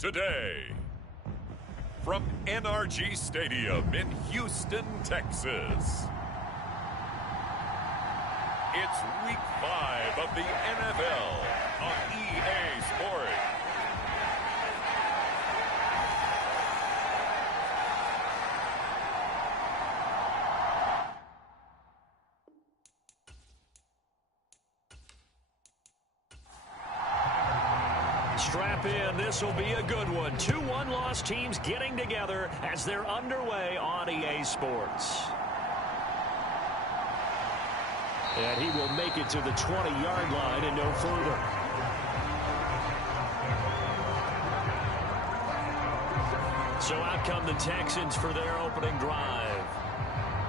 today. From NRG Stadium in Houston, Texas. It's Week 5 of the NFL on EA Sports. Strap in, this will be a good one. 2 one-loss teams getting together as they're underway on EA Sports. And he will make it to the 20-yard line and no further. So out come the Texans for their opening drive.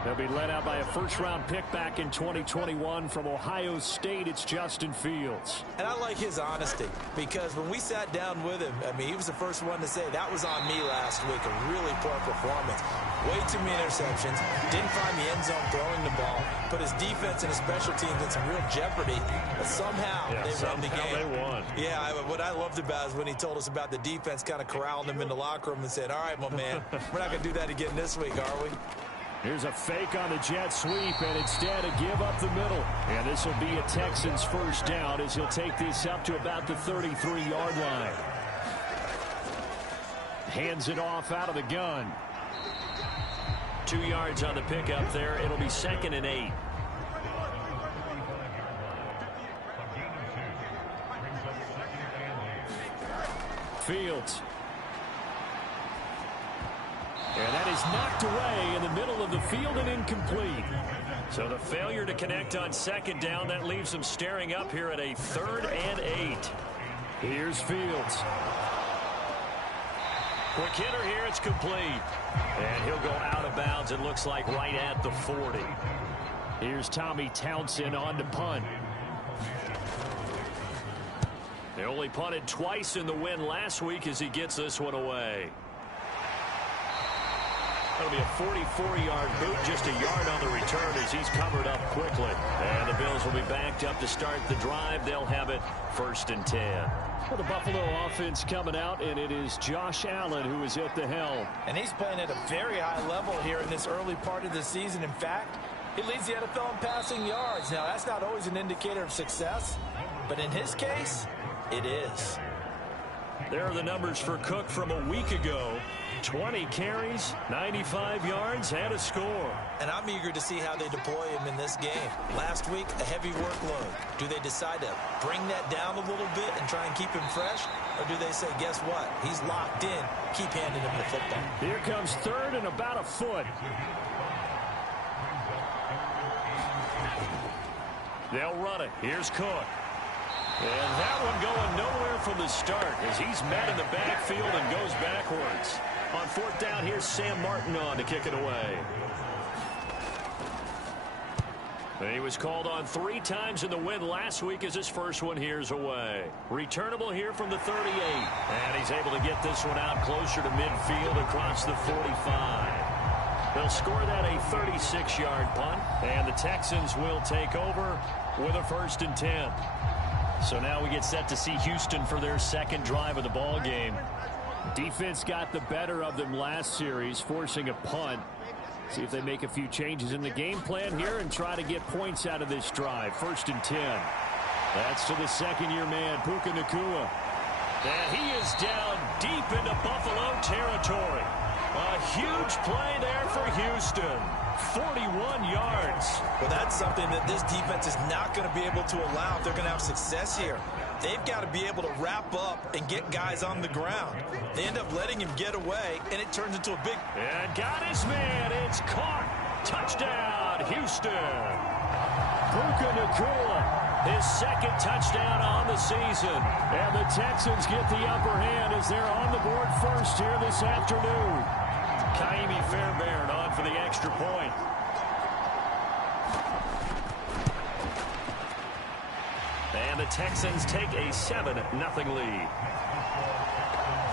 They'll be led out by a first-round pick back in 2021 from Ohio State. It's Justin Fields. And I like his honesty, because when we sat down with him, I mean, he was the first one to say, that was on me last week, a really poor performance. Way too many interceptions, didn't find the end zone throwing the ball, put his defense and his special teams in some real jeopardy, but somehow they won the game. They won. Yeah, what I loved about is when he told us about the defense kind of corralling him in the locker room and said, all right, my man, we're not going to do that again this week, are we? Here's a fake on the jet sweep, and instead a give up the middle. And this will be a Texans first down as he'll take this up to about the 33-yard line. Hands it off out of the gun. 2 yards on the pickup there. It'll be 2nd and 8. Fields. And that is knocked away in the middle of the field and incomplete. So the failure to connect on 2nd down, that leaves them staring up here at a 3rd and 8. Here's Fields. Quick hitter here, it's complete. And he'll go out of bounds, it looks like right at the 40. Here's Tommy Townsend on to punt. They only punted twice in the win last week as he gets this one away. That'll be a 44-yard boot, just a yard on the return as he's covered up quickly. And the Bills will be backed up to start the drive. They'll have it 1st and 10. Well, the Buffalo offense coming out, and it is Josh Allen who is at the helm. And he's playing at a very high level here in this early part of the season. In fact, he leads the NFL in passing yards. Now, that's not always an indicator of success, but in his case, it is. There are the numbers for Cook from a week ago. 20 carries, 95 yards, and a score. And I'm eager to see how they deploy him in this game. Last week, a heavy workload. Do they decide to bring that down a little bit and try and keep him fresh? Or do they say, guess what? He's locked in. Keep handing him the football. Here comes 3rd and about a foot. They'll run it. Here's Cook. And that one going nowhere from the start as he's met in the backfield and goes backwards. On 4th down, here's Sam Martin on to kick it away. And he was called on 3 times in the win last week as his first one here's away. Returnable here from the 38. And he's able to get this one out closer to midfield across the 45. They'll score that a 36-yard punt. And the Texans will take over with a 1st and 10. So now we get set to see Houston for their 2nd drive of the ball game. Defense got the better of them last series, forcing a punt. See if they make a few changes in the game plan here and try to get points out of this drive. 1st and 10. That's to the 2nd-year man, Puka Nacua. And he is down deep into Buffalo territory. A huge play there for Houston. 41 yards. Well, that's something that this defense is not going to be able to allow if they're going to have success here. They've got to be able to wrap up and get guys on the ground. They end up letting him get away, and it turns into a big... And got his man. It's caught. Touchdown, Houston. Puka Nacua, his 2nd touchdown on the season. And the Texans get the upper hand as they're on the board first here this afternoon. Kaimi Fairbairn on for the extra point. And the Texans take a 7-0 lead.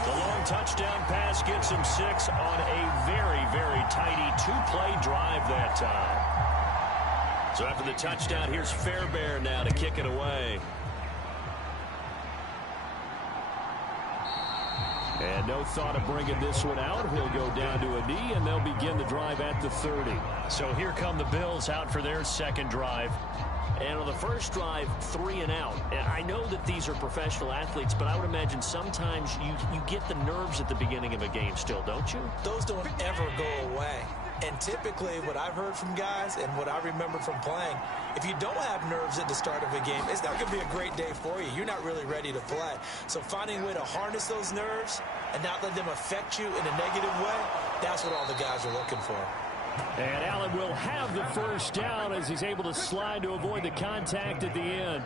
The long touchdown pass gets them 6 on a very, very tidy 2-play drive that time. So after the touchdown, here's Fairbairn now to kick it away. And no thought of bringing this one out. He'll go down to a knee, and they'll begin the drive at the 30. So here come the Bills out for their second drive. And on the first drive, 3 and out. And I know that these are professional athletes, but I would imagine sometimes you get the nerves at the beginning of a game still, don't you? Those don't ever go away. And typically what I've heard from guys and what I remember from playing, if you don't have nerves at the start of a game, it's not going to be a great day for you. You're not really ready to play. So finding a way to harness those nerves and not let them affect you in a negative way, that's what all the guys are looking for. And Allen will have the first down as he's able to slide to avoid the contact at the end.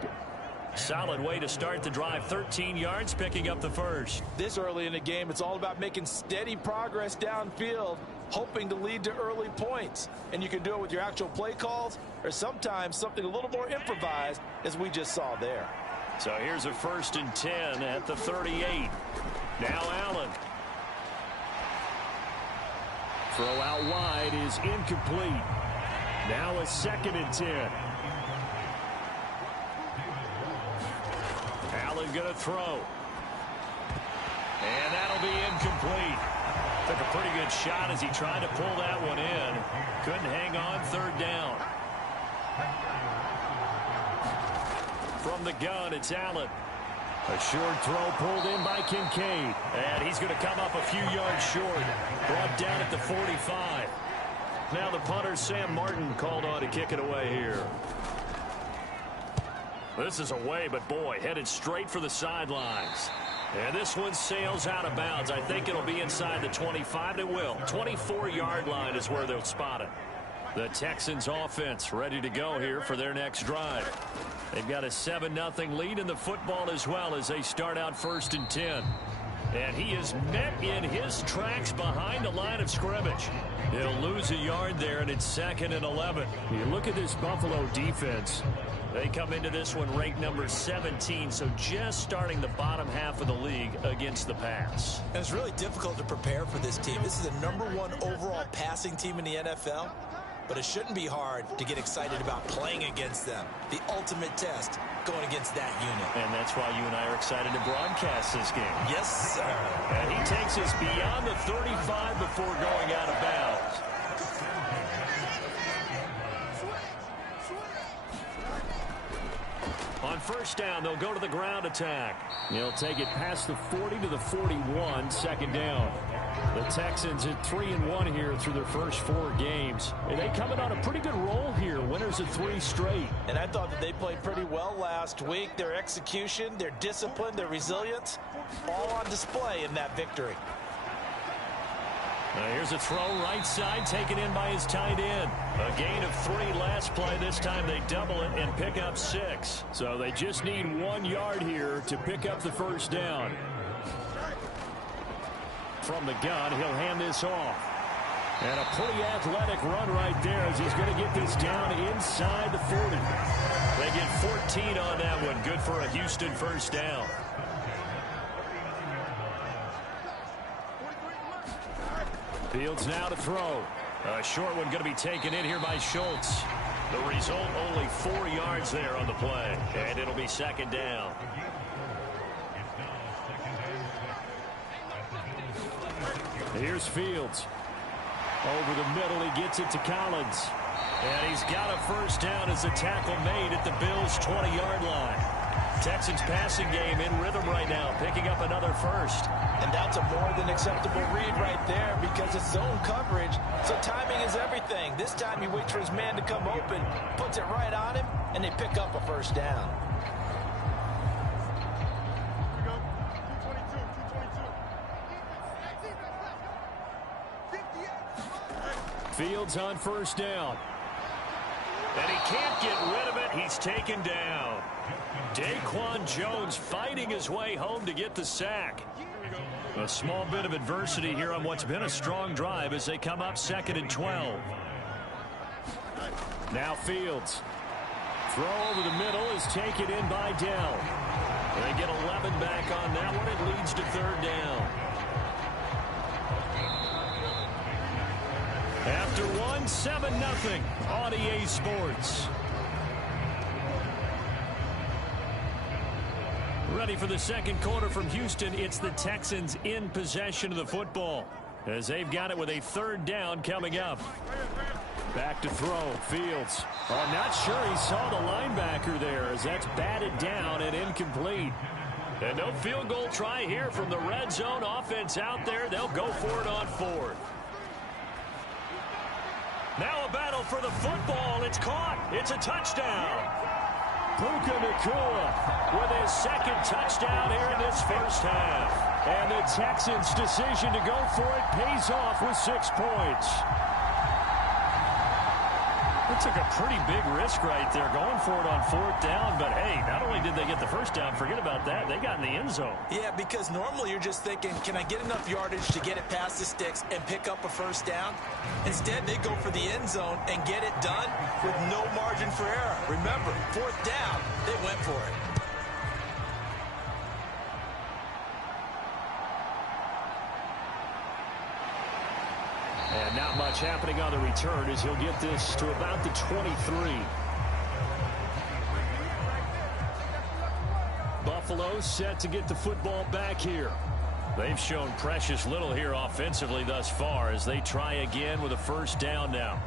Solid way to start the drive. 13 yards, picking up the first. This early in the game, it's all about making steady progress downfield, hoping to lead to early points. And you can do it with your actual play calls or sometimes something a little more improvised, as we just saw there. So here's a 1st and 10 at the 38. Now Allen. Throw out wide is incomplete. Now a 2nd and 10. Allen going to throw. And that'll be incomplete. Took a pretty good shot as he tried to pull that one in. Couldn't hang on. 3rd down. From the gun, it's Allen. A short throw pulled in by Kincaid. And he's going to come up a few yards short. Brought down at the 45. Now the punter, Sam Martin, called on to kick it away here. This is away, but boy, headed straight for the sidelines. And this one sails out of bounds. I think it'll be inside the 25. It will. 24-yard line is where they'll spot it. The Texans offense ready to go here for their next drive. They've got a 7-0 lead in the football as well as they start out 1st and 10. And he is met in his tracks behind the line of scrimmage. He'll lose a yard there, and it's 2nd and 11. You look at this Buffalo defense. They come into this one ranked number 17, so just starting the bottom half of the league against the pass. And it's really difficult to prepare for this team. This is the #1 overall passing team in the NFL, but it shouldn't be hard to get excited about playing against them. The ultimate test going against that unit. And that's why you and I are excited to broadcast this game. Yes, sir. And he takes us beyond the 35 before going out of bounds. On 1st down, they'll go to the ground attack. He'll take it past the 40 to the 41, 2nd down. The Texans at 3-1 here through their first 4 games. And they coming on a pretty good roll here, winners of 3 straight. And I thought that they played pretty well last week. Their execution, their discipline, their resilience, all on display in that victory. Now here's a throw right side, taken in by his tight end. A gain of 3 last play. This time they double it and pick up 6. So they just need 1 yard here to pick up the 1st down. From the gun, he'll hand this off. And a pretty athletic run right there as he's going to get this down inside the 40. They get 14 on that one. Good for a Houston 1st down. Fields now to throw. A short one going to be taken in here by Schultz. The result, only 4 yards there on the play. And it'll be 2nd down. Here's Fields. Over the middle, he gets it to Collins. And he's got a 1st down as the tackle made at the Bills' 20-yard line. Texans passing game in rhythm right now, picking up another 1st. And that's a more than acceptable read right there because it's zone coverage, so timing is everything. This time he waits for his man to come open, puts it right on him, and they pick up a 1st down. Fields on 1st down. And he can't get rid of it. He's taken down. Daquan Jones fighting his way home to get the sack. A small bit of adversity here on what's been a strong drive as they come up 2nd and 12. Now Fields. Throw over the middle is taken in by Dell. They get 11 back on that one. It leads to 3rd down. After 7-0 on EA Sports. Ready for the second quarter from Houston. It's the Texans in possession of the football as they've got it with a third down coming up. Back to throw. Fields. Oh, not sure he saw the linebacker there as that's batted down and incomplete. And no field goal try here from the red zone offense out there. They'll go for it on fourth. Now a battle for the football. It's caught. It's a touchdown. Puka Nacua with his second touchdown here in this first half. And the Texans' decision to go for it pays off with 6 points. It took a pretty big risk right there going for it on fourth down. But, hey, not only did they get the first down, forget about that, they got in the end zone. Yeah, because normally you're just thinking, can I get enough yardage to get it past the sticks and pick up a first down? Instead, they go for the end zone and get it done with no margin for error. Remember, fourth down, they went for it. And not much happening on the return as he'll get this to about the 23. Buffalo set to get the football back here. They've shown precious little here offensively thus far as they try again with a first down now.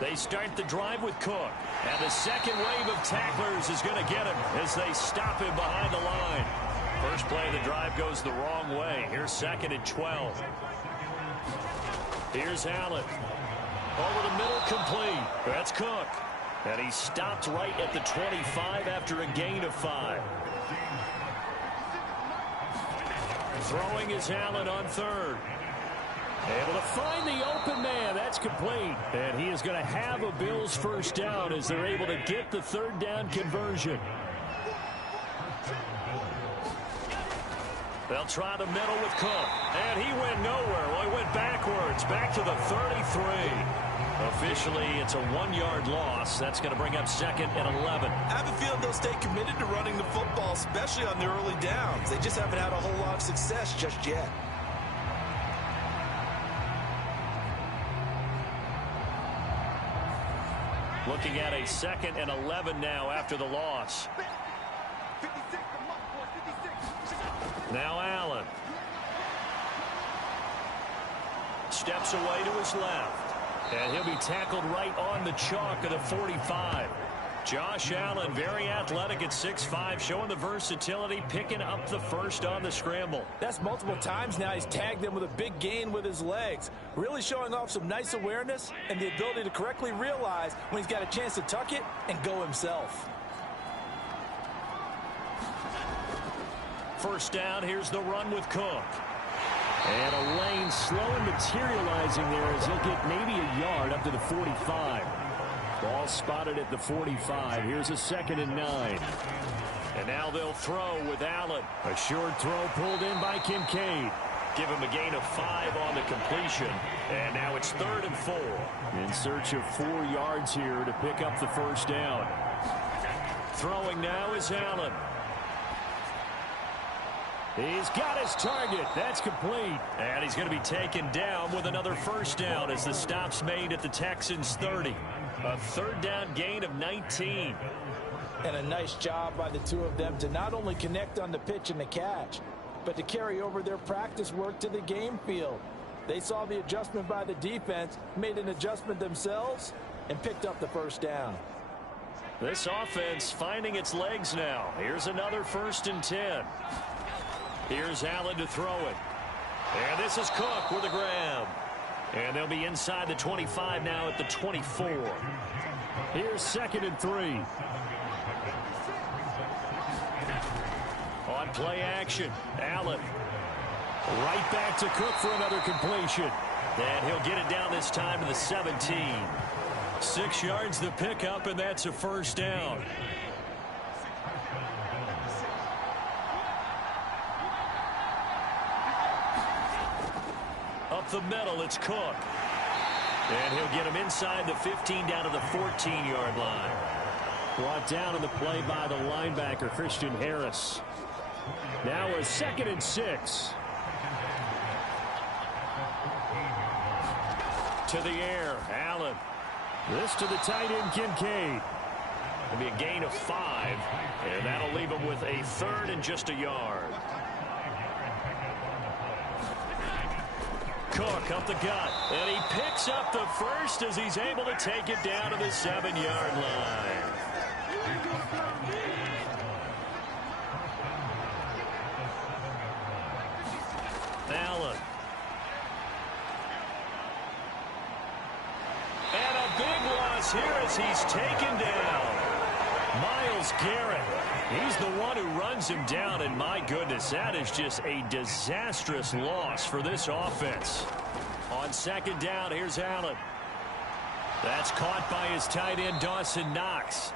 They start the drive with Cook. And the second wave of tacklers is going to get him as they stop him behind the line. First play of the drive goes the wrong way. Here's second and 12. Here's Allen. Over the middle, complete. That's Cook. And he stopped right at the 25 after a gain of 5. Throwing is Allen on third. Able to find the open man. That's complete. And he is going to have a Bills first down as they're able to get the third down conversion. They'll try the middle with Cook. And he went nowhere. Well, he went backwards. Back to the 33. Officially, it's a 1-yard loss. That's going to bring up second and 11. I have a feeling they'll stay committed to running the football, especially on the early downs. They just haven't had a whole lot of success just yet. Looking at a second and 11 now after the loss. Now Allen. Steps away to his left. And he'll be tackled right on the chalk of the 45. Josh Allen, very athletic at 6'5", showing the versatility, picking up the first on the scramble. That's multiple times now he's tagged them with a big gain with his legs. Really showing off some nice awareness and the ability to correctly realize when he's got a chance to tuck it and go himself. First down, here's the run with Cook. And a lane slow and materializing there as he'll get maybe a yard up to the 45. Ball spotted at the 45. Here's a second and 9. And now they'll throw with Allen. A short throw pulled in by Kincaid. Give him a gain of 5 on the completion. And now it's 3rd and 4. In search of 4 yards here to pick up the first down. Throwing now is Allen. He's got his target. That's complete. And he's going to be taken down with another first down as the stop's made at the Texans' 30. A third down gain of 19. And a nice job by the two of them to not only connect on the pitch and the catch, but to carry over their practice work to the game field. They saw the adjustment by the defense, made an adjustment themselves, and picked up the first down. This offense finding its legs now. Here's another 1st and 10. Here's Allen to throw it. And this is Cook with a grab. And they'll be inside the 25 now at the 24. Here's 2nd and 3. On play action, Allen. Right back to Cook for another completion. And he'll get it down this time to the 17. 6 yards the pickup, and that's a first down. Up the middle, it's Cook. And he'll get him inside the 15 down to the 14-yard line. Brought down in the play by the linebacker, Christian Harris. Now a 2nd and 6. To the air, Allen. This to the tight end, Kincaid. It'll be a gain of 5, and that'll leave him with a third and just a yard. Cook up the gut, and he picks up the first as he's able to take it down to the 7-yard line. Allen. And a big loss here as he's taken down. Myles Garrett. He's the one who runs him down, and my goodness, that is just a disastrous loss for this offense. On second down, here's Allen. That's caught by his tight end, Dawson Knox.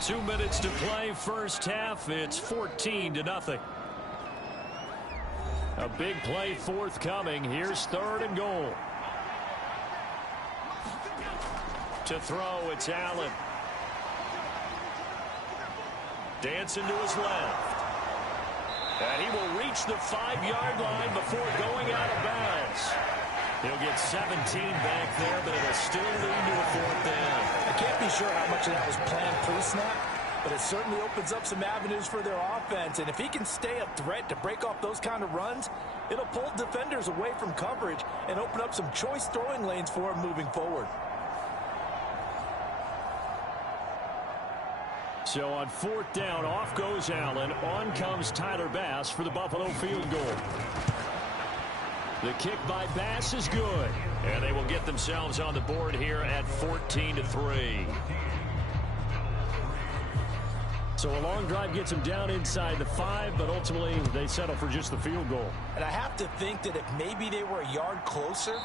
2 minutes to play, first half. It's 14-0. A big play forthcoming. Here's 3rd and goal. To throw, it's Allen. Dancing to his left. And he will reach the 5-yard line before going out of bounds. He'll get 17 back there, but it'll still lead to a 4th down. I can't be sure how much of that was planned pre-snap, but it certainly opens up some avenues for their offense. And if he can stay a threat to break off those kind of runs, it'll pull defenders away from coverage and open up some choice throwing lanes for him moving forward. So on 4th down, off goes Allen. On comes Tyler Bass for the Buffalo field goal. The kick by Bass is good. And they will get themselves on the board here at 14-3. So a long drive gets them down inside the 5, but ultimately they settle for just the field goal. And I have to think that if maybe they were a yard closer,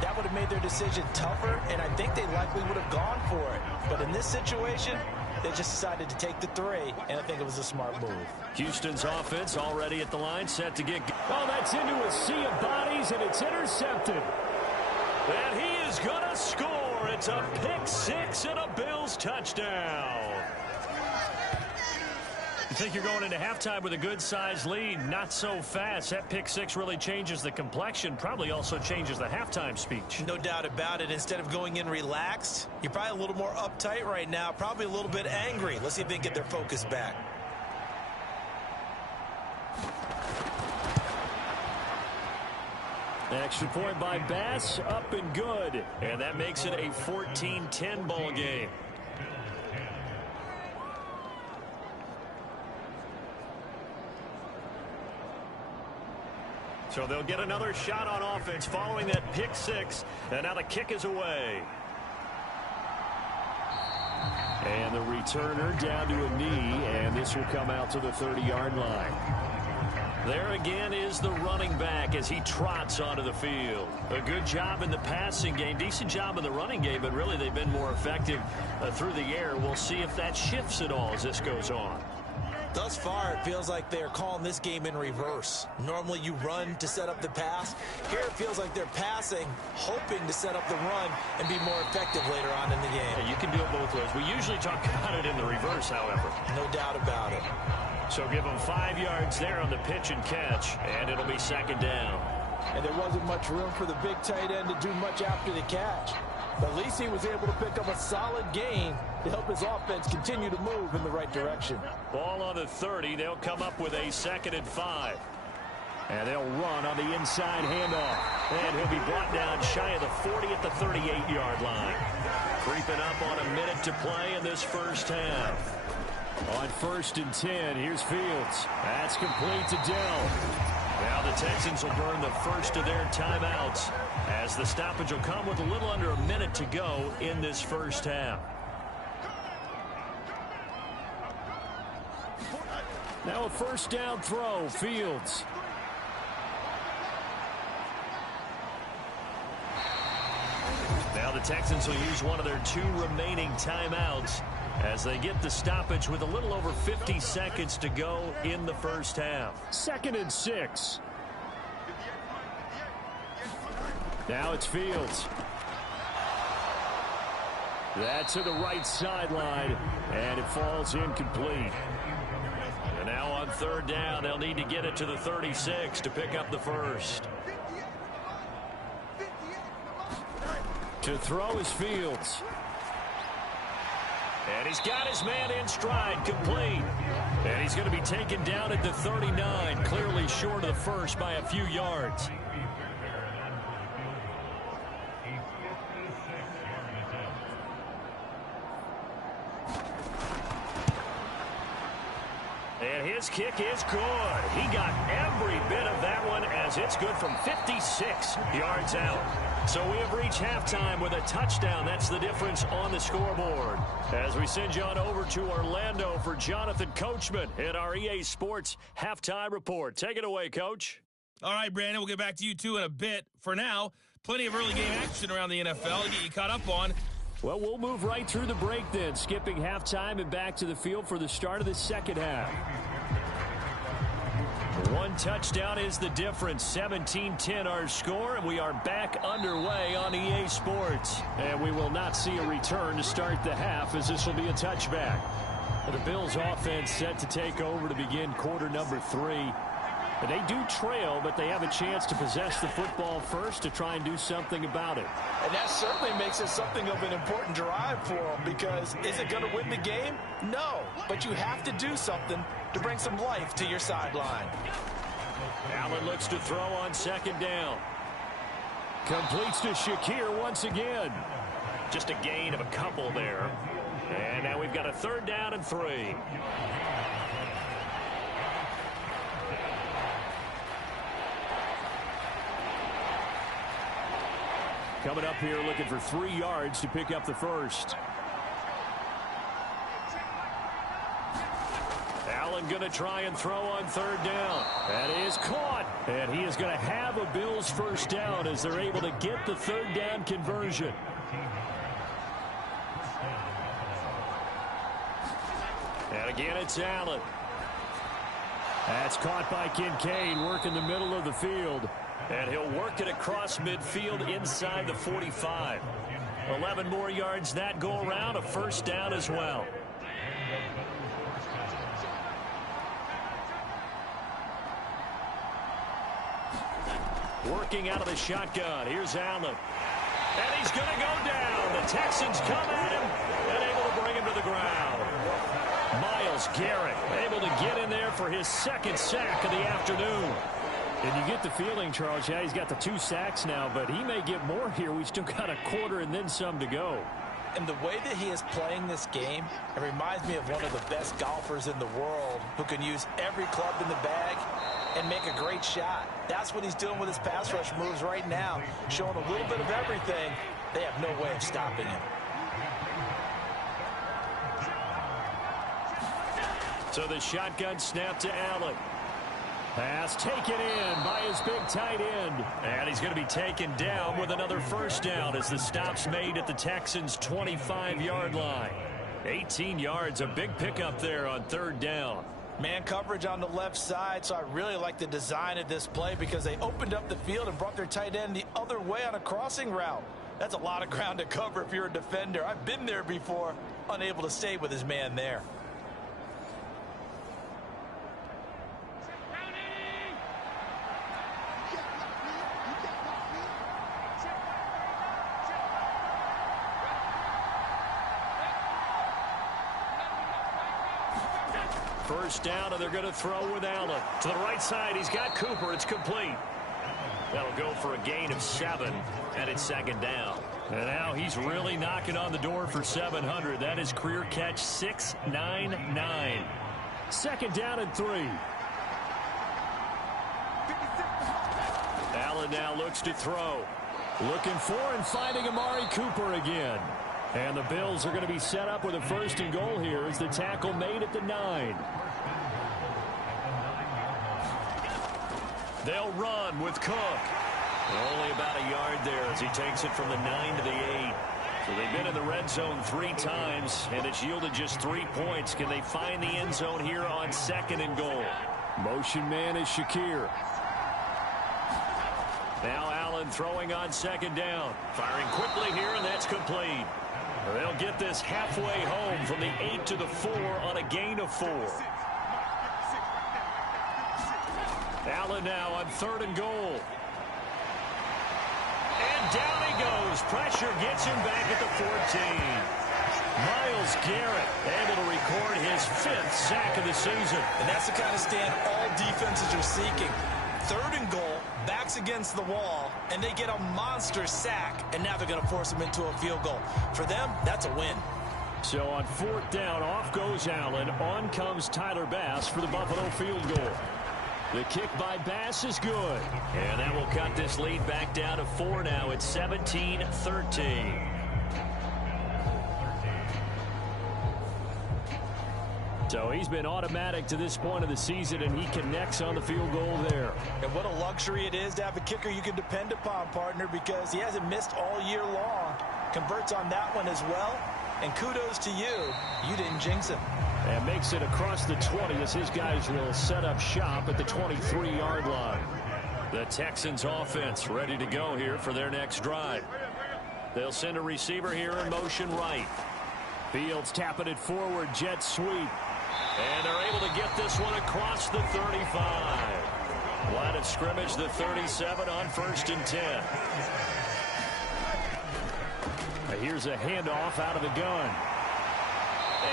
that would have made their decision tougher, and I think they likely would have gone for it. But in this situation, they just decided to take the 3, and I think it was a smart move. Houston's offense already at the line, set to get... Oh, that's into a sea of bodies, and it's intercepted. And he is going to score. It's a pick-6 and a Bills touchdown. You think you're going into halftime with a good-sized lead? Not so fast. That pick-6 really changes the complexion, probably also changes the halftime speech. No doubt about it. Instead of going in relaxed, you're probably a little more uptight right now, probably a little bit angry. Let's see if they can get their focus back. Extra point by Bass, up and good. And that makes it a 14-10 ball game. So they'll get another shot on offense following that pick-6. And now the kick is away. And the returner down to a knee, and this will come out to the 30-yard line. There again is the running back as he trots onto the field. A good job in the passing game, decent job in the running game, but really they've been more effective through the air. We'll see if that shifts at all as this goes on. Thus far, it feels like they're calling this game in reverse. Normally you run to set up the pass. Here it feels like they're passing, hoping to set up the run and be more effective later on in the game. Yeah, you can do it both ways. We usually talk about it in the reverse, however. No doubt about it. So give them 5 yards there on the pitch and catch, and it'll be 2nd down. And there wasn't much room for the big tight end to do much after the catch. But at least he was able to pick up a solid gain to help his offense continue to move in the right direction. Ball on the 30. They'll come up with a 2nd and 5. And they'll run on the inside handoff. And he'll be brought down shy of the 40 at the 38-yard line. Creeping up on a minute to play in this first half. On 1st and 10, here's Fields. That's complete to Dell. Now the Texans will burn the first of their timeouts as the stoppage will come with a little under a minute to go in this first half. Now a 1st down throw, Fields. Now the Texans will use one of their 2 remaining timeouts as they get the stoppage with a little over 50 seconds to go in the first half. 2nd and 6. Now it's Fields. That's to the right sideline, and it falls incomplete. And now on 3rd down, they'll need to get it to the 36 to pick up the first. To throw is Fields. And he's got his man in stride, complete. And he's going to be taken down at the 39, clearly short of the first by a few yards. And his kick is good. He got every bit of that one as it's good from 56 yards out. So we have reached halftime with a touchdown. That's the difference on the scoreboard. As we send you on over to Orlando for Jonathan Coachman at our EA Sports Halftime Report. Take it away, Coach. All right, Brandon, we'll get back to you, too, in a bit. For now, plenty of early game action around the NFL to get you caught up on. Well, we'll move right through the break then, skipping halftime and back to the field for the start of the second half. One touchdown is the difference. 17-10 our score, and we are back underway on EA Sports. And we will not see a return to start the half, as this will be a touchback. The Bills offense set to take over to begin quarter number 3. And they do trail, but they have a chance to possess the football first to try and do something about it. And that certainly makes it something of an important drive for them, because is it going to win the game? No, but you have to do something to bring some life to your sideline. Allen looks to throw on second down. Completes to Shakir once again. Just a gain of a couple there. And now we've got a third down and 3. Coming up here looking for 3 yards to pick up the first. Allen going to try and throw on third down. That is caught. And he is going to have a Bills first down as they're able to get the third down conversion. And again, it's Allen. That's caught by Kincaid, working the middle of the field. And he'll work it across midfield inside the 45. 11 more yards that go around, a first down as well. Working out of the shotgun. Here's Allen. And he's going to go down. The Texans come at him and able to bring him to the ground. Myles Garrett able to get in there for his second sack of the afternoon. And you get the feeling, Charles, yeah, he's got the 2 sacks now, but he may get more here. We still got a quarter and then some to go. And the way that he is playing this game, it reminds me of one of the best golfers in the world who can use every club in the bag and make a great shot. That's what he's doing with his pass rush moves right now, showing a little bit of everything. They have no way of stopping him. So the shotgun snap to Allen. Pass taken in by his big tight end. And he's going to be taken down with another first down as the stop's made at the Texans' 25-yard line. 18 yards, a big pickup there on third down. Man coverage on the left side, so I really like the design of this play because they opened up the field and brought their tight end the other way on a crossing route. That's a lot of ground to cover if you're a defender. I've been there before, unable to stay with his man there. First down, and they're going to throw with Allen. To the right side, he's got Cooper. It's complete. That'll go for a gain of 7, and it's second down. And now he's really knocking on the door for 700. That is career catch 699. Second down and 3. Allen now looks to throw. Looking for and finding Amari Cooper again. And the Bills are going to be set up with a first and goal here as the tackle made at the 9. They'll run with Cook. Only about a yard there as he takes it from the 9 to the 8. So they've been in the red zone 3 times, and it's yielded just 3 points. Can they find the end zone here on second and goal? Motion man is Shakir. Now Allen throwing on second down. Firing quickly here, and that's complete. They'll get this halfway home from the 8 to the 4 on a gain of 4. Allen now on third and goal. And down he goes. Pressure gets him back at the 14. Myles Garrett able to record his 5th sack of the season. And that's the kind of stand all defenses are seeking. 3rd and goal, backs against the wall, and they get a monster sack, and now they're going to force them into a field goal. For them, that's a win. So on 4th down, off goes Allen. On comes Tyler Bass for the Buffalo field goal. The kick by Bass is good. And that will cut this lead back down to 4 now. It's 17-13. So he's been automatic to this point of the season, and he connects on the field goal there. And what a luxury it is to have a kicker you can depend upon, partner, because he hasn't missed all year long. Converts on that one as well. And kudos to you. You didn't jinx him. And makes it across the 20 as his guys will set up shop at the 23-yard line. The Texans offense ready to go here for their next drive. They'll send a receiver here in motion right. Fields tapping it forward, jet sweep. And they're able to get this one across the 35. Line of scrimmage, the 37 on 1st and 10. Here's a handoff out of the gun.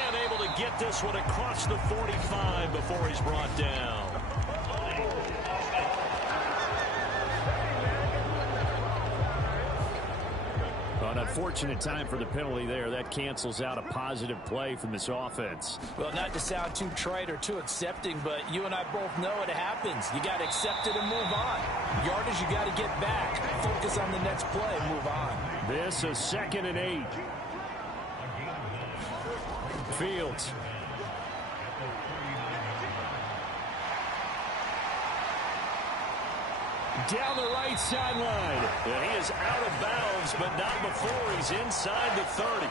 And able to get this one across the 45 before he's brought down. An unfortunate time for the penalty there. That cancels out a positive play from this offense. Well, not to sound too trite or too accepting, but you and I both know it happens. You got to accept it and move on. Yardage, you got to get back. Focus on the next play and move on. This is 2nd and 8. Fields. Down the right sideline. And he is out of bounds, but not before he's inside the 30.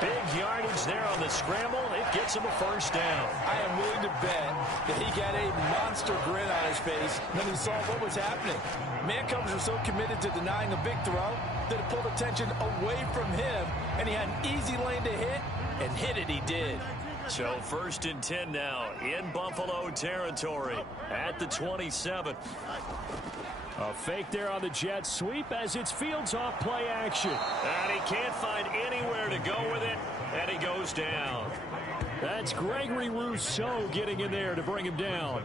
Big yardage there on the scramble. It gets him a 1st down. I am willing to bet that he got a monster grin on his face when he saw what was happening. Mancovers were so committed to denying a big throw that it pulled attention away from him, and he had an easy lane to hit, and hit it he did. So 1st and 10 now in Buffalo territory at the 27. A fake there on the jet sweep as it's Fields off play action. And he can't find anywhere to go with it, and he goes down. That's Gregory Rousseau getting in there to bring him down.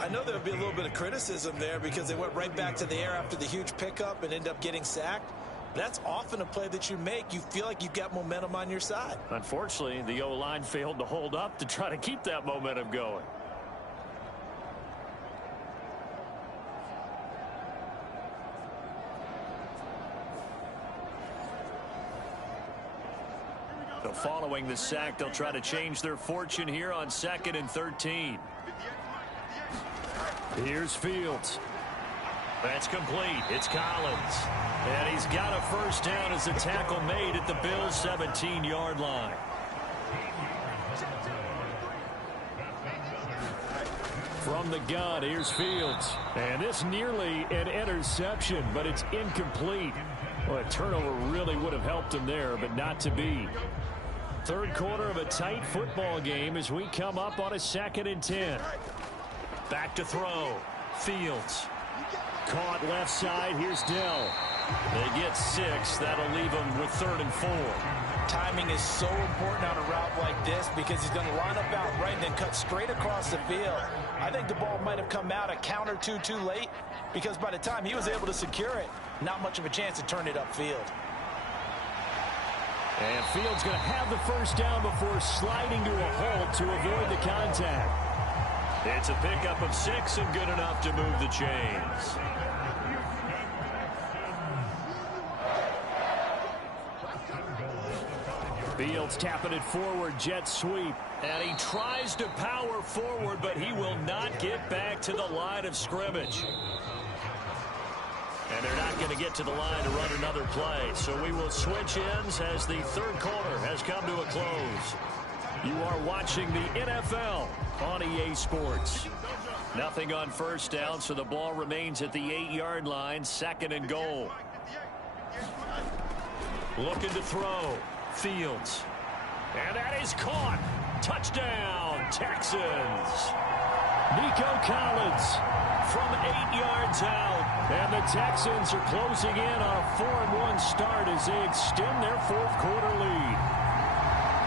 I know there'll be a little bit of criticism there because they went right back to the air after the huge pickup and ended up getting sacked. That's often a play that you make. You feel like you've got momentum on your side. Unfortunately, the O-line failed to hold up to try to keep that momentum going. So following the sack, they'll try to change their fortune here on 2nd and 13. Here's Fields. That's complete. It's Collins. And he's got a 1st down as a tackle made at the Bills' 17-yard line. From the gun, here's Fields. And this nearly an interception, but it's incomplete. Well, a turnover really would have helped him there, but not to be. 3rd quarter of a tight football game as we come up on a 2nd and 10. Back to throw. Fields. Caught left side. Here's Dell. They get 6. That'll leave them with 3rd and 4. Timing is so important on a route like this because he's going to line up out right and then cut straight across the field. I think the ball might have come out a count or two too late because by the time he was able to secure it, not much of a chance to turn it upfield. And Fields going to have the 1st down before sliding to a halt to avoid the contact. It's a pickup of 6 and good enough to move the chains. Fields tapping it forward, jet sweep. And he tries to power forward, but he will not get back to the line of scrimmage. And they're not going to get to the line to run another play. So we will switch ends as the 3rd quarter has come to a close. You are watching the NFL on EA Sports. Nothing on 1st down, so the ball remains at the 8-yard line, 2nd and goal. Looking to throw. Fields. And that is caught. Touchdown, Texans. Nico Collins from 8 yards out. And the Texans are closing in on a 4-1 start as they extend their fourth-quarter lead.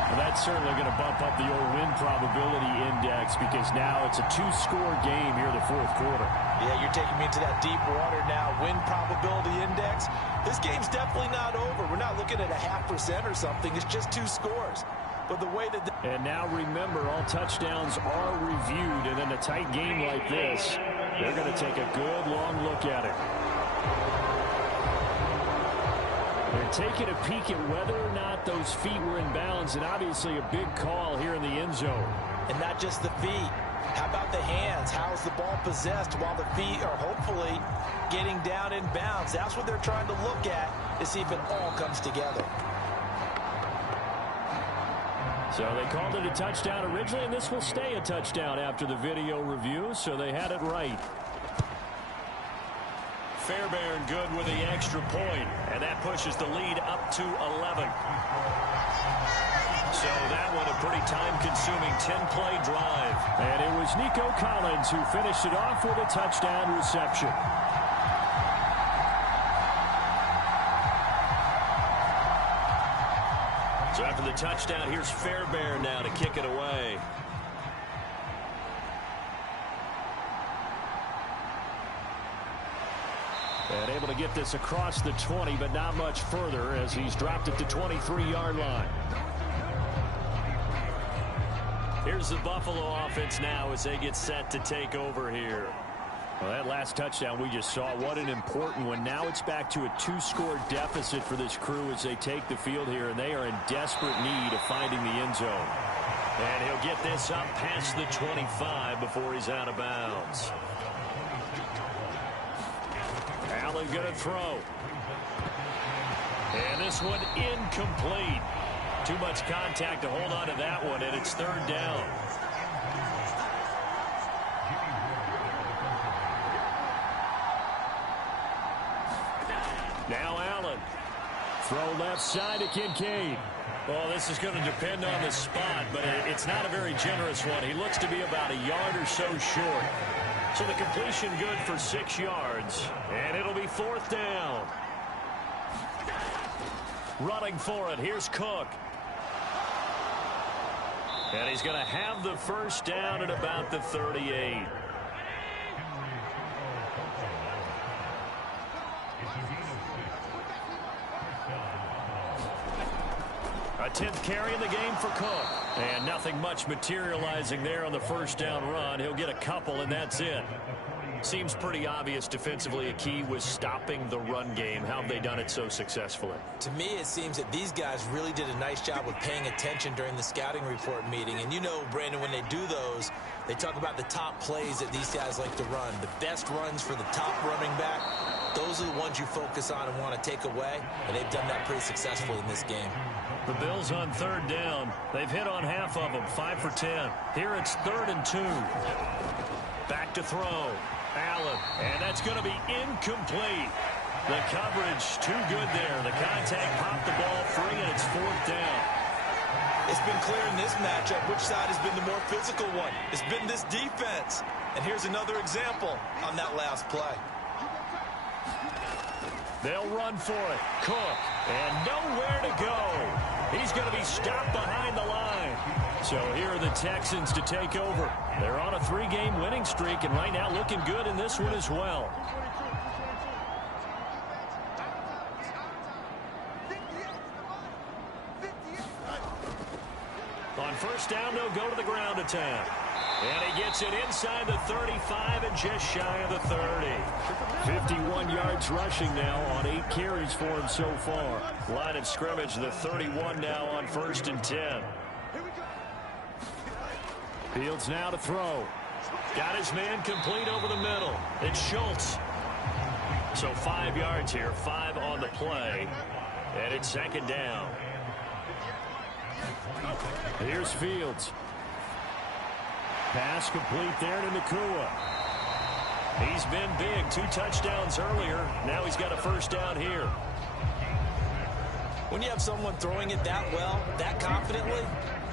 Well, that's certainly going to bump up the old win probability index because now it's a 2-score game here in the fourth quarter. Yeah, you're taking me into that deep water now. Win probability index. This game's definitely not over. We're not looking at a 0.5% or something. It's just 2 scores. But the way that... And now remember, all touchdowns are reviewed. And in a tight game like this, they're going to take a good long look at it. They're taking a peek at whether or not those feet were in bounds, and obviously a big call here in the end zone. And not just the feet. How about the hands? How's the ball possessed while the feet are hopefully getting down in bounds? That's what they're trying to look at to see if it all comes together. So they called it a touchdown originally, and this will stay a touchdown after the video review, so they had it right. Fairbairn good with the extra point, and that pushes the lead up to 11. So that one a pretty time-consuming 10-play drive. And it was Nico Collins who finished it off with a touchdown reception. So after the touchdown, here's Fairbairn now to kick it away. And able to get this across the 20, but not much further as he's dropped it to 23-yard line. Here's the Buffalo offense now as they get set to take over here. Well, that last touchdown we just saw, what an important one. Now it's back to a 2-score deficit for this crew as they take the field here, and they are in desperate need of finding the end zone. And he'll get this up past the 25 before he's out of bounds. Allen going to throw. And this one incomplete. Too much contact to hold on to that one, and it's 3rd down. Now Allen. Throw left side to Kincaid. Well, this is going to depend on the spot, but it's not a very generous one. He looks to be about a yard or so short. So the completion good for 6 yards, and it'll be 4th down. Running for it, here's Cook. And he's going to have the first down at about the 38. A 10th carry in the game for Cook. And nothing much materializing there on the first down run. He'll get a couple, and that's it. Seems pretty obvious defensively a key was stopping the run game. How have they done it so successfully? To me, it seems that these guys really did a nice job of paying attention during the scouting report meeting. And you know, Brandon, when they do those, they talk about the top plays that these guys like to run. The best runs for the top running back, those are the ones you focus on and want to take away. And they've done that pretty successfully in this game. The Bills on 3rd down. They've hit on half of them, 5 for 10. Here it's 3rd and 2. Back to throw. Allen, and that's going to be incomplete. The coverage too good there. The contact popped the ball free, and it's 4th down. It's been clear in this matchup which side has been the more physical one. It's been this defense. And here's another example on that last play. They'll run for it. Cook, and nowhere to go. He's going to be stopped behind the line. So here are the Texans to take over. They're on a 3-game winning streak, and right now looking good in this one as well. On first down, they'll go to the ground attack. And he gets it inside the 35 and just shy of the 30. 51 yards rushing now on 8 carries for him so far. Line of scrimmage, the 31 now on 1st and 10. Fields now to throw. Got his man complete over the middle. It's Schultz. So 5 yards here, 5 on the play. And it's 2nd down. Here's Fields. Pass complete there to Nakua. He's been big. 2 touchdowns earlier. Now he's got a first down here. When you have someone throwing it that well, that confidently,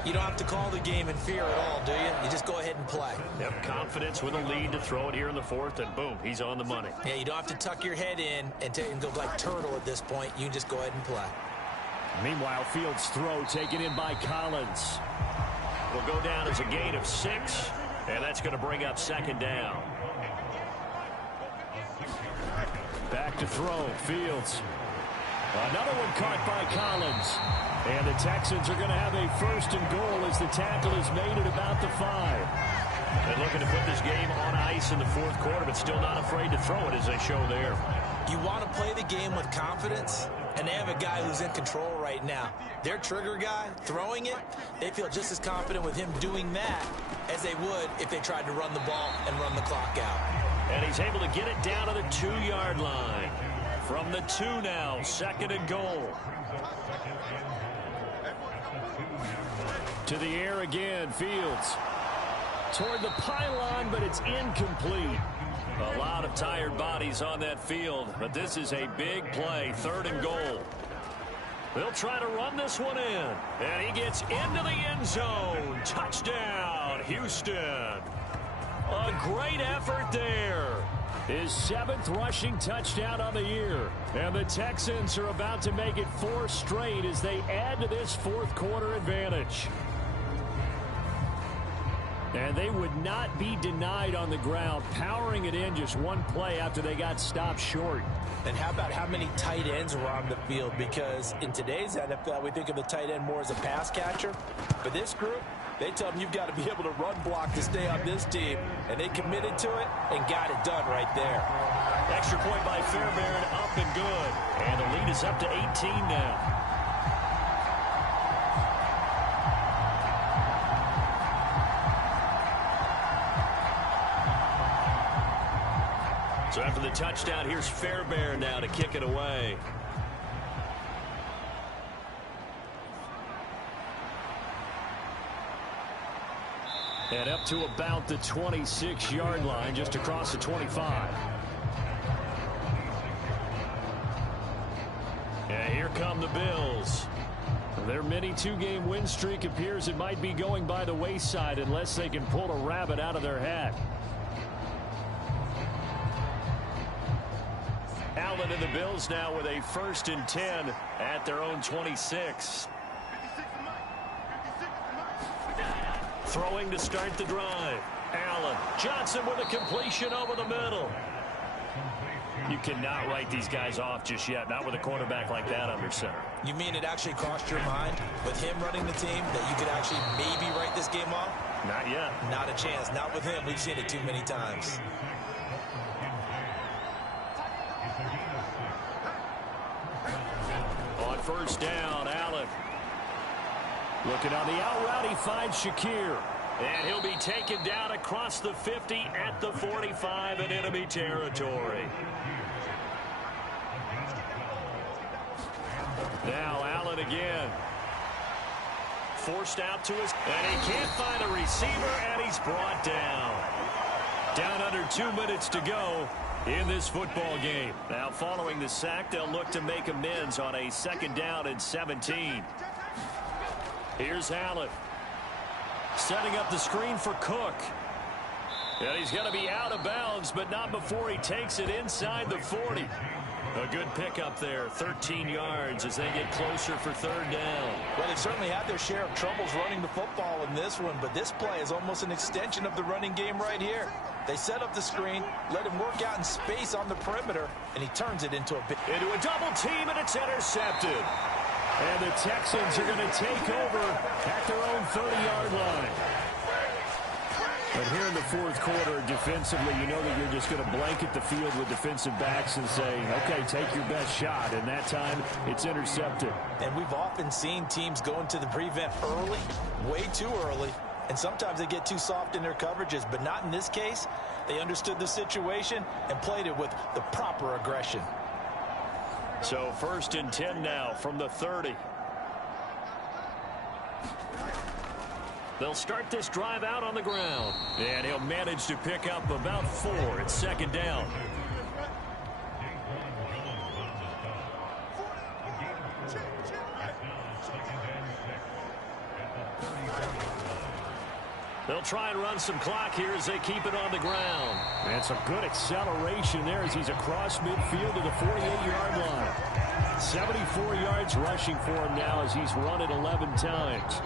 You don't have to call the game in fear at all, do you? You just go ahead and play. Yep, confidence with a lead to throw it here in the fourth, and boom, he's on the money. Yeah, you don't have to tuck your head in and go like turtle at this point. You can just go ahead and play. Meanwhile, Fields' throw taken in by Collins. Will go down as a gain of 6, and that's going to bring up second down. Back to throw, Fields. Another one caught by Collins. And the Texans are going to have a first and goal as the tackle is made at about the 5. They're looking to put this game on ice in the fourth quarter, but still not afraid to throw it as they show there. You want to play the game with confidence, and they have a guy who's in control right now. Their trigger guy, throwing it, they feel just as confident with him doing that as they would if they tried to run the ball and run the clock out. And he's able to get it down to the 2-yard line. From the 2 now, second and goal. To the air again, Fields. Toward the pylon, but it's incomplete. A lot of tired bodies on that field, but this is a big play, third and goal. They'll try to run this one in, and he gets into the end zone. Touchdown, Houston. A great effort there. His 7th rushing touchdown on the year. And the Texans are about to make it 4 straight as they add to this fourth quarter advantage. And they would not be denied on the ground, powering it in just one play after they got stopped short. And how about how many tight ends were on the field? Because in today's NFL, we think of the tight end more as a pass catcher. For this group, they tell them you've got to be able to run block to stay on this team. And they committed to it and got it done right there. Extra point by Fairbairn, up and good. And the lead is up to 18 now. So after the touchdown, here's Fairbairn now to kick it away. And up to about the 26-yard line, just across the 25. And here come the Bills. Their mini 2-game win streak appears it might be going by the wayside unless they can pull a rabbit out of their hat. Allen and the Bills now with a 1st and 10 at their own 26. Throwing to start the drive. Allen. Johnson with a completion over the middle. You cannot write these guys off just yet, not with a quarterback like that under center. You mean it actually crossed your mind with him running the team that you could actually maybe write this game off? Not yet. Not a chance. Not with him. We've seen it too many times. On first down, Allen. Looking on the out route, he finds Shakir. And he'll be taken down across the 50 at the 45 in enemy territory. Now Allen again. Forced out to his, and he can't find a receiver, and he's brought down. Down under 2 minutes to go in this football game. Now following the sack, they'll look to make amends on a 2nd down and 17. Here's Allen. Setting up the screen for Cook. And he's going to be out of bounds, but not before he takes it inside the 40. A good pickup there, 13 yards as they get closer for 3rd down. Well, they certainly had their share of troubles running the football in this one, but this play is almost an extension of the running game right here. They set up the screen, let him work out in space on the perimeter, and he turns it into a double team, and it's intercepted. And the Texans are going to take over at their own 30-yard line. But here in the fourth quarter, defensively, you know that you're just going to blanket the field with defensive backs and say, okay, take your best shot. And that time, it's intercepted. And we've often seen teams go into the prevent early, way too early. And sometimes they get too soft in their coverages, but not in this case. They understood the situation and played it with the proper aggression. So 1st and 10 now from the 30. They'll start this drive out on the ground. And he'll manage to pick up about 4 at 2nd down. They'll try and run some clock here as they keep it on the ground. And some good acceleration there as he's across midfield to the 48-yard line. 74 yards rushing for him now as he's run it 11 times.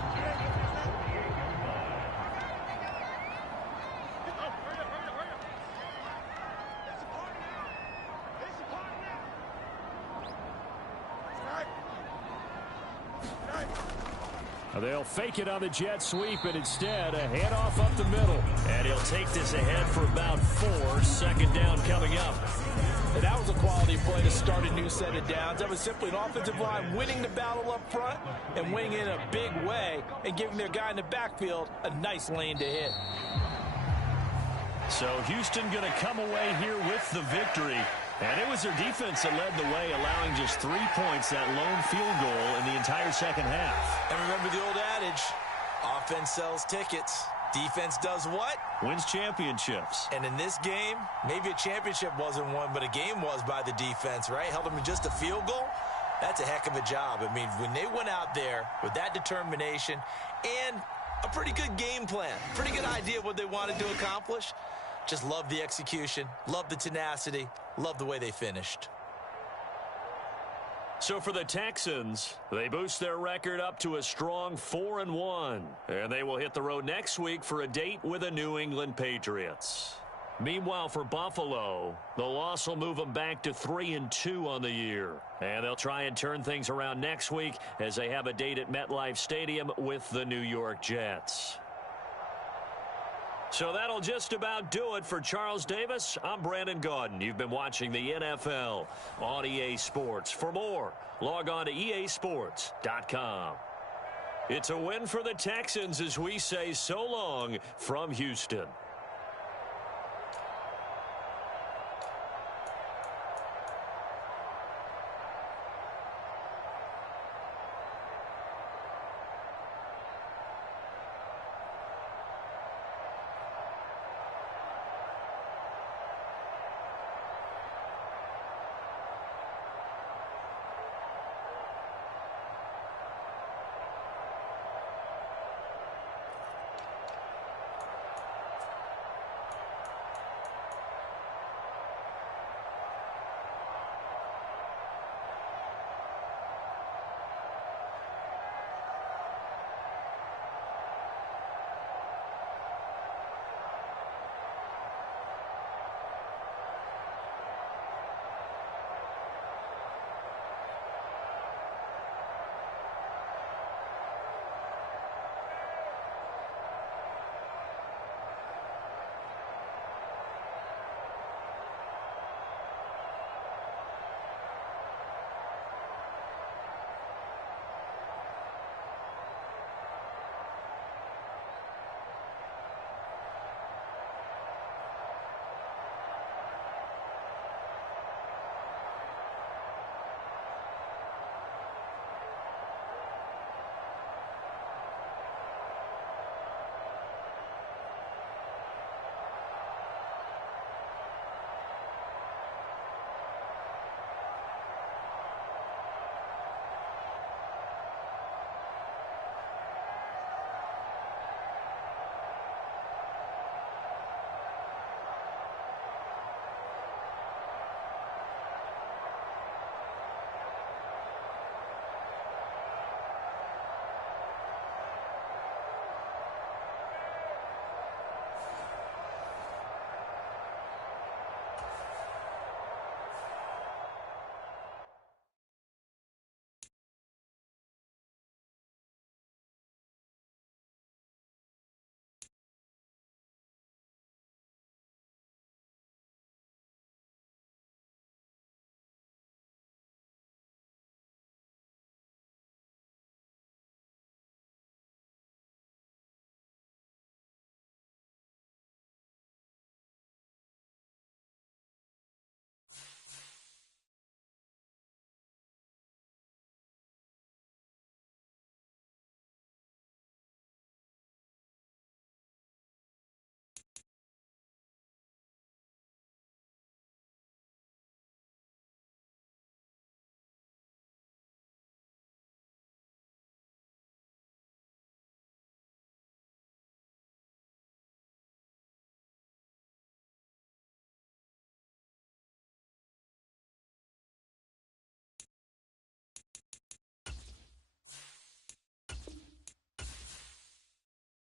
They'll fake it on the jet sweep, and instead a handoff up the middle. And he'll take this ahead for about 4. Second down coming up. And that was a quality play to start a new set of downs. That was simply an offensive line winning the battle up front and winning in a big way and giving their guy in the backfield a nice lane to hit. So Houston going to come away here with the victory. And it was their defense that led the way, allowing just 3 points, that lone field goal in the entire second half. And remember the old adage, offense sells tickets. Defense does what? Wins championships. And in this game, maybe a championship wasn't won, but a game was by the defense, right? Held them to just a field goal. That's a heck of a job. I mean, when they went out there with that determination and a pretty good game plan, pretty good idea of what they wanted to accomplish, just love the execution, love the tenacity, love the way they finished. So for the Texans, they boost their record up to a strong 4-1. And they will hit the road next week for a date with the New England Patriots. Meanwhile, for Buffalo, the loss will move them back to 3-2 on the year. And they'll try and turn things around next week as they have a date at MetLife Stadium with the New York Jets. So that'll just about do it for Charles Davis. I'm Brandon Gaudin. You've been watching the NFL on EA Sports. For more, log on to easports.com. It's a win for the Texans as we say so long from Houston.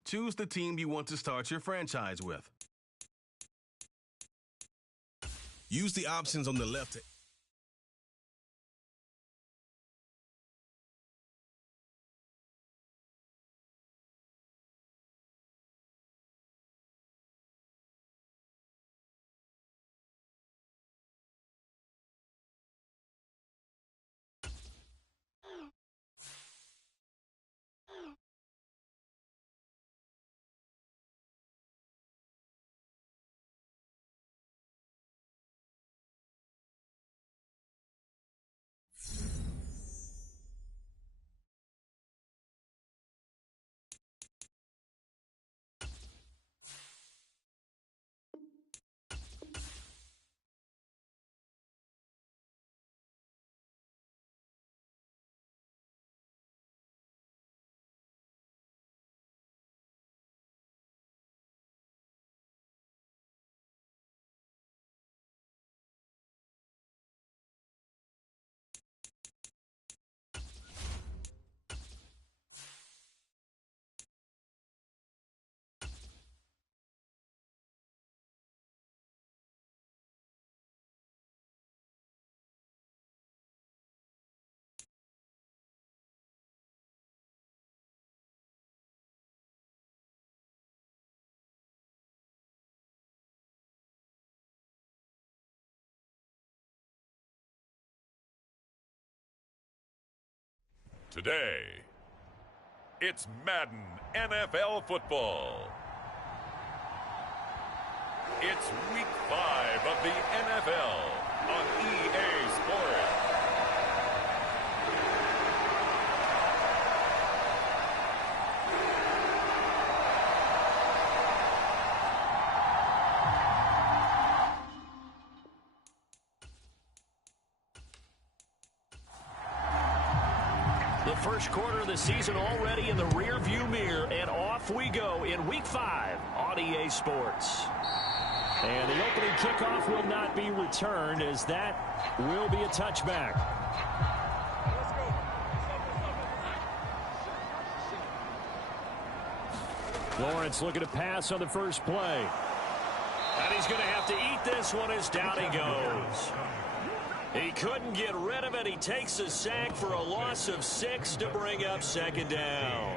choose the team you want to start your franchise with. Use the options on the left. Today, it's Madden NFL football. It's Week 5 of the NFL on EA Sports. The first quarter of the season already in the rear-view mirror, and off we go in Week 5 on EA Sports. And the opening kickoff will not be returned, as that will be a touchback. Lawrence looking to pass on the first play. And he's going to have to eat this one as down he goes. He couldn't get rid of it. He takes a sack for a loss of 6 to bring up second down.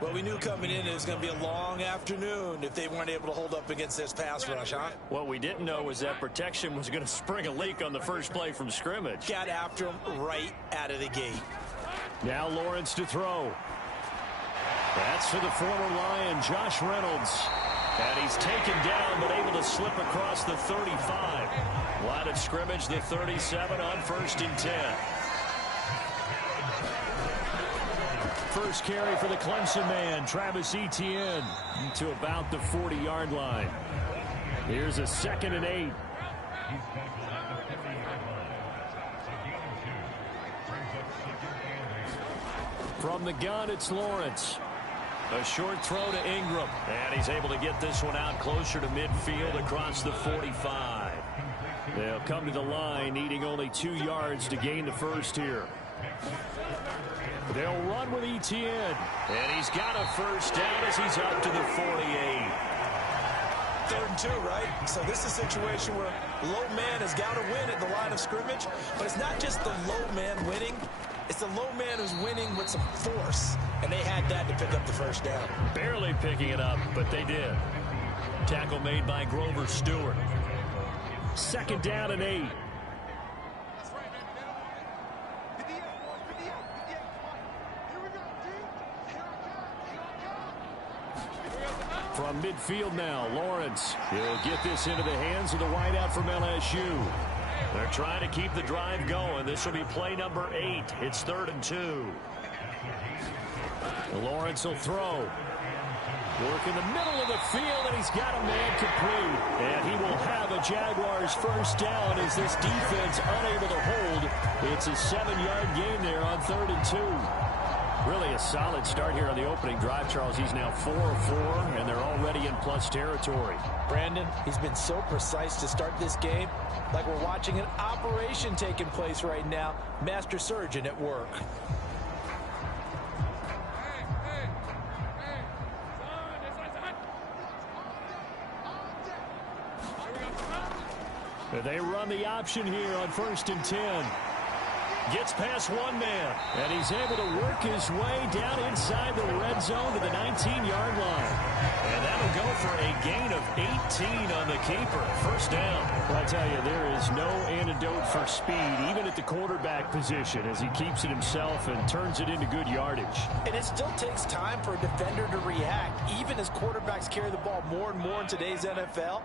Well, we knew coming in it was going to be a long afternoon if they weren't able to hold up against this pass rush, huh? What we didn't know was that protection was going to spring a leak on the first play from scrimmage. Got after him right out of the gate. Now Lawrence to throw. That's for the former Lion, Josh Reynolds. And he's taken down, but able to slip across the 35. Line of scrimmage, the 37 on 1st and 10. First carry for the Clemson man, Travis Etienne, to about the 40-yard line. Here's a 2nd and 8. From the gun, it's Lawrence. A short throw to Ingram. And he's able to get this one out closer to midfield across the 45. They'll come to the line, needing only 2 yards to gain the first here. They'll run with Etienne. And he's got a first down as he's up to the 48. 3rd and 2, right? So this is a situation where low man has got to win at the line of scrimmage. But it's not just the low man winning. It's the low man who's winning with some force. And they had that to pick up the first down. Barely picking it up, but they did. Tackle made by Grover Stewart. 2nd down and 8. From midfield now, Lawrence. He'll get this into the hands of the wideout from LSU. They're trying to keep the drive going. This will be play number 8. It's 3rd and 2. Lawrence will throw. Work in the middle of the field, and he's got a man complete. And he will have a Jaguars first down as this defense unable to hold. It's a 7-yard gain there on 3rd and 2. Really a solid start here on the opening drive, Charles. He's now 4 of 4, and they're already in plus territory. Brandon, he's been so precise to start this game, like we're watching an operation taking place right now. Master surgeon at work. They run the option here on 1st and 10. Gets past one man, and he's able to work his way down inside the red zone to the 19-yard line. And that'll go for a gain of 18 on the keeper. First down. Well, I tell you, there is no antidote for speed, even at the quarterback position, as he keeps it himself and turns it into good yardage. And it still takes time for a defender to react. Even as quarterbacks carry the ball more and more in today's NFL,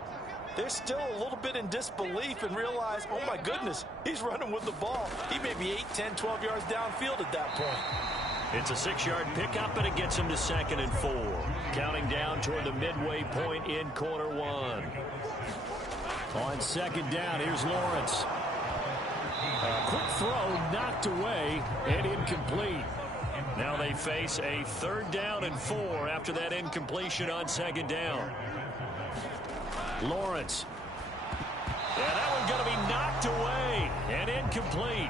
they're still a little bit in disbelief and realize, oh my goodness, he's running with the ball. He may be 8, 10, 12 yards downfield at that point. It's a 6-yard pickup, and it gets him to 2nd and 4. Counting down toward the midway point in quarter one. On 2nd down, here's Lawrence. A quick throw knocked away and incomplete. Now they face a 3rd down and 4 after that incompletion on 2nd down. Lawrence. Yeah, that one's going to be knocked away and incomplete.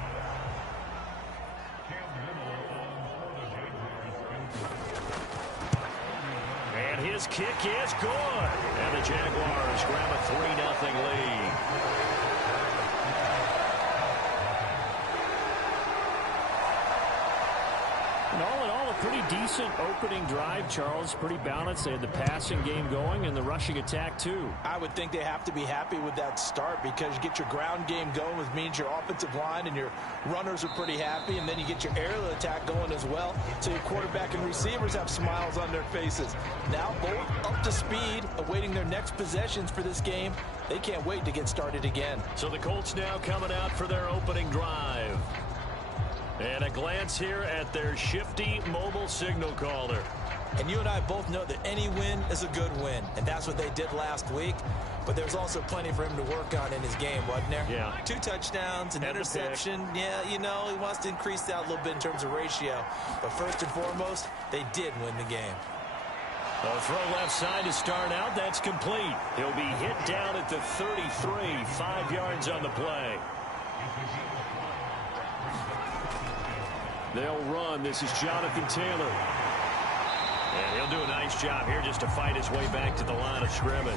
And his kick is good. And the Jaguars grab a 3-0 lead. And all in all, a pretty decent opening drive, Charles. Pretty balanced. They had the passing game going and the rushing attack, too. I would think they have to be happy with that start because you get your ground game going, which means your offensive line and your runners are pretty happy, and then you get your aerial attack going as well, so your quarterback and receivers have smiles on their faces. Now both up to speed, awaiting their next possessions for this game. They can't wait to get started again. So the Colts now coming out for their opening drive. And a glance here at their shifty mobile signal caller. And you and I both know that any win is a good win, and that's what they did last week. But there's also plenty for him to work on in his game, wasn't there? Yeah. 2 touchdowns, an And interception. Yeah, you know, he wants to increase that a little bit in terms of ratio. But first and foremost, they did win the game. A throw left side to start out. That's complete. He'll be hit down at the 33, 5 yards on the play. They'll run. This is Jonathan Taylor. And he'll do a nice job here just to fight his way back to the line of scrimmage.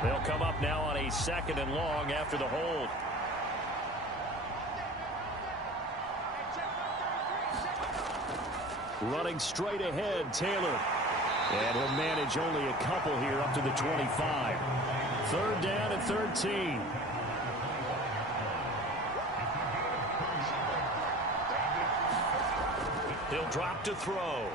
They'll come up now on a 2nd and long after the hold. Running straight ahead, Taylor. And he'll manage only a couple here up to the 25. 3rd down and 13. He'll drop to throw.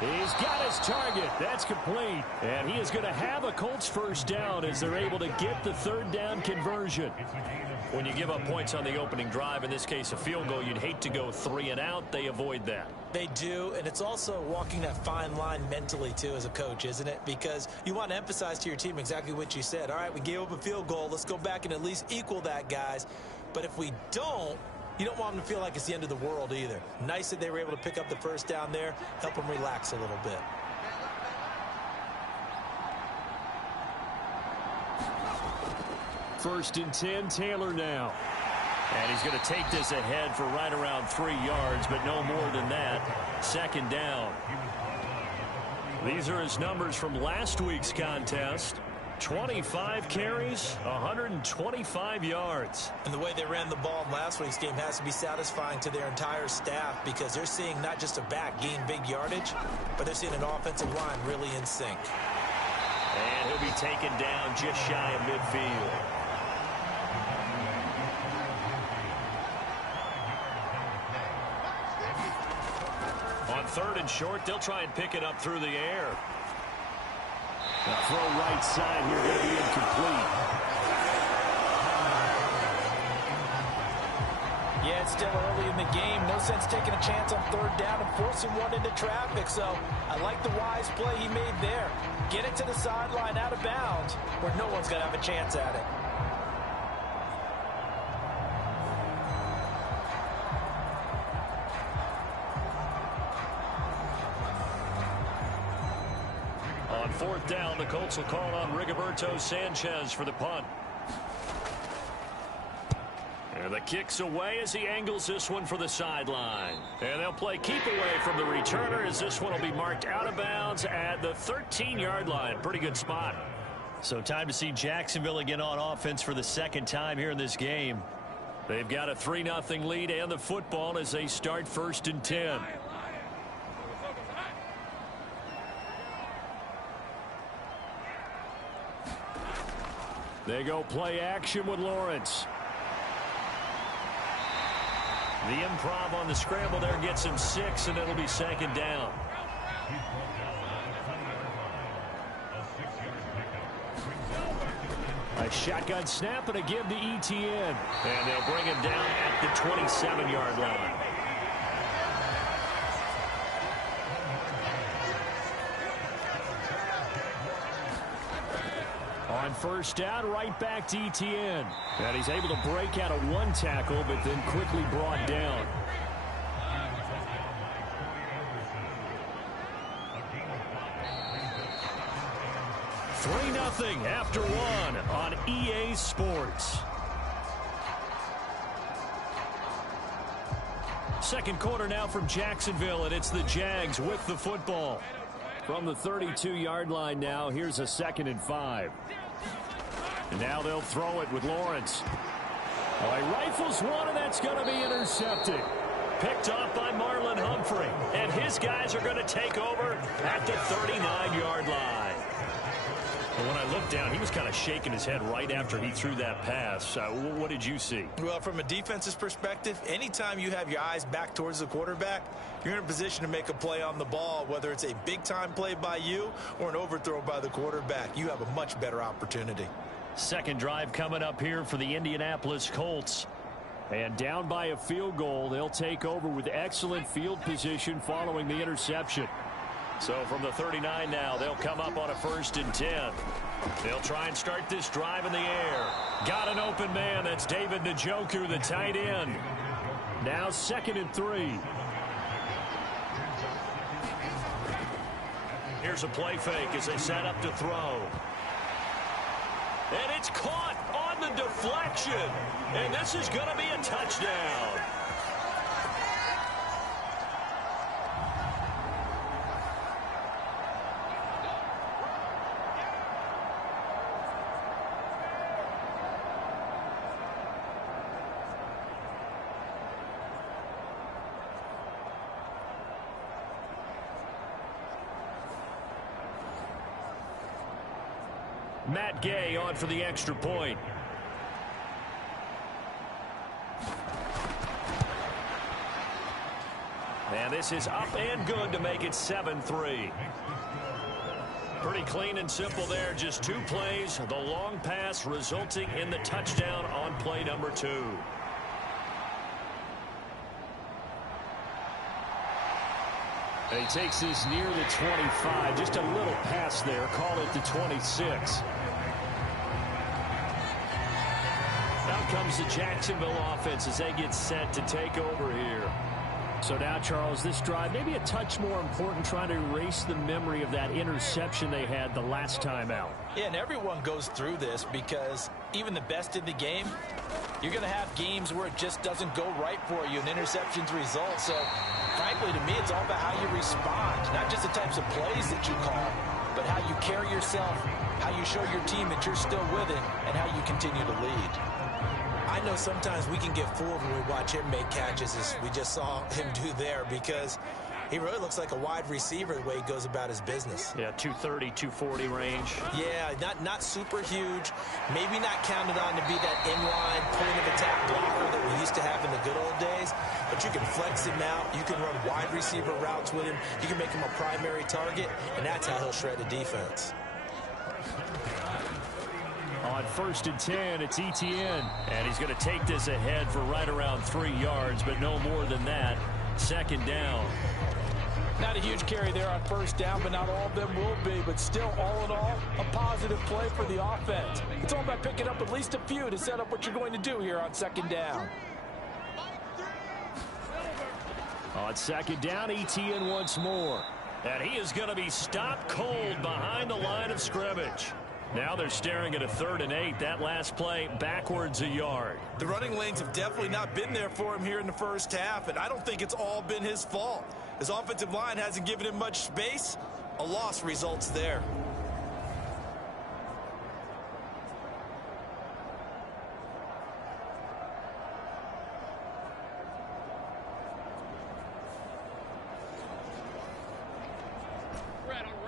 He's got his target. That's complete. And he is going to have a Colts first down as they're able to get the 3rd down conversion. When you give up points on the opening drive, in this case a field goal, you'd hate to go 3 and out. They avoid that. They do, and it's also walking that fine line mentally, too, as a coach, isn't it? Because you want to emphasize to your team exactly what you said. All right, we gave up a field goal. Let's go back and at least equal that, guys. But if we don't, you don't want them to feel like it's the end of the world either. Nice that they were able to pick up the first down there, help them relax a little bit. First and 10, Taylor now. And he's going to take this ahead for right around 3 yards, but no more than that. 2nd down. These are his numbers from last week's contest. 25 carries, 125 yards. And the way they ran the ball in last week's game has to be satisfying to their entire staff because they're seeing not just a back gain big yardage, but they're seeing an offensive line really in sync. And he'll be taken down just shy of midfield. On 3rd and short, they'll try and pick it up through the air. The throw right side here going to be incomplete. Yeah, it's still early in the game. No sense taking a chance on 3rd down and forcing one into traffic. So I like the wise play he made there. Get it to the sideline out of bounds where no one's going to have a chance at it. On 4th down, the Colts will call on Rigoberto Sanchez for the punt. And the kick's away as he angles this one for the sideline. And they'll play keep away from the returner as this one will be marked out of bounds at the 13-yard line. Pretty good spot. So time to see Jacksonville again on offense for the second time here in this game. They've got a 3-0 lead and the football as they start 1st and 10. They go play action with Lawrence. The improv on the scramble there gets him 6, and it'll be 2nd down. A shotgun snap and a give to ETN. And they'll bring him down at the 27-yard line. On 1st down, right back to ETN. And he's able to break out of 1 tackle, but then quickly brought down. Nothing after 1 on EA Sports. Second quarter now from Jacksonville, and it's the Jags with the football. From the 32-yard line now, here's a 2nd and 5. And now they'll throw it with Lawrence. Oh, he rifles one, and that's going to be intercepted. Picked off by Marlon Humphrey, and his guys are going to take over at the 39-yard line. But when I looked down, he was kind of shaking his head right after he threw that pass. What did you see? Well, from a defense's perspective, anytime you have your eyes back towards the quarterback, you're in a position to make a play on the ball, whether it's a big-time play by you or an overthrow by the quarterback. You have a much better opportunity. Second drive coming up here for the Indianapolis Colts. And down by a field goal, they'll take over with excellent field position following the interception. So from the 39 now, they'll come up on a 1st and 10. They'll try and start this drive in the air. Got an open man. That's David Njoku, the tight end. Now 2nd and 3. Here's a play fake as they set up to throw. And it's caught on the deflection. And this is going to be a touchdown. Matt Gay on for the extra point. And this is up and good to make it 7-3. Pretty clean and simple there. Just 2 plays. The long pass resulting in the touchdown on play number 2. And he takes this near the 25. Just a little pass there. Call it the 26. Now comes the Jacksonville offense as they get set to take over here. So now, Charles, this drive maybe a touch more important, trying to erase the memory of that interception they had the last time out. Yeah, and everyone goes through this because even the best in the game, you're going to have games where it just doesn't go right for you and interceptions result. So, frankly, to me, it's all about how you respond, not just the types of plays that you call, but how you carry yourself, how you show your team that you're still with it, and how you continue to lead. I know sometimes we can get fooled when we watch him make catches, as we just saw him do there, because he really looks like a wide receiver the way he goes about his business. Yeah, 230, 240 range. Yeah, not super huge. Maybe not counted on to be that inline point-of-attack blocker that we used to have in the good old days, but you can flex him out. You can run wide receiver routes with him. You can make him a primary target, and that's how he'll shred a defense. On 1st and 10, it's ETN. And he's going to take this ahead for right around 3 yards, but no more than that. 2nd down. Not a huge carry there on 1st down, but not all of them will be. But still, all in all, a positive play for the offense. It's all about picking up at least a few to set up what you're going to do here on 2nd down. On 2nd down, ETN once more. And he is going to be stopped cold behind the line of scrimmage. Now they're staring at a 3rd and 8. That last play backwards a yard. The running lanes have definitely not been there for him here in the first half, and I don't think it's all been his fault. His offensive line hasn't given him much space. A loss results there.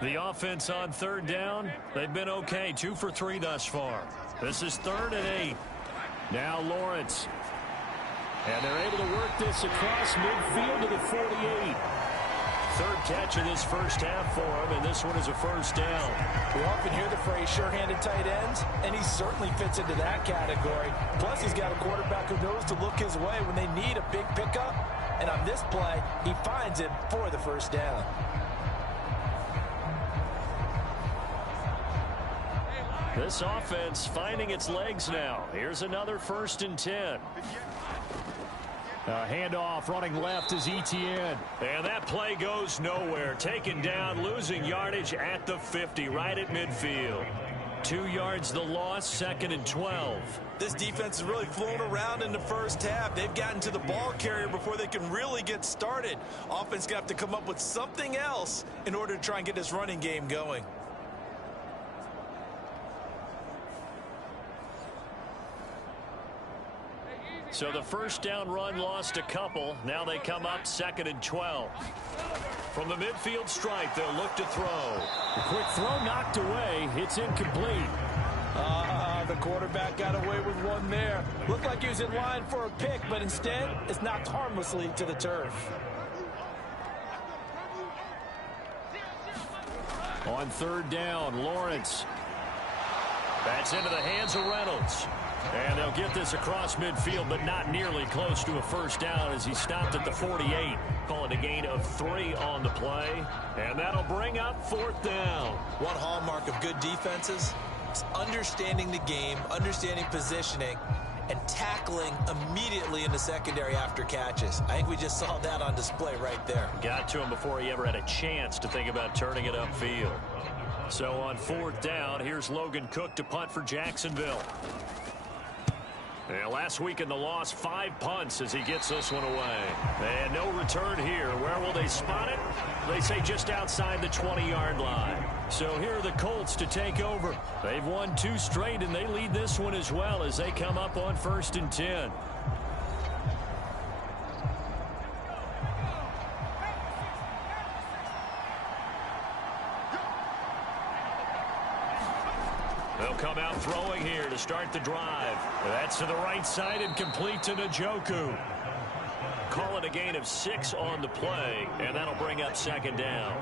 The offense on 3rd down, they've been okay. 2 for 3 thus far. This is 3rd and 8. Now Lawrence. And they're able to work this across midfield to the 48. 3rd catch of this first half for him, and this one is a first down. We often hear the phrase sure-handed tight ends, and he certainly fits into that category. Plus, he's got a quarterback who knows to look his way when they need a big pickup. And on this play, he finds it for the first down. This offense finding its legs now. Here's another 1st and 10. Handoff running left is Etienne. And that play goes nowhere. Taken down, losing yardage at the 50, right at midfield. 2 yards the loss, 2nd and 12. This defense has really flown around in the first half. They've gotten to the ball carrier before they can really get started. Offense going to have to come up with something else in order to try and get this running game going. So the first down run lost a couple. Now they come up 2nd and 12. From the midfield stripe, they'll look to throw. The quick throw knocked away. It's incomplete. The quarterback got away with one there. Looked like he was in line for a pick, but instead, it's knocked harmlessly to the turf. On 3rd down, Lawrence. That's into the hands of Reynolds. And they'll get this across midfield, but not nearly close to a first down as he stopped at the 48. Call it a gain of 3 on the play. And that'll bring up 4th down. One hallmark of good defenses is understanding the game, understanding positioning, and tackling immediately in the secondary after catches. I think we just saw that on display right there. Got to him before he ever had a chance to think about turning it upfield. So on 4th down, here's Logan Cook to punt for Jacksonville. And last week in the loss, 5 punts as he gets this one away. And no return here. Where will they spot it? They say just outside the 20-yard line. So here are the Colts to take over. They've won 2 straight, and they lead this one as well as they come up on 1st and 10. They'll come out throwing here to start the drive. That's to the right side and complete to Njoku. Call it a gain of 6 on the play, and that'll bring up 2nd down.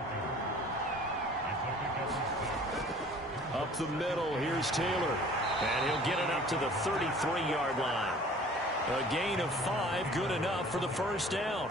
Up the middle, here's Taylor. And he'll get it up to the 33-yard line. A gain of 5, good enough for the first down.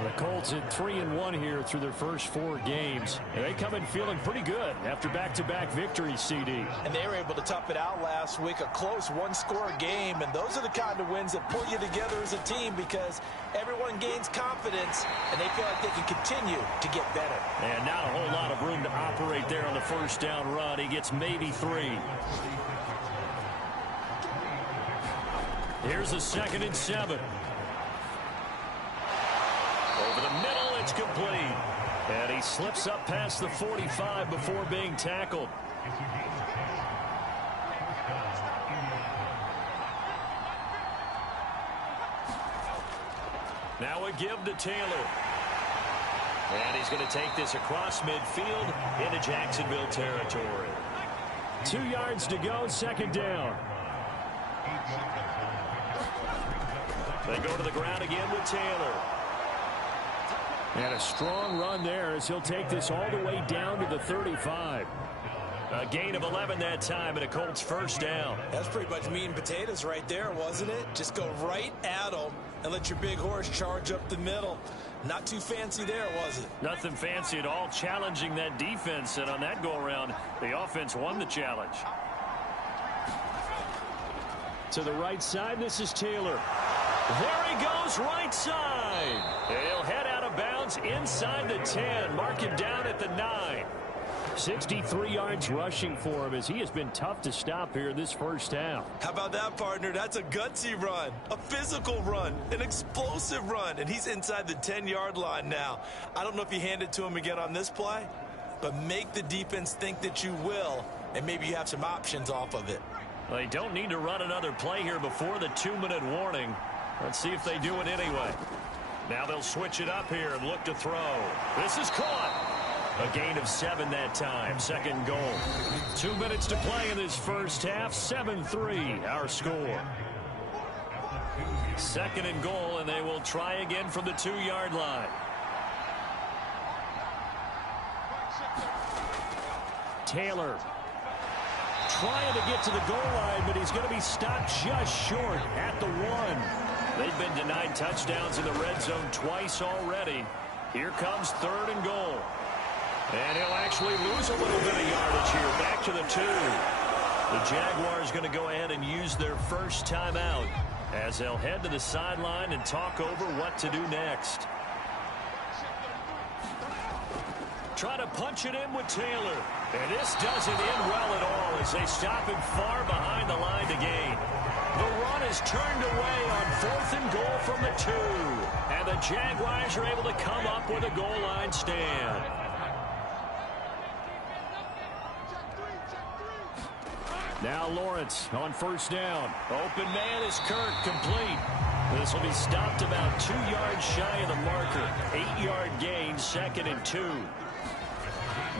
The Colts at 3-1 here through their first 4 games. And they come in feeling pretty good after back-to-back victories, CD. And they were able to tough it out last week, a close one-score game. And those are the kind of wins that pull you together as a team because everyone gains confidence and they feel like they can continue to get better. And not a whole lot of room to operate there on the first down run. He gets maybe 3. Here's a 2nd and 7. Over the middle, it's complete. And he slips up past the 45 before being tackled. Now a give to Taylor. And he's going to take this across midfield into Jacksonville territory. 2 yards to go, 2nd down. They go to the ground again with Taylor. And a strong run there as he'll take this all the way down to the 35. A gain of 11 that time and a Colts first down. That's pretty much meat and potatoes right there, wasn't it? Just go right at them and let your big horse charge up the middle. Not too fancy there, was it? Nothing fancy at all, challenging that defense. And on that go-around, the offense won the challenge. To the right side, this is Taylor. There he goes, right side. He'll head out of bounds inside the 10. Mark him down at the 9. 63 yards rushing for him as he has been tough to stop here in this first half. How about that, partner? That's a gutsy run, a physical run, an explosive run, and he's inside the 10-yard line now. I don't know if you hand it to him again on this play, but make the defense think that you will, and maybe you have some options off of it. They don't need to run another play here before the 2-minute warning. Let's see if they do it anyway. Now they'll switch it up here and look to throw. This is caught. A gain of 7 that time. Second goal. 2 minutes to play in this first half. 7-3 our score. Second and goal, and they will try again from the 2-yard line. Taylor trying to get to the goal line, but he's going to be stopped just short at the 1. They've been denied touchdowns in the red zone twice already. Here comes third and goal. And he'll actually lose a little bit of yardage here. Back to the 2. The Jaguars going to go ahead and use their first timeout as they'll head to the sideline and talk over what to do next. Try to punch it in with Taylor. And this doesn't end well at all as they stop him far behind the line to gain. The run is turned away on 4th and goal from the 2. And the Jaguars are able to come up with a goal line stand. Now Lawrence on first down. Open man is Kirk, complete. This will be stopped about 2 yards shy of the marker. 8-yard gain, 2nd and 2.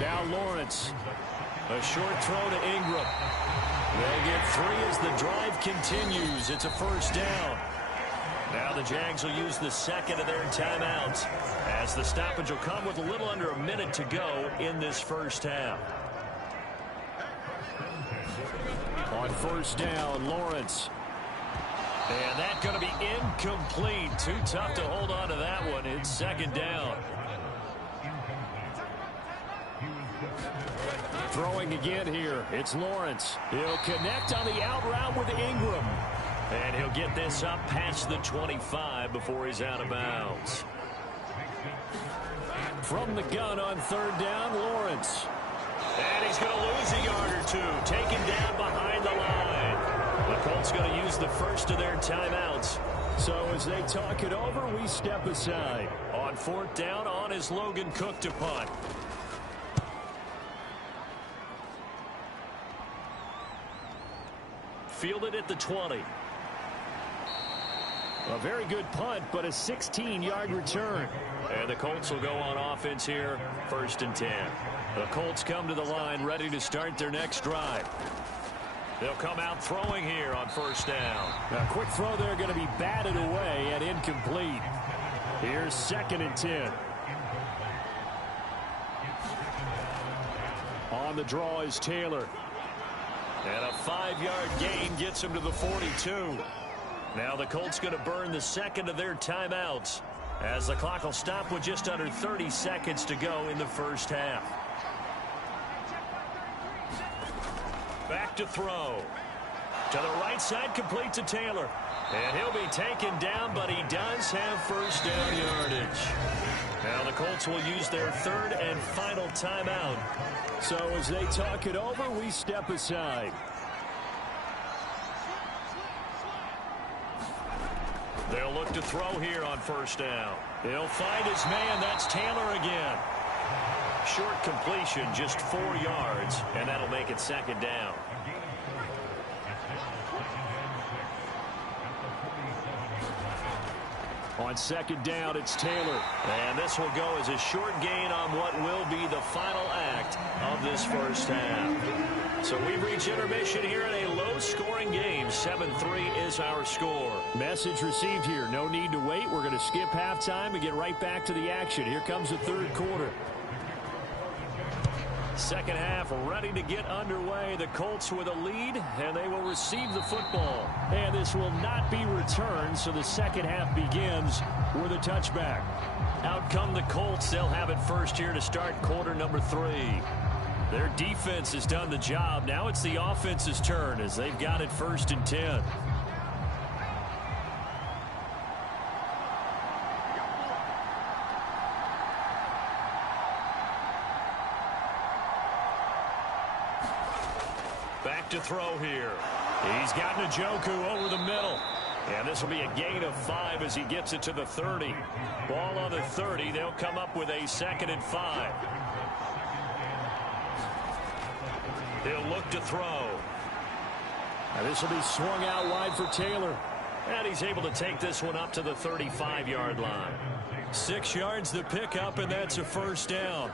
Now Lawrence. A short throw to Ingram. They get 3 as the drive continues. It's a first down. Now the Jags will use the second of their timeouts as the stoppage will come with a little under a minute to go in this first half. On first down, Lawrence. And that's going to be incomplete. Too tough to hold on to that one. It's second down. Throwing again here. It's Lawrence. He'll connect on the out route with Ingram. And he'll get this up past the 25 before he's out of bounds. From the gun on third down, Lawrence. And he's going to lose a yard or 2. Taken down behind the line. The Colts going to use the first of their timeouts. So as they talk it over, we step aside. On 4th down, on is Logan Cook to punt. Fielded at the 20. A very good punt, but a 16-yard return. And the Colts will go on offense here, 1st and 10. The Colts come to the line ready to start their next drive. They'll come out throwing here on first down. A quick throw there going to be batted away and incomplete. Here's 2nd and 10. On the draw is Taylor. And a 5-yard gain gets him to the 42. Now the Colts going to burn the second of their timeouts as the clock will stop with just under 30 seconds to go in the first half. Back to throw. To the right side, complete to Taylor. And he'll be taken down, but he does have first down yardage. Now the Colts will use their third and final timeout. So as they talk it over, we step aside. They'll look to throw here on first down. He'll find his man. That's Taylor again. Short completion, just 4 yards, and that'll make it second down. On second down, it's Taylor. And this will go as a short gain on what will be the final act of this first half. So we've reached intermission here in a low-scoring game. 7-3 is our score. Message received here. No need to wait. We're going to skip halftime and get right back to the action. Here comes the third quarter. Second half ready to get underway. The Colts with a lead, and they will receive the football. And this will not be returned, so the second half begins with a touchback. Out come the Colts. They'll have it first here to start quarter number 3. Their defense has done the job. Now it's the offense's turn as they've got it 1st and 10. to throw here. He's got Njoku over the middle. And this will be a gain of 5 as he gets it to the 30. Ball on the 30. They'll come up with a 2nd and 5. He'll look to throw. Now this will be swung out wide for Taylor. And he's able to take this one up to the 35-yard line. 6 yards to pick up, and that's a first down.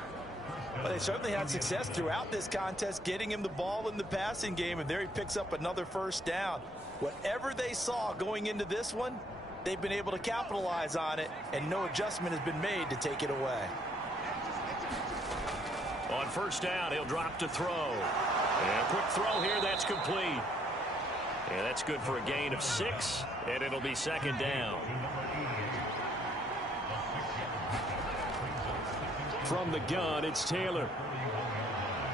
Well, they certainly had success throughout this contest getting him the ball in the passing game, and there he picks up another first down. Whatever they saw going into this one, they've been able to capitalize on it, and no adjustment has been made to take it away. On first down, he'll drop to throw. And a quick throw here, that's complete. And that's good for a gain of 6, and it'll be 2nd down. From the gun, it's Taylor.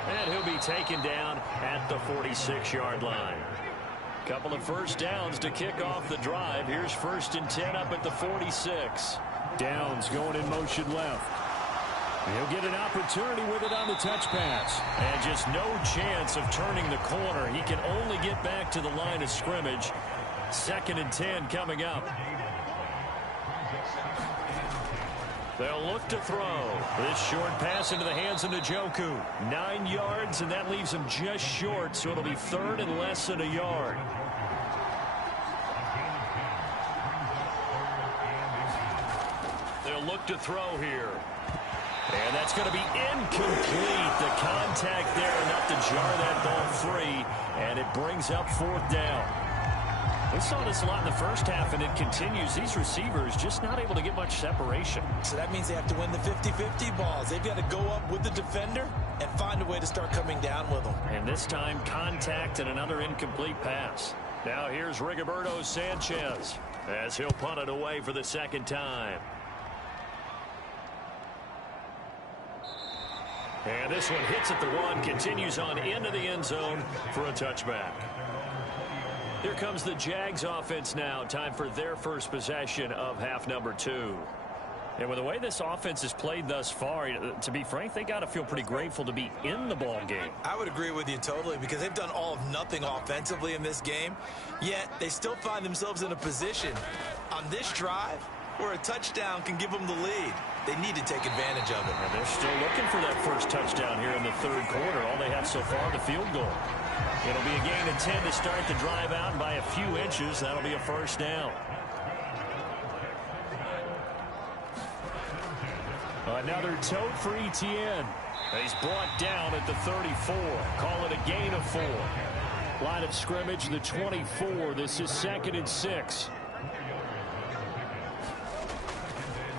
And he'll be taken down at the 46-yard line. Couple of first downs to kick off the drive. Here's 1st and 10 up at the 46. Downs going in motion left. He'll get an opportunity with it on the touch pass. And just no chance of turning the corner. He can only get back to the line of scrimmage. 2nd and 10 coming up. They'll look to throw. This short pass into the hands of Njoku. 9 yards, and that leaves him just short, so it'll be 3rd and less than a yard. They'll look to throw here. And that's going to be incomplete. The contact there enough to jar that ball free, and it brings up 4th down. We saw this a lot in the first half, and it continues. These receivers just not able to get much separation. So that means they have to win the 50-50 balls. They've got to go up with the defender and find a way to start coming down with them. And this time, contact and another incomplete pass. Now here's Rigoberto Sanchez as he'll punt it away for the 2nd time. And this one hits at the 1, continues on into the end zone for a touchback. Here comes the Jags offense now. Time for their first possession of half number 2. And with the way this offense has played thus far, to be frank, they got to feel pretty grateful to be in the ball game. I would agree with you totally, because they've done all of nothing offensively in this game, yet they still find themselves in a position on this drive where a touchdown can give them the lead. They need to take advantage of it. And they're still looking for that first touchdown here in the 3rd quarter. All they have so far, the field goal. It'll be a gain of 10 to start the drive out, and by a few inches, that'll be a first down. Another tote for Etienne. He's brought down at the 34. Call it a gain of 4. Line of scrimmage, the 24. This is 2nd and 6.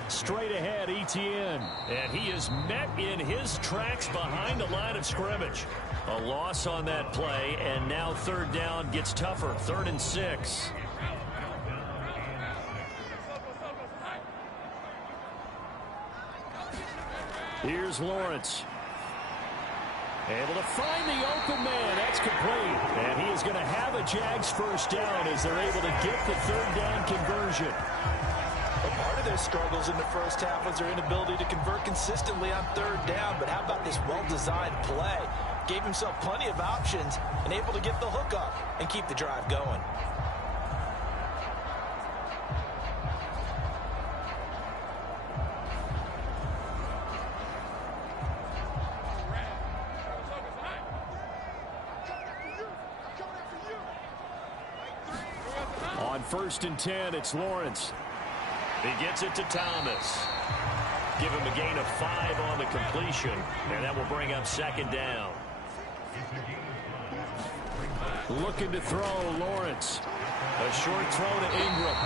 Straight ahead, Etienne. And he is met in his tracks behind the line of scrimmage. A loss on that play, and now 3rd down gets tougher. 3rd and 6. Here's Lawrence. Able to find the open man. That's complete. And he is going to have a Jags first down as they're able to get the 3rd down conversion. But part of their struggles in the first half was their inability to convert consistently on 3rd down. But how about this well-designed play? Gave himself plenty of options and able to get the hook up and keep the drive going. On 1st and 10, it's Lawrence. He gets it to Thomas. Give him a gain of 5 on the completion, and that will bring up 2nd down. Looking to throw, Lawrence. A short throw to Ingram.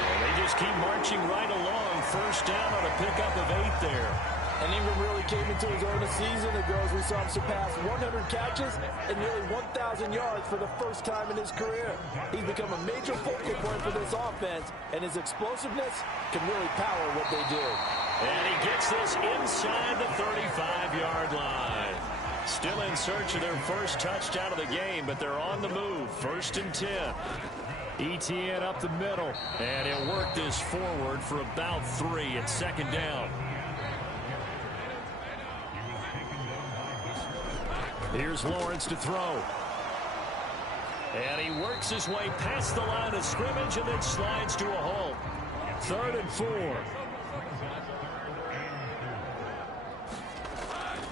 And they just keep marching right along. First down on a pickup of 8 there. And Ingram really came into his own a season ago as we saw him surpass 100 catches and nearly 1,000 yards for the first time in his career. He's become a major focal point for this offense, and his explosiveness can really power what they do. And he gets this inside the 35-yard line. Still in search of their first touchdown of the game, but they're on the move. 1st and 10. Etienne up the middle. And he'll work this forward for about 3 at 2nd down. Here's Lawrence to throw. And he works his way past the line of scrimmage and then slides to a halt. 3rd and 4.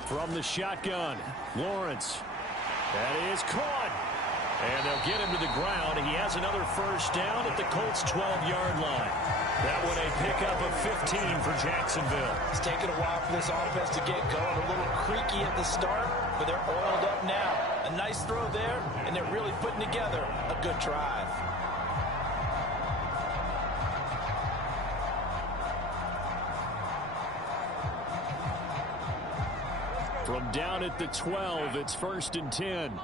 From the shotgun, Lawrence. That is caught. And they'll get him to the ground. He has another first down at the Colts' 12-yard line. That one a pickup of 15 for Jacksonville. It's taken a while for this offense to get going. A little creaky at the start, but they're oiled up now. A nice throw there, and they're really putting together a good drive. From down at the 12, it's 1st and 10.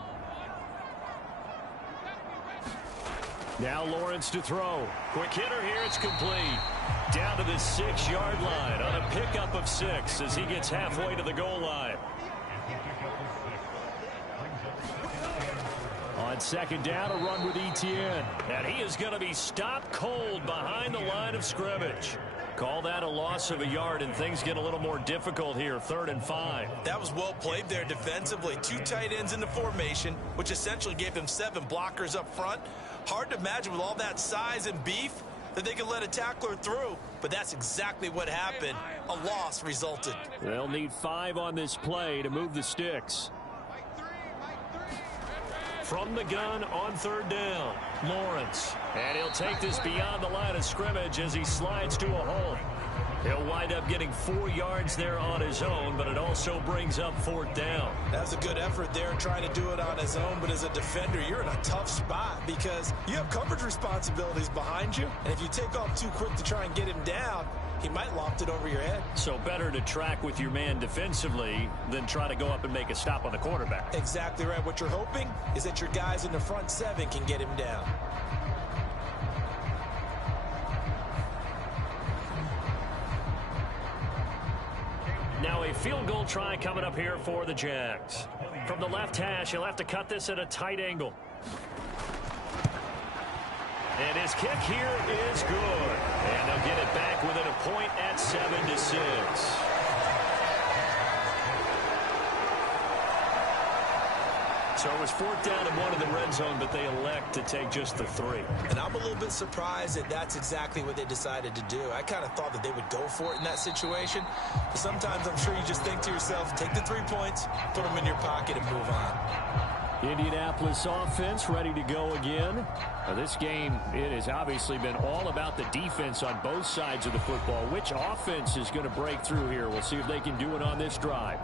Now Lawrence to throw. Quick hitter here, it's complete. Down to the 6-yard line on a pickup of 6 as he gets halfway to the goal line. On 2nd down, a run with Etienne. And he is going to be stopped cold behind the line of scrimmage. Call that a loss of a yard, and things get a little more difficult here. 3rd and 5. That was well played there defensively. 2 tight ends in the formation, which essentially gave them 7 blockers up front. Hard to imagine with all that size and beef that they could let a tackler through, but that's exactly what happened. A loss resulted. They'll need 5 on this play to move the sticks. From the gun on 3rd down, Lawrence. And he'll take this beyond the line of scrimmage as he slides to a halt. He'll wind up getting 4 yards there on his own, but it also brings up 4th down. That was a good effort there trying to do it on his own, but as a defender, you're in a tough spot because you have coverage responsibilities behind you, and if you take off too quick to try and get him down, he might loft it over your head. So better to track with your man defensively than try to go up and make a stop on the quarterback. Exactly right. What you're hoping is that your guys in the front 7 can get him down. Now a field goal try coming up here for the Jags. From the left hash, he'll have to cut this at a tight angle. And his kick here is good. And they'll get it back within a point at 7-6. So it was 4th down and 1 in the red zone, but they elect to take just the 3. And I'm a little bit surprised that that's exactly what they decided to do. I kind of thought that they would go for it in that situation. But sometimes I'm sure you just think to yourself, take the 3 points, put them in your pocket, and move on. Indianapolis offense ready to go again. Now this game, it has obviously been all about the defense on both sides of the football. Which offense is going to break through here? We'll see if they can do it on this drive.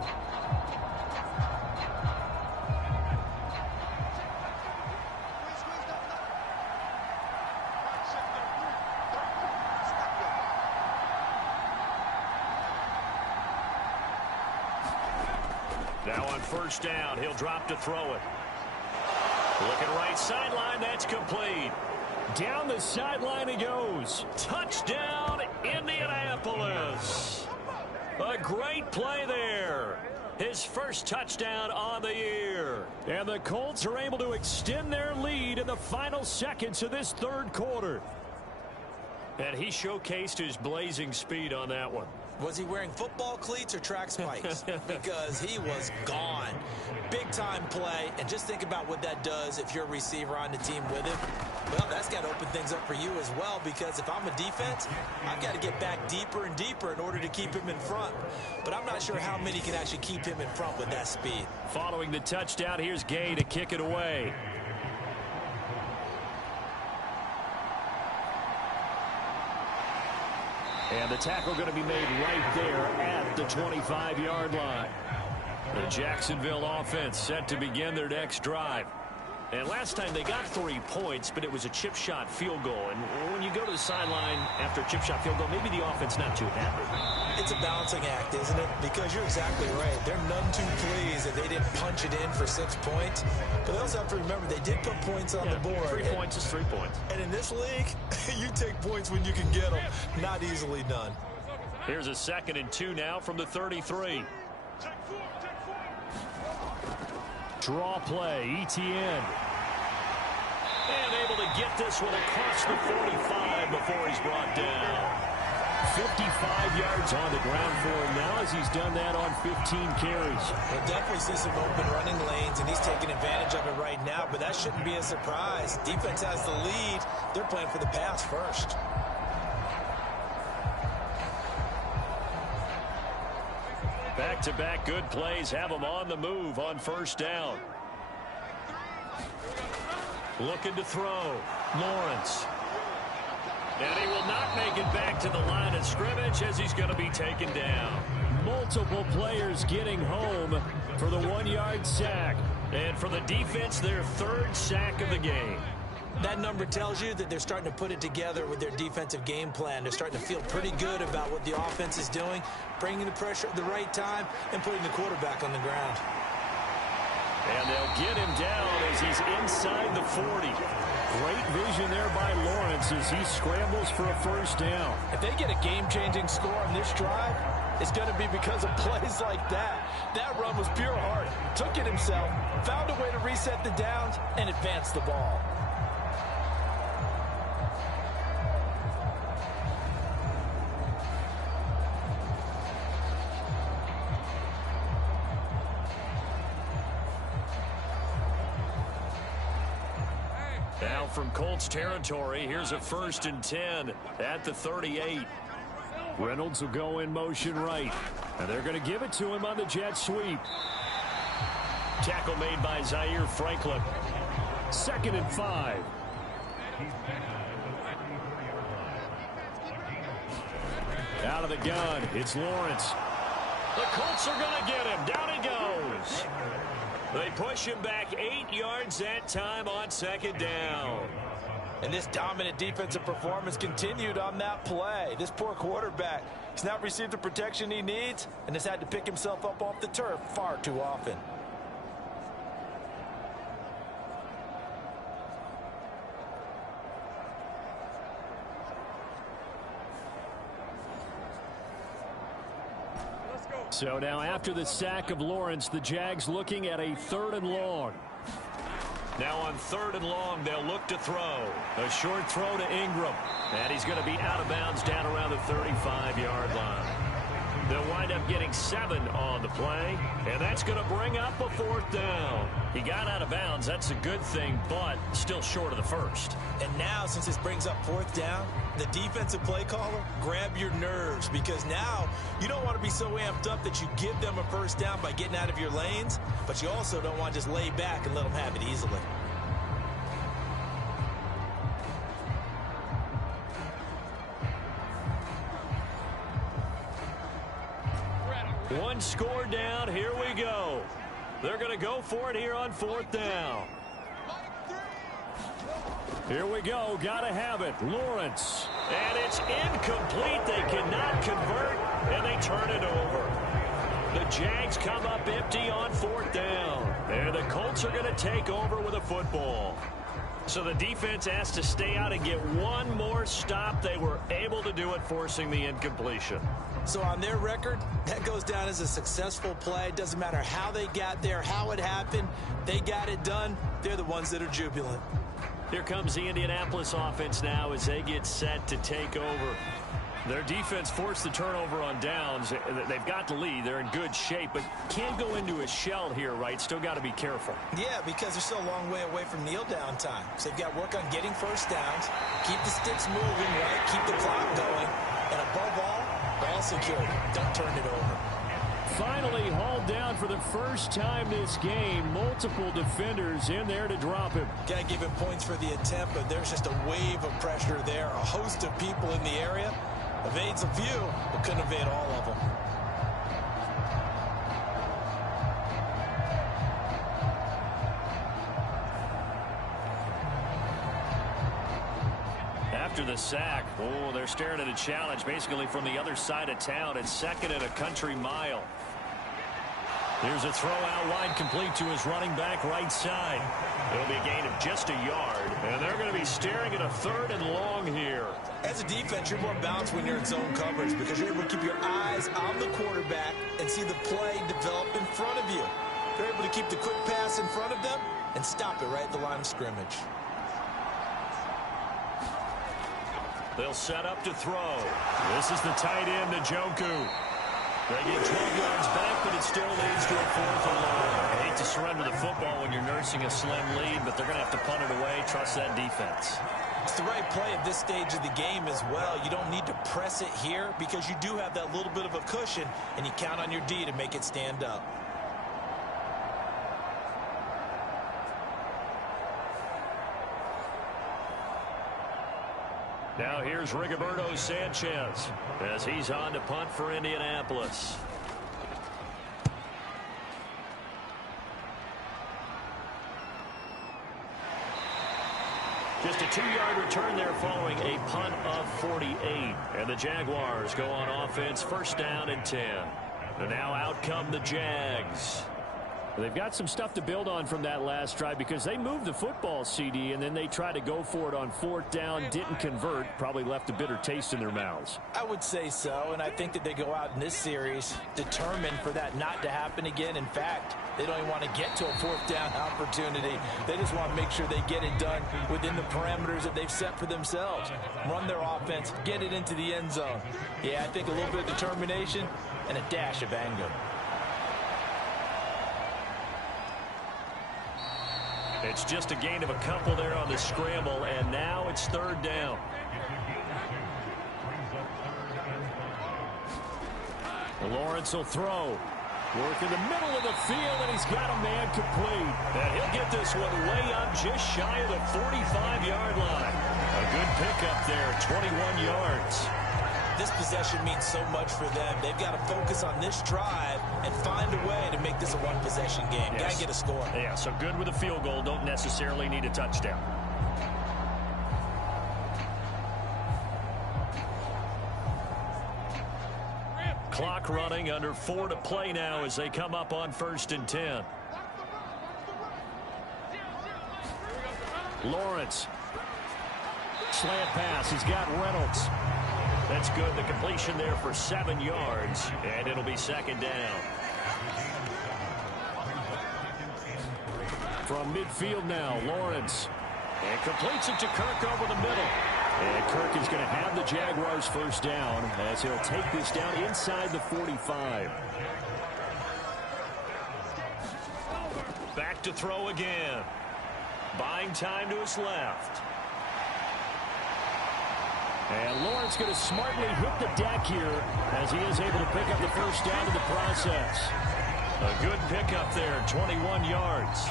Now on 1st down, he'll drop to throw it. Looking right sideline, that's complete. Down the sideline he goes. Touchdown, Indianapolis. A great play there. His first touchdown on the year. And the Colts are able to extend their lead in the final seconds of this 3rd quarter. And he showcased his blazing speed on that one. Was he wearing football cleats or track spikes? Because he was gone. Big-time play, and just think about what that does if you're a receiver on the team with him. Well, that's got to open things up for you as well, because if I'm a defense, I've got to get back deeper and deeper in order to keep him in front. But I'm not sure how many can actually keep him in front with that speed. Following the touchdown, here's Gay to kick it away. And the tackle going to be made right there at the 25-yard line. The Jacksonville offense set to begin their next drive. And last time they got 3 points, but it was a chip shot field goal. And when you go to the sideline after a chip shot field goal, maybe the offense not too happy. It's a balancing act, isn't it? Because you're exactly right. They're none too pleased that they didn't punch it in for 6 points. But they also have to remember they did put points on the board. 3 points is 3 points. And in this league, you take points when you can get them. Not easily done. Here's a 2nd and 2 now from the 33. Draw play, Etienne. And able to get this one across the 45 before he's brought down. 55 yards on the ground for him now as he's done that on 15 carries. We'll definitely see some open running lanes, and he's taking advantage of it right now, but that shouldn't be a surprise. Defense has the lead. They're playing for the pass first. Back-to-back good plays have him on the move on first down. Looking to throw. Lawrence. And he will not make it back to the line of scrimmage as he's going to be taken down. Multiple players getting home for the 1-yard sack. And for the defense, their third sack of the game. That number tells you that they're starting to put it together with their defensive game plan. They're starting to feel pretty good about what the offense is doing, bringing the pressure at the right time, and putting the quarterback on the ground. And they'll get him down as he's inside the 40. Great vision there by Lawrence as he scrambles for a first down. If they get a game-changing score on this drive, it's going to be because of plays like that. That run was pure heart. Took it himself, found a way to reset the downs, and advance the ball. Now from Colts territory, here's a 1st and 10 at the 38. Reynolds will go in motion right, and they're going to give it to him on the jet sweep. Tackle made by Zaire Franklin. 2nd and 5. Out of the gun, it's Lawrence. The Colts are going to get him. Down he goes. They push him back 8 yards that time on 2nd down. And this dominant defensive performance continued on that play. This poor quarterback has not received the protection he needs and has had to pick himself up off the turf far too often. So now after the sack of Lawrence, the Jags looking at a 3rd and long. Now on 3rd and long, they'll look to throw. A short throw to Ingram. And he's going to be out of bounds down around the 35-yard line. They'll wind up getting 7 on the play, and that's going to bring up a 4th down. He got out of bounds. That's a good thing, but still short of the 1st. And now, since this brings up 4th down, the defensive play caller, grab your nerves, because now you don't want to be so amped up that you give them a 1st down by getting out of your lanes, but you also don't want to just lay back and let them have it easily. One score down. Here we go. They're going to go for it here on 4th down. Here we go. Got to have it. Lawrence. And it's incomplete. They cannot convert, and they turn it over. The Jags come up empty on 4th down. And the Colts are going to take over with a football. So the defense has to stay out and get one more stop. They were able to do it, forcing the incompletion. So on their record, that goes down as a successful play. It doesn't matter how they got there, how it happened. They got it done. They're the ones that are jubilant. Here comes the Indianapolis offense now as they get set to take over. Their defense forced the turnover on downs. They've got the lead. They're in good shape, but can't go into a shell here, right? Still got to be careful. Yeah, because they're still a long way away from kneel down time. So they've got to work on getting 1st downs, keep the sticks moving, right? Keep the clock going. And above all, ball security. Don't turn it over. Finally hauled down for the first time this game. Multiple defenders in there to drop him. Got to give him points for the attempt, but there's just a wave of pressure there. A host of people in the area. Evades a few, but couldn't evade all of them. After the sack, they're staring at a challenge basically from the other side of town. It's 2nd and a country mile. Here's a throw out wide, complete to his running back right side. It'll be a gain of just a yard, and they're going to be staring at a 3rd and long here. As a defense, you're more balanced when you're in zone coverage because you're able to keep your eyes on the quarterback and see the play develop in front of you. You're able to keep the quick pass in front of them and stop it right at the line of scrimmage. They'll set up to throw. This is the tight end, Njoku. They get 12 yards back, but it still leads to a 4th and long. I hate to surrender the football when you're nursing a slim lead, but they're going to have to punt it away. Trust that defense. It's the right play at this stage of the game as well. You don't need to press it here because you do have that little bit of a cushion, and you count on your D to make it stand up. Now here's Rigoberto Sanchez as he's on to punt for Indianapolis. Just a 2-yard return there following a punt of 48. And the Jaguars go on offense, 1st down and 10. And now out come the Jags. They've got some stuff to build on from that last drive because they moved the football, CD, and then they tried to go for it on 4th down, didn't convert, probably left a bitter taste in their mouths. I would say so, and I think that they go out in this series determined for that not to happen again. In fact, they don't even want to get to a 4th down opportunity. They just want to make sure they get it done within the parameters that they've set for themselves. Run their offense, get it into the end zone. Yeah, I think a little bit of determination and a dash of anger. It's just a gain of a couple there on the scramble, and now it's 3rd down. Lawrence will throw. Work in the middle of the field, and he's got a man complete. And he'll get this one way up just shy of the 45-yard line. A good pickup there, 21 yards. This possession means so much for them. They've got to focus on this drive and find a way to make this a one-possession game. Yes. Got to get a score. Yeah, so good with a field goal. Don't necessarily need a touchdown. Clock running, under 4 to play now as they come up on 1st and 10. Lawrence. Slant pass. He's got Reynolds. That's good. The completion there for 7 yards, and it'll be 2nd down. From midfield now, Lawrence. And completes it to Kirk over the middle. And Kirk is going to have the Jaguars 1st down as he'll take this down inside the 45. Back to throw again. Buying time to his left. And Lawrence going to smartly hit the deck here as he is able to pick up the 1st down in the process. A good pickup there, 21 yards.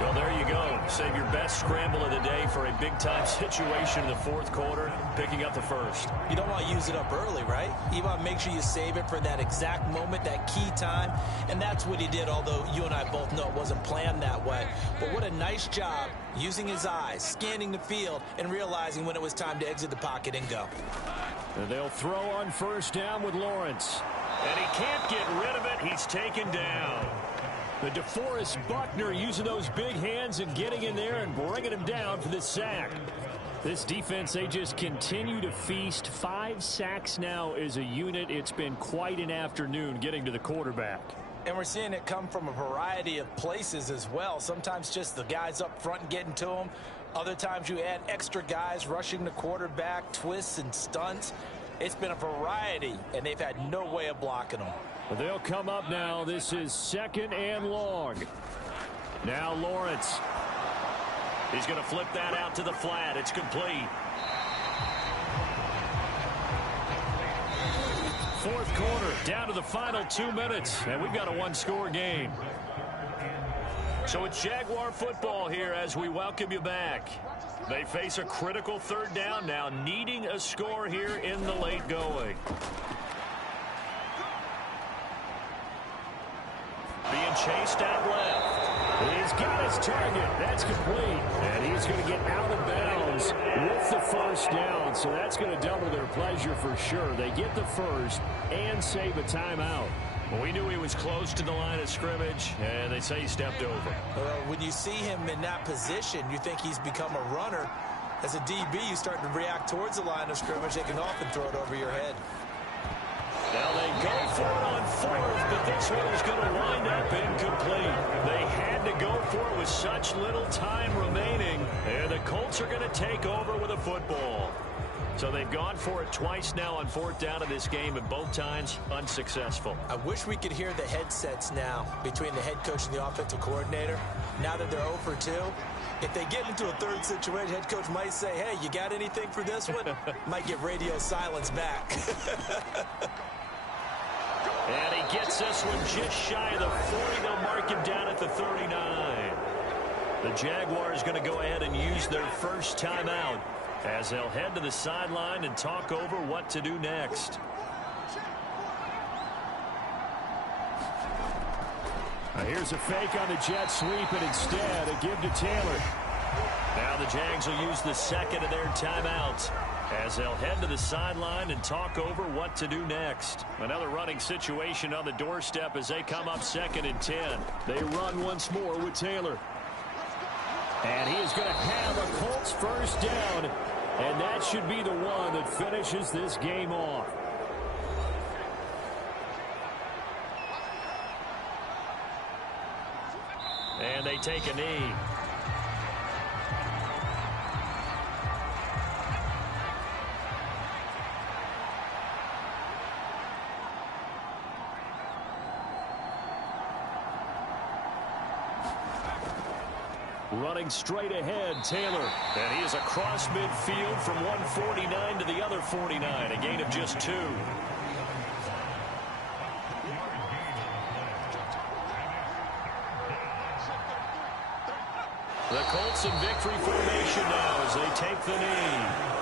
Well, there you go. Save your best scramble of the day for a big-time situation in the 4th quarter, picking up the 1st. You don't want to use it up early, right? You want to make sure you save it for that exact moment, that key time, and that's what he did, although you and I both know it wasn't planned that way. But what a nice job using his eyes, scanning the field, and realizing when it was time to exit the pocket and go. And they'll throw on 1st down with Lawrence. And he can't get rid of it. He's taken down. The DeForest Buckner using those big hands and getting in there and bringing him down for this sack. This defense, they just continue to feast. 5 sacks now as a unit. It's been quite an afternoon getting to the quarterback. And we're seeing it come from a variety of places as well. Sometimes just the guys up front getting to them. Other times you add extra guys rushing the quarterback, twists and stunts. It's been a variety, and they've had no way of blocking them. Well, they'll come up now. This is 2nd and long. Now Lawrence. He's going to flip that out to the flat. It's complete. 4th quarter, down to the final 2 minutes, and we've got a 1-score game. So it's Jaguar football here as we welcome you back. They face a critical 3rd down now, needing a score here in the late going. Being chased out left. He's got his target. That's complete. And he's going to get out of bounds with the 1st down. So that's going to double their pleasure for sure. They get the 1st and save a timeout. Well, we knew he was close to the line of scrimmage, and they say he stepped over. When you see him in that position, you think he's become a runner. As a DB, you start to react towards the line of scrimmage. They can often throw it over your head. Now they go for it on 4th, but this one is going to wind up incomplete. They had to go for it with such little time remaining, and the Colts are going to take over with a football. So they've gone for it twice now on 4th down in this game, and both times unsuccessful. I wish we could hear the headsets now between the head coach and the offensive coordinator. Now that they're 0 for 2, if they get into a third situation, head coach might say, hey, you got anything for this one? Might get radio silence back. And he gets this one just shy of the 40. They'll mark him down at the 39. The Jaguars going to go ahead and use their first timeout as they'll head to the sideline and talk over what to do next. Here's a fake on the jet sweep, and instead a give to Taylor. Now the Jags will use the second of their timeouts as they'll head to the sideline and talk over what to do next. Another running situation on the doorstep as they come up 2nd and 10. They run once more with Taylor. And he is going to have a Colts first down, and that should be the one that finishes this game off. And they take a knee. Running straight ahead, Taylor. And he is across midfield from 149 to the other 49, a gain of just 2. The Colts in victory formation now as they take the knee.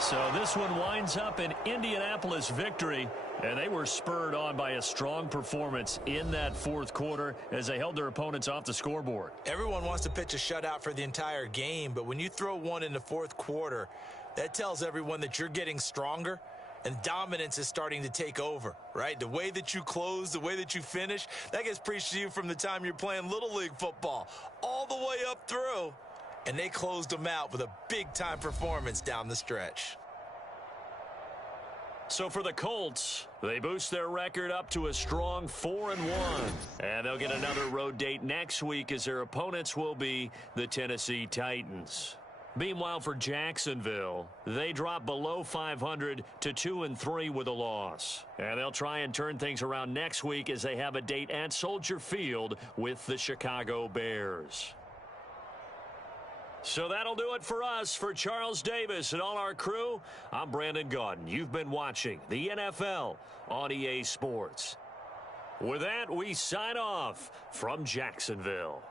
So this one winds up an Indianapolis victory, and they were spurred on by a strong performance in that 4th quarter as they held their opponents off the scoreboard. Everyone wants to pitch a shutout for the entire game, but when you throw one in the 4th quarter, that tells everyone that you're getting stronger and dominance is starting to take over, right? The way that you close, the way that you finish, that gets preached to you from the time you're playing Little League football all the way up through. And they closed them out with a big-time performance down the stretch. So for the Colts, they boost their record up to a strong 4-1. And they'll get another road date next week as their opponents will be the Tennessee Titans. Meanwhile, for Jacksonville, they drop below 500 to 2-3 with a loss. And they'll try and turn things around next week as they have a date at Soldier Field with the Chicago Bears. So that'll do it for us. For Charles Davis and all our crew, I'm Brandon Gaudin. You've been watching the NFL on EA Sports. With that, we sign off from Jacksonville.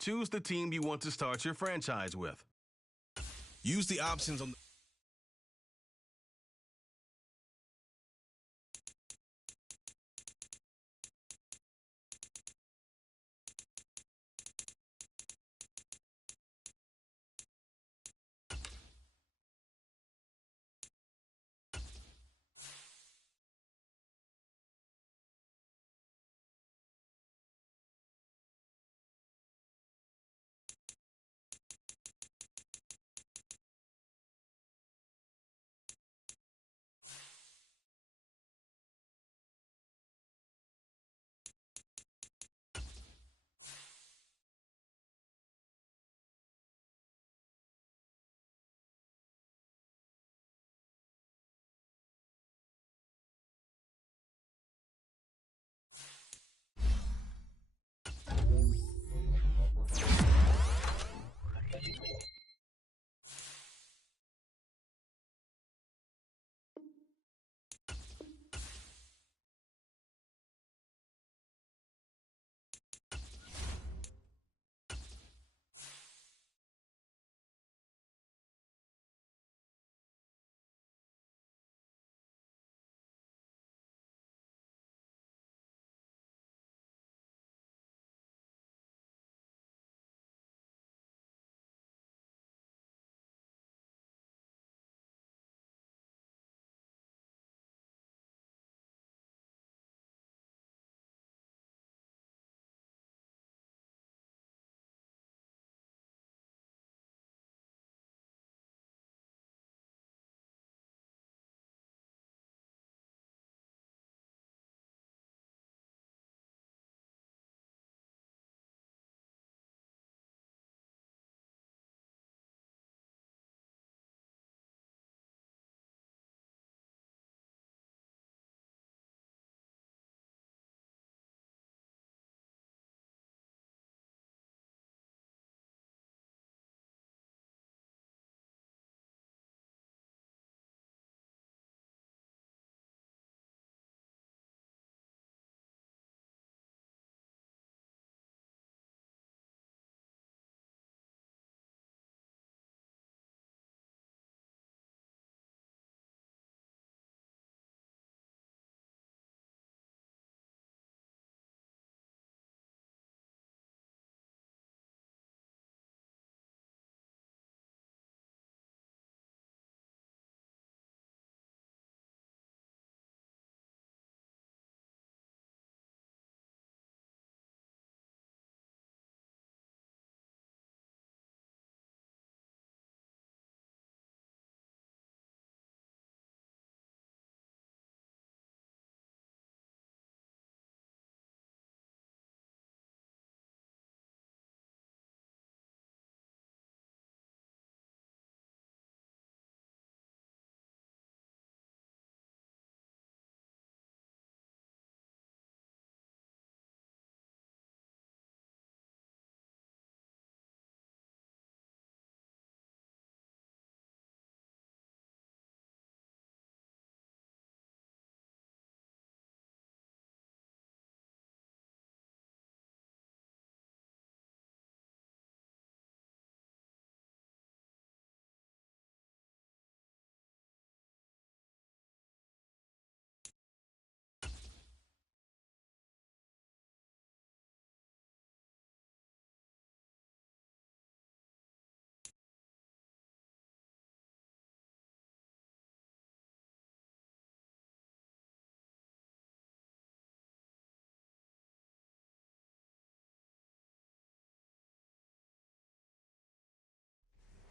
Choose the team you want to start your franchise with. Use the options on the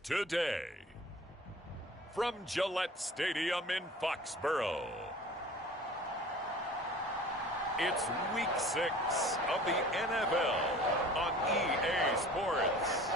Today, from Gillette Stadium in Foxborough, it's Week 6 of the NFL on EA Sports.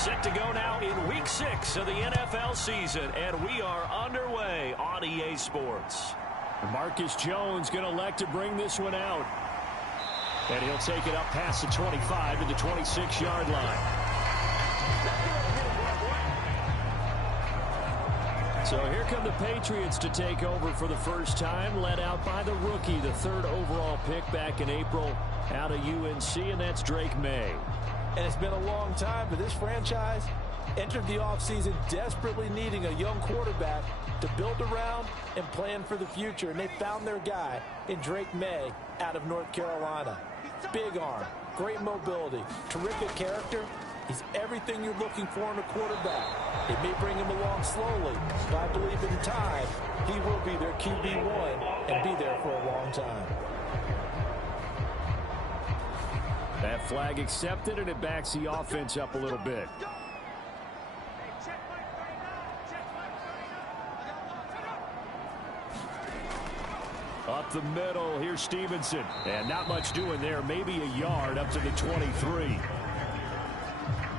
Set to go now in Week 6 of the NFL season, and we are underway on EA Sports. Marcus Jones going to elect to bring this one out. And he'll take it up past the 25 to the 26-yard line. So here come the Patriots to take over for the first time, led out by the rookie, the third overall pick back in April out of UNC, and that's Drake May. And it's been a long time, but this franchise entered the offseason desperately needing a young quarterback to build around and plan for the future. And they found their guy in Drake May out of North Carolina. Big arm, great mobility, terrific character. He's everything you're looking for in a quarterback. It may bring him along slowly, but I believe in time he will be their QB1 and be there for a long time. That flag accepted, and it backs the offense up a little bit. Up the middle, here's Stevenson. And not much doing there, maybe a yard up to the 23.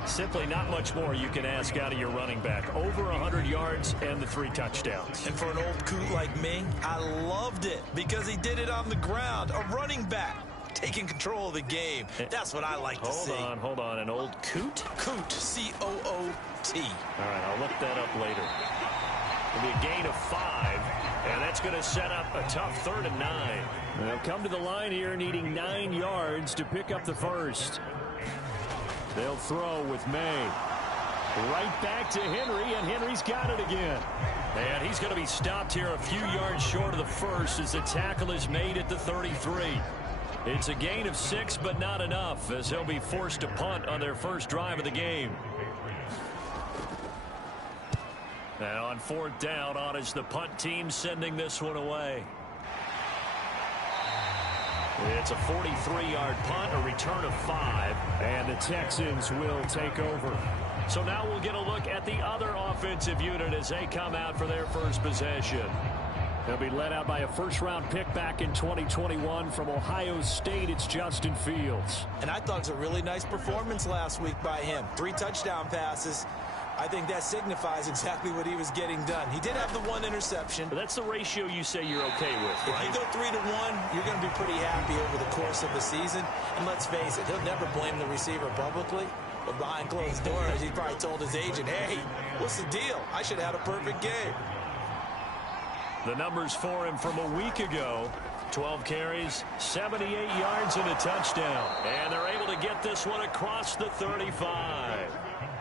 Simply not much more you can ask out of your running back. Over 100 yards and the 3 touchdowns. And for an old coot like me, I loved it because he did it on the ground. A running back taking control of the game. That's what I like to see. Hold on. An old coot? Coot, C-O-O-T. All right, I'll look that up later. It'll be a gain of 5, and that's going to set up a tough 3rd and 9. They'll come to the line here needing 9 yards to pick up the first. They'll throw with May. Right back to Henry, and Henry's got it again. And he's going to be stopped here a few yards short of the first as the tackle is made at the 33. It's a gain of 6, but not enough, as he'll be forced to punt on their first drive of the game. Now on 4th down, on is the punt team sending this one away. It's a 43-yard punt, a return of 5. And the Texans will take over. So now we'll get a look at the other offensive unit as they come out for their first possession. They'll be led out by a first-round pick back in 2021 from Ohio State. It's Justin Fields. And I thought it was a really nice performance last week by him. 3 touchdown passes. I think that signifies exactly what he was getting done. He did have the 1 interception. But that's the ratio you say you're okay with, right? If you go 3-1, you're going to be pretty happy over the course of the season. And let's face it, he'll never blame the receiver publicly. But behind closed doors, he probably told his agent, hey, what's the deal? I should have had a perfect game. The numbers for him from a week ago: 12 carries, 78 yards, and a touchdown. And they're able to get this one across the 35.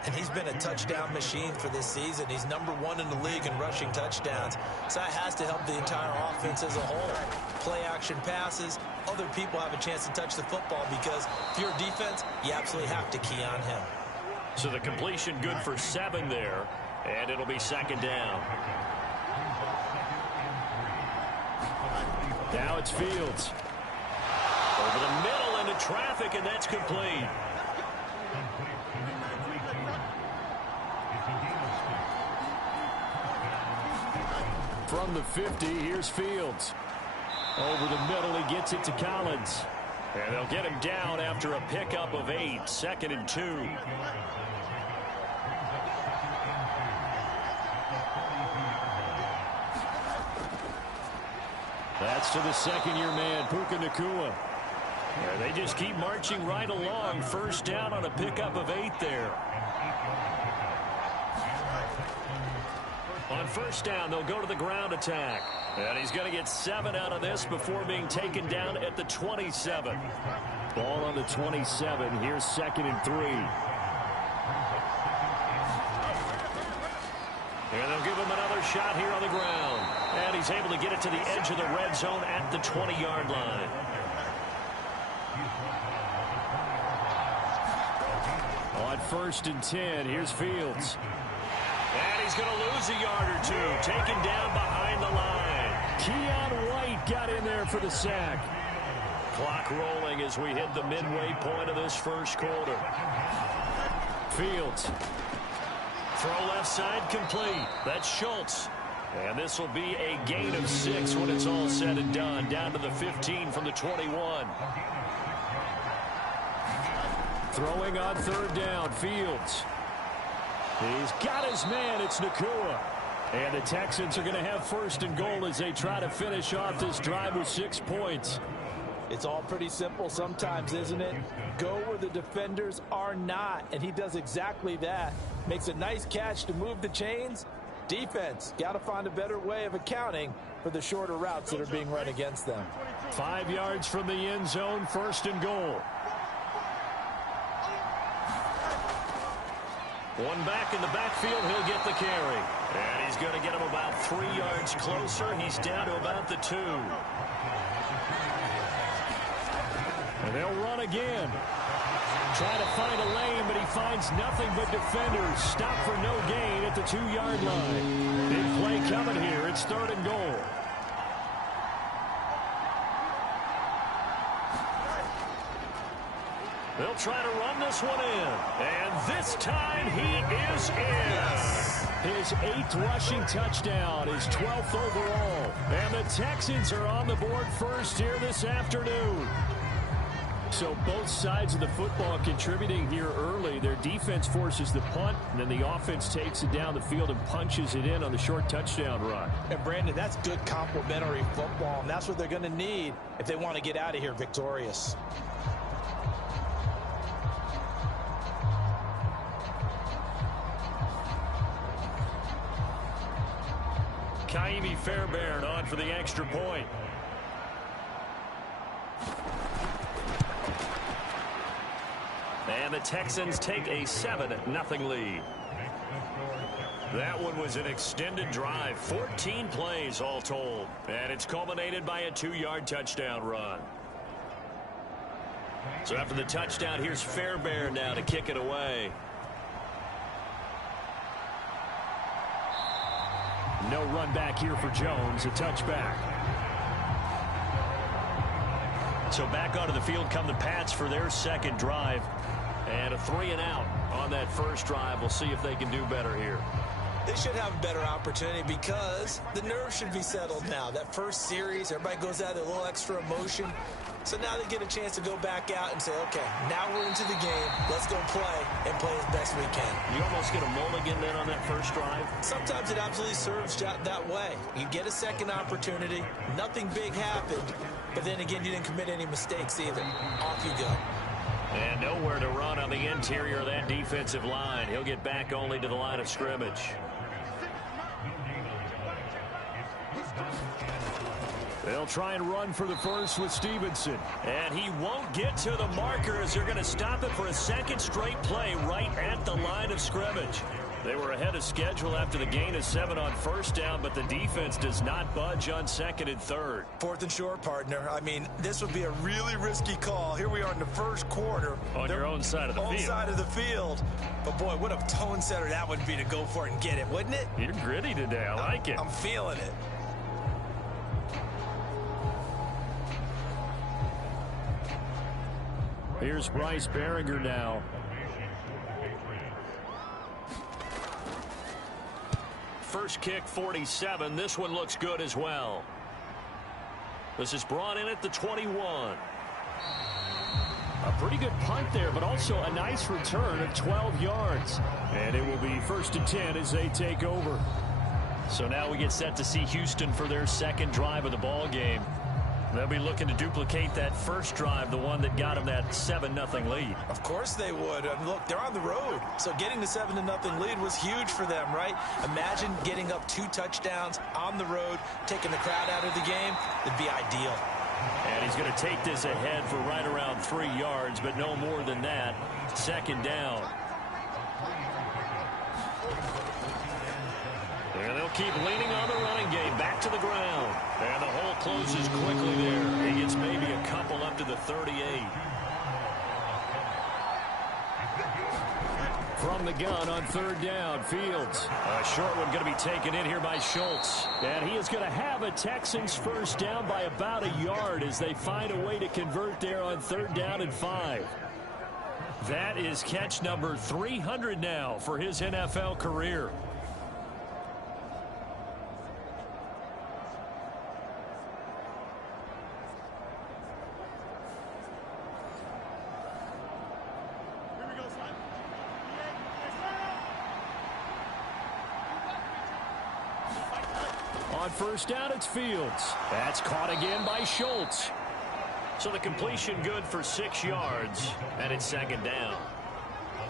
And he's been a touchdown machine for this season. He's #1 in the league in rushing touchdowns. So that has to help the entire offense as a whole. Play action passes. Other people have a chance to touch the football because if you're a defense, you absolutely have to key on him. So the completion good for 7 there. And it'll be 2nd down. Now it's Fields. Over the middle into traffic, and that's complete. From the 50, here's Fields. Over the middle, he gets it to Collins. And they'll get him down after a pickup of 8, 2nd and 2. That's to the second-year man, Puka Nacua. And they just keep marching right along. 1st down on a pickup of 8 there. On 1st down, they'll go to the ground attack. And he's going to get 7 out of this before being taken down at the 27. Ball on the 27. Here's 2nd and 3. And they'll give him another shot here on the ground. And he's able to get it to the edge of the red zone at the 20-yard line. On 1st and 10, here's Fields. And he's going to lose a yard or 2. Taken down behind the line. Keon White got in there for the sack. Clock rolling as we hit the midway point of this first quarter. Fields. Throw left side complete. That's Schultz. And this will be a gain of 6 when it's all said and done. Down to the 15 from the 21. Throwing on 3rd down, Fields. He's got his man. It's Nacua. And the Texans are going to have first and goal as they try to finish off this drive with 6 points. It's all pretty simple sometimes, isn't it? Go where the defenders are not, and he does exactly that. Makes a nice catch to move the chains. Defense, got to find a better way of accounting for the shorter routes that are being run against them. 5 yards from the end zone, first and goal. One back in the backfield, he'll get the carry. And he's going to get him about 3 yards closer. He's down to about the 2. And they'll run again. Try to find a lane, but he finds nothing but defenders. Stop for no gain at the 2-yard line. Big play coming here. It's third and goal. They'll try to run this one in. And this time he is in. His 8th rushing touchdown, his 12th overall. And the Texans are on the board first here this afternoon. So both sides of the football contributing here early. Their defense forces the punt, and then the offense takes it down the field and punches it in on the short touchdown run. And Brandon, that's good complementary football, and that's what they're going to need if they want to get out of here victorious. Kaimi Fairbairn on for the extra point. And the Texans take a 7-0 lead. That one was an extended drive, 14 plays all told. And it's culminated by a 2-yard touchdown run. So after the touchdown, here's Fairbairn now to kick it away. No run back here for Jones, a touchback. So back onto the field come the Pats for their second drive. And a 3-and-out on that first drive. We'll see if they can do better here. They should have a better opportunity because the nerves should be settled now. That first series, everybody goes out with a little extra emotion. So now they get a chance to go back out and say, okay, now we're into the game. Let's go play and play as best we can. You almost get a mulligan then on that first drive? Sometimes it absolutely serves that way. You get a second opportunity. Nothing big happened. But then again, you didn't commit any mistakes either. Off you go. And nowhere to run on the interior of that defensive line. He'll get back only to the line of scrimmage. They'll try and run for the first with Stevenson. And he won't get to the marker as they're going to stop it for a second straight play right at the line of scrimmage. They were ahead of schedule after the gain of 7 on first down, but the defense does not budge on second and third. 4th and short, partner. I mean, this would be a really risky call. Here we are in the first quarter. On your own side of the field. Own side of the field. But, boy, what a tone setter that would be to go for it and get it, wouldn't it? You're gritty today. I like it. I'm feeling it. Here's Bryce Behringer now. First kick, 47. This one looks good as well. This is brought in at the 21. A pretty good punt there, but also a nice return of 12 yards. And it will be 1st and 10 as they take over. So now we get set to see Houston for their second drive of the ball game. They'll be looking to duplicate that first drive, the one that got them that 7-0 lead. Of course they would. And look, they're on the road. So getting the 7-0 lead was huge for them, right? Imagine getting up 2 touchdowns on the road, taking the crowd out of the game. It'd be ideal. And he's going to take this ahead for right around 3 yards, but no more than that. Second down. And they'll keep leaning on the running game. Back to the ground. And the hole closes quickly there. He gets maybe a couple up to the 38. From the gun on third down, Fields. A short one going to be taken in here by Schultz. And he is going to have a Texans first down by about a yard as they find a way to convert there on 3rd down and 5. That is catch number 300 now for his NFL career. on first down, it's Fields. That's caught again by Schultz. So the completion good for 6 yards, and it's second down.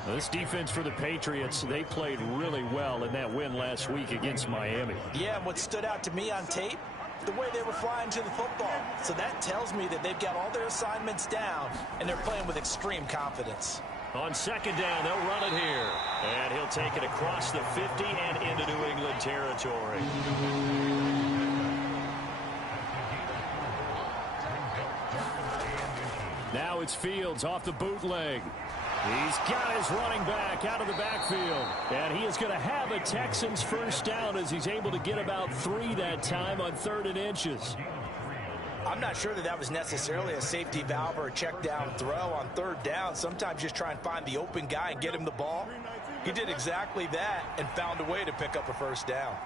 This defense for the Patriots, they played really well in that win last week against Miami. Yeah, and what stood out to me on tape, the way they were flying to the football. So that tells me that they've got all their assignments down, and they're playing with extreme confidence. On second down, they'll run it here. And he'll take it across the 50 and into New England territory. Now it's Fields off the bootleg. He's got his running back out of the backfield. And he is going to have a Texans first down as he's able to get about 3 that time on 3rd and inches. I'm not sure that was necessarily a safety valve or a check down throw on 3rd down. Sometimes just try and find the open guy and get him the ball. He did exactly that and found a way to pick up a first down.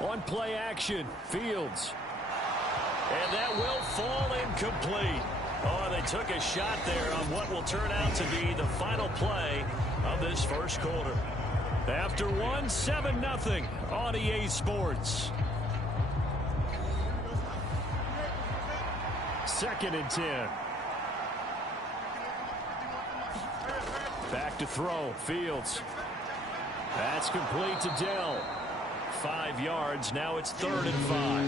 On play action, Fields. And that will fall incomplete. Oh, they took a shot there on what will turn out to be the final play of this first quarter. After 7-0 on EA Sports. 2nd and 10. Back to throw, Fields. That's complete to Dell. 5 yards, now it's 3rd and 5.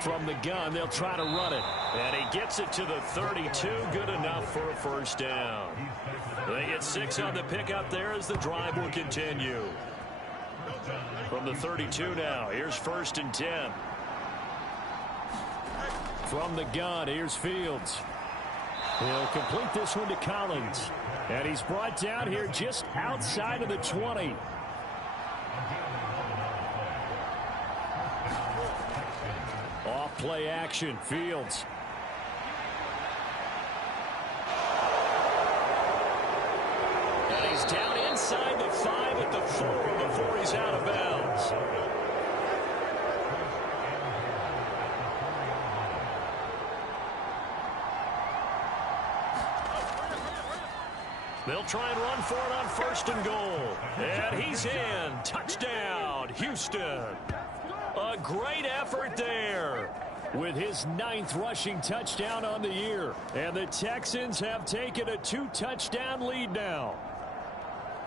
From the gun, they'll try to run it. And he gets it to the 32, good enough for a first down. They get 6 on the pickup there as the drive will continue. From the 32 now, here's 1st and 10. From the gun, here's Fields. He'll complete this one to Collins. And he's brought down here just outside of the 20. Off play action, Fields. And he's down inside the 5 at the 4 before he's out of bounds. They'll try and run for it on 1st and goal. And he's in. Touchdown, Houston. A great effort there. With his 9th rushing touchdown on the year. And the Texans have taken a 2-touchdown lead now.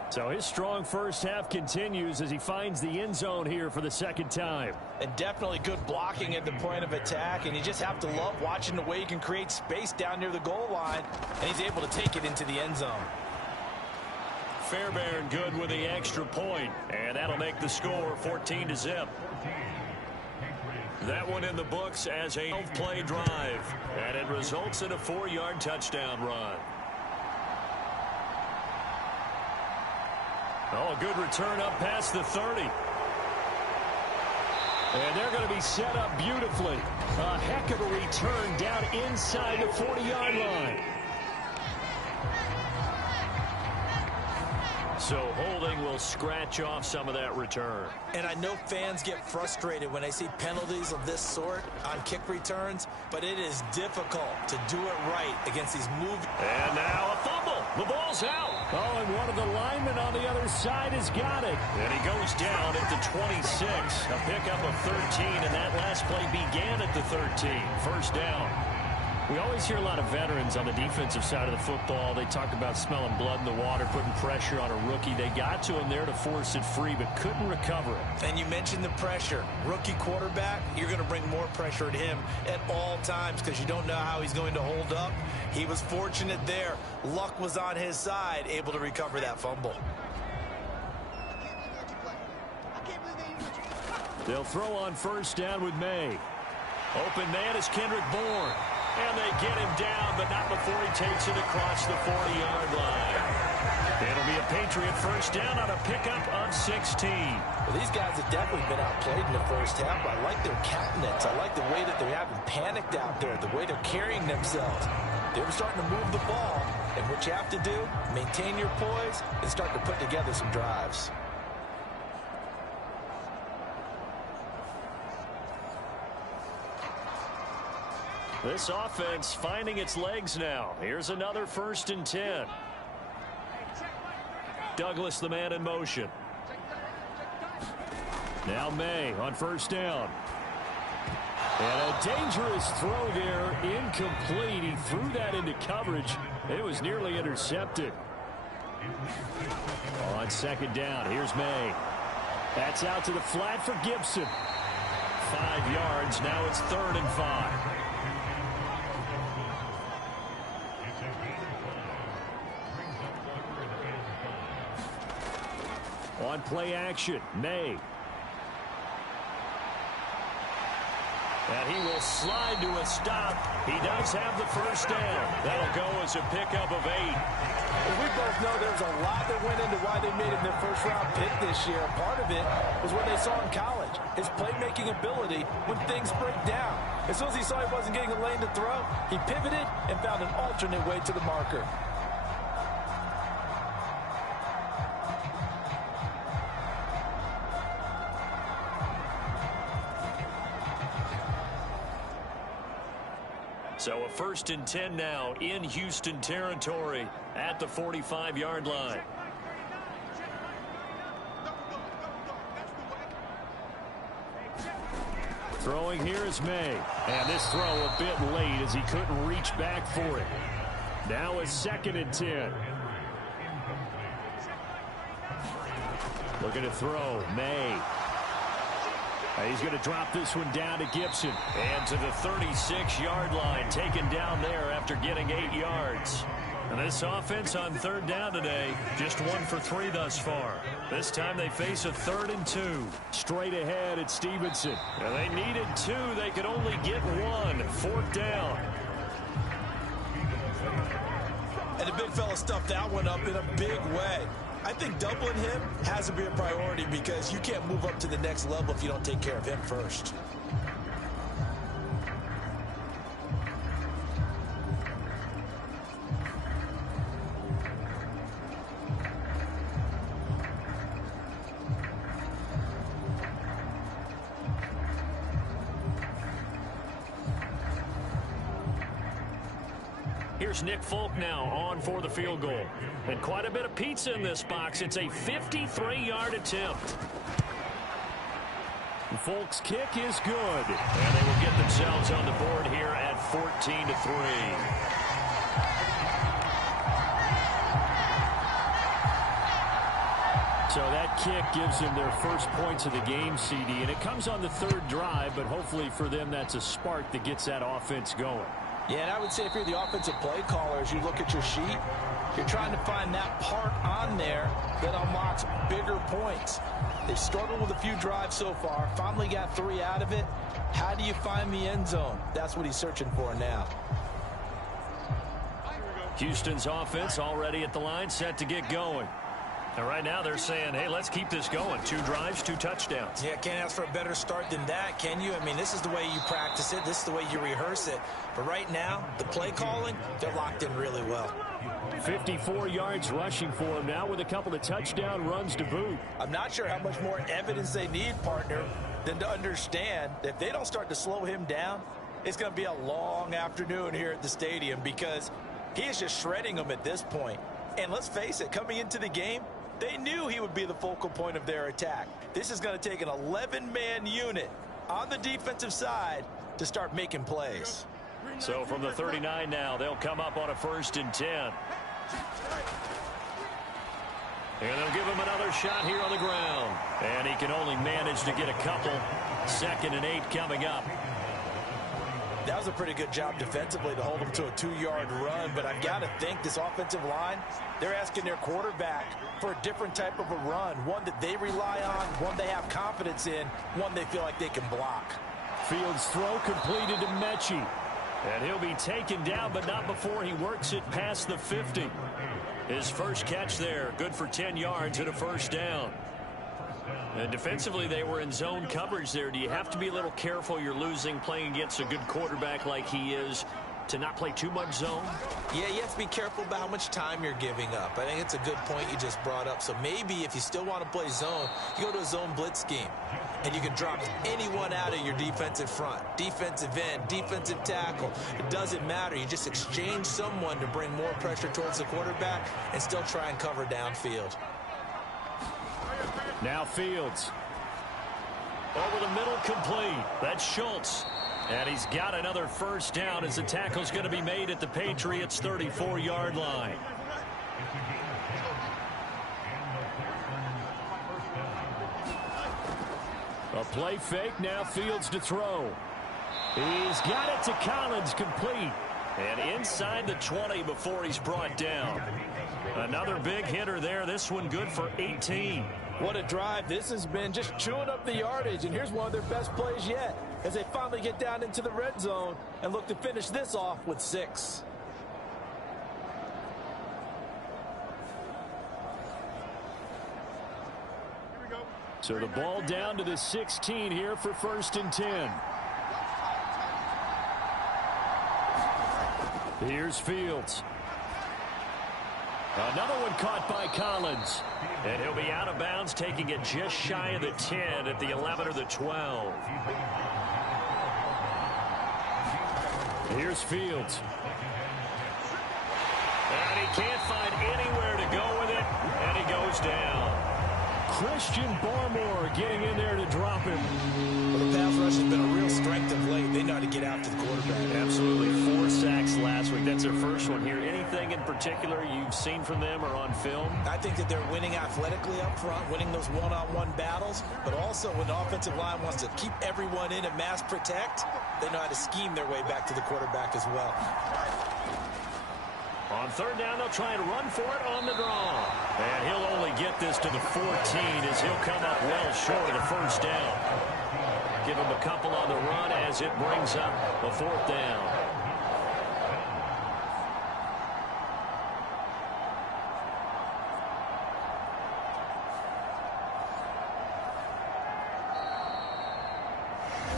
So his strong first half continues as he finds the end zone here for the 2nd time. And definitely good blocking at the point of attack. And you just have to love watching the way he can create space down near the goal line. And he's able to take it into the end zone. Fairbairn good with the extra point. And that'll make the score 14-0. That one in the books as a 12-play drive. And it results in a 4-yard touchdown run. Oh, a good return up past the 30. And they're going to be set up beautifully. A heck of a return down inside the 40-yard line. So holding will scratch off some of that return. And I know fans get frustrated when they see penalties of this sort on kick returns, but it is difficult to do it right against these moves. And now a fumble. The ball's out. Oh, and one of the linemen on the other side has got it. And he goes down at the 26. A pickup of 13, and that last play began at the 13. First down. We always hear a lot of veterans on the defensive side of the football. They talk about smelling blood in the water, putting pressure on a rookie. They got to him there to force it free, but couldn't recover it. And you mentioned the pressure. Rookie quarterback, you're going to bring more pressure at him at all times because you don't know how he's going to hold up. He was fortunate there. Luck was on his side, able to recover that fumble. They'll throw on first down with May. Open man is Kendrick Bourne. And they get him down, but not before he takes it across the 40-yard line. It'll be a Patriot first down on a pickup of 16. Well, these guys have definitely been outplayed in the first half. I like their countenance. I like the way that they haven't panicked out there, the way they're carrying themselves. They were starting to move the ball. And what you have to do, maintain your poise and start to put together some drives. This offense finding its legs now. Here's another 1st and 10. Douglas, the man in motion. Now May on 1st down. And a dangerous throw there, incomplete. He threw that into coverage. It was nearly intercepted. On 2nd down, here's May. That's out to the flat for Gibson. 5 yards, now it's 3rd and 5. On play action, May. And he will slide to a stop. He does have the 1st down. That'll go as a pickup of 8. Well, we both know there's a lot that went into why they made him their 1st-round pick this year. Part of it was what they saw in college, his playmaking ability when things break down. As soon as he saw he wasn't getting a lane to throw, he pivoted and found an alternate way to the marker. So a 1st and 10 now in Houston territory at the 45-yard line. Throwing here is May. And this throw a bit late as he couldn't reach back for it. Now a 2nd and 10. Looking to throw. May. He's going to drop this one down to Gibson. And to the 36-yard line, taken down there after getting 8 yards. And this offense on 3rd down today, just 1 for 3 thus far. This time they face a 3rd and 2. Straight ahead at Stevenson. And they needed 2. They could only get 1. 4th down. And the big fella stuffed that one up in a big way. I think doubling him has to be a priority because you can't move up to the next level if you don't take care of him first. Here's Nick Folk now on for the field goal. And quite a bit of pizza in this box. It's a 53-yard attempt. Folk's kick is good. And they will get themselves on the board here at 14-3. So that kick gives them their first points of the game, CD. And it comes on the 3rd drive, but hopefully for them that's a spark that gets that offense going. Yeah, and I would say if you're the offensive play caller, as you look at your sheet, you're trying to find that part on there that unlocks bigger points. They've struggled with a few drives so far, finally got 3 out of it. How do you find the end zone? That's what he's searching for now. Houston's offense already at the line, set to get going. And right now they're saying, hey, let's keep this going. 2 drives, 2 touchdowns. Yeah, can't ask for a better start than that, can you? I mean, this is the way you practice it. This is the way you rehearse it. But right now, the play calling, they're locked in really well. 54 yards rushing for him now with a couple of touchdown runs to boot. I'm not sure how much more evidence they need, partner, than to understand that if they don't start to slow him down, it's going to be a long afternoon here at the stadium because he is just shredding them at this point. And let's face it, coming into the game, they knew he would be the focal point of their attack. This is going to take an 11-man unit on the defensive side to start making plays. So from the 39 now, they'll come up on a 1st and 10. And they'll give him another shot here on the ground. And he can only manage to get a couple. 2nd and 8 coming up. That was a pretty good job defensively to hold him to a 2-yard run, but I've got to think this offensive line, they're asking their quarterback for a different type of a run, one that they rely on, one they have confidence in, one they feel like they can block. Fields' throw completed to Mechie. And he'll be taken down, but not before he works it past the 50. His first catch there, good for 10 yards and a 1st down. And defensively, they were in zone coverage there. Do you have to be a little careful? You're losing playing against a good quarterback like he is. to not play too much zone? Yeah, you have to be careful about how much time you're giving up. I think it's a good point you just brought up. So maybe if you still want to play zone, you go to a zone blitz scheme. And you can drop anyone out of your defensive front. Defensive end, defensive tackle. It doesn't matter. You just exchange someone to bring more pressure towards the quarterback and still try and cover downfield. Now Fields. Over the middle, complete. That's Schultz. And he's got another first down as the tackle's going to be made at the Patriots' 34-yard line. A play fake, now Fields to throw. He's got it to Collins, complete. And inside the 20 before he's brought down. Another big hitter there. This one good for 18. What a drive. This has been just chewing up the yardage, and here's one of their best plays yet as they finally get down into the red zone and look to finish this off with 6. So the ball down to the 16 here for 1st and 10. Here's Fields. Another one caught by Collins. And he'll be out of bounds, taking it just shy of the 10 at the 11 or the 12. Here's Fields. And he can't find anywhere to go with it, and he goes down. Christian Barmore getting in there to drop him. Well, the pass rush has been a real strength of late. They know how to get after the quarterback. Absolutely. 4 sacks last week. That's their first one here. Anything in particular you've seen from them or on film? I think that they're winning athletically up front, winning those one-on-one battles, but also when the offensive line wants to keep everyone in and mass protect, they know how to scheme their way back to the quarterback as well. On 3rd down, they'll try and run for it on the draw. And he'll only get this to the 14 as he'll come up well short of the 1st down. Give him a couple on the run as it brings up the 4th down.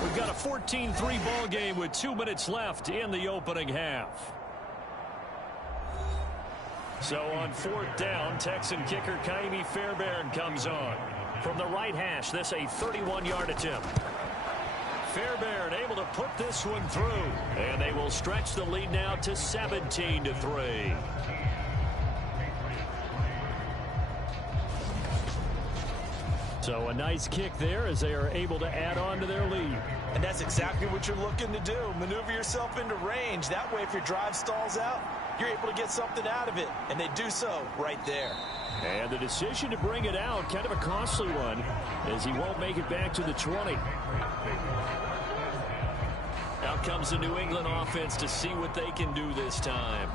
We've got a 14-3 ball game with 2 minutes left in the opening half. So on 4th down, Texan kicker Kaimi Fairbairn comes on. From the right hash, this a 31-yard attempt. Fairbairn able to put this one through. And they will stretch the lead now to 17-3. So a nice kick there as they are able to add on to their lead. And that's exactly what you're looking to do. Maneuver yourself into range. That way, if your drive stalls out, you're able to get something out of it. And they do so right there. And the decision to bring it out, kind of a costly one, as he won't make it back to the 20. Out comes the New England offense to see what they can do this time.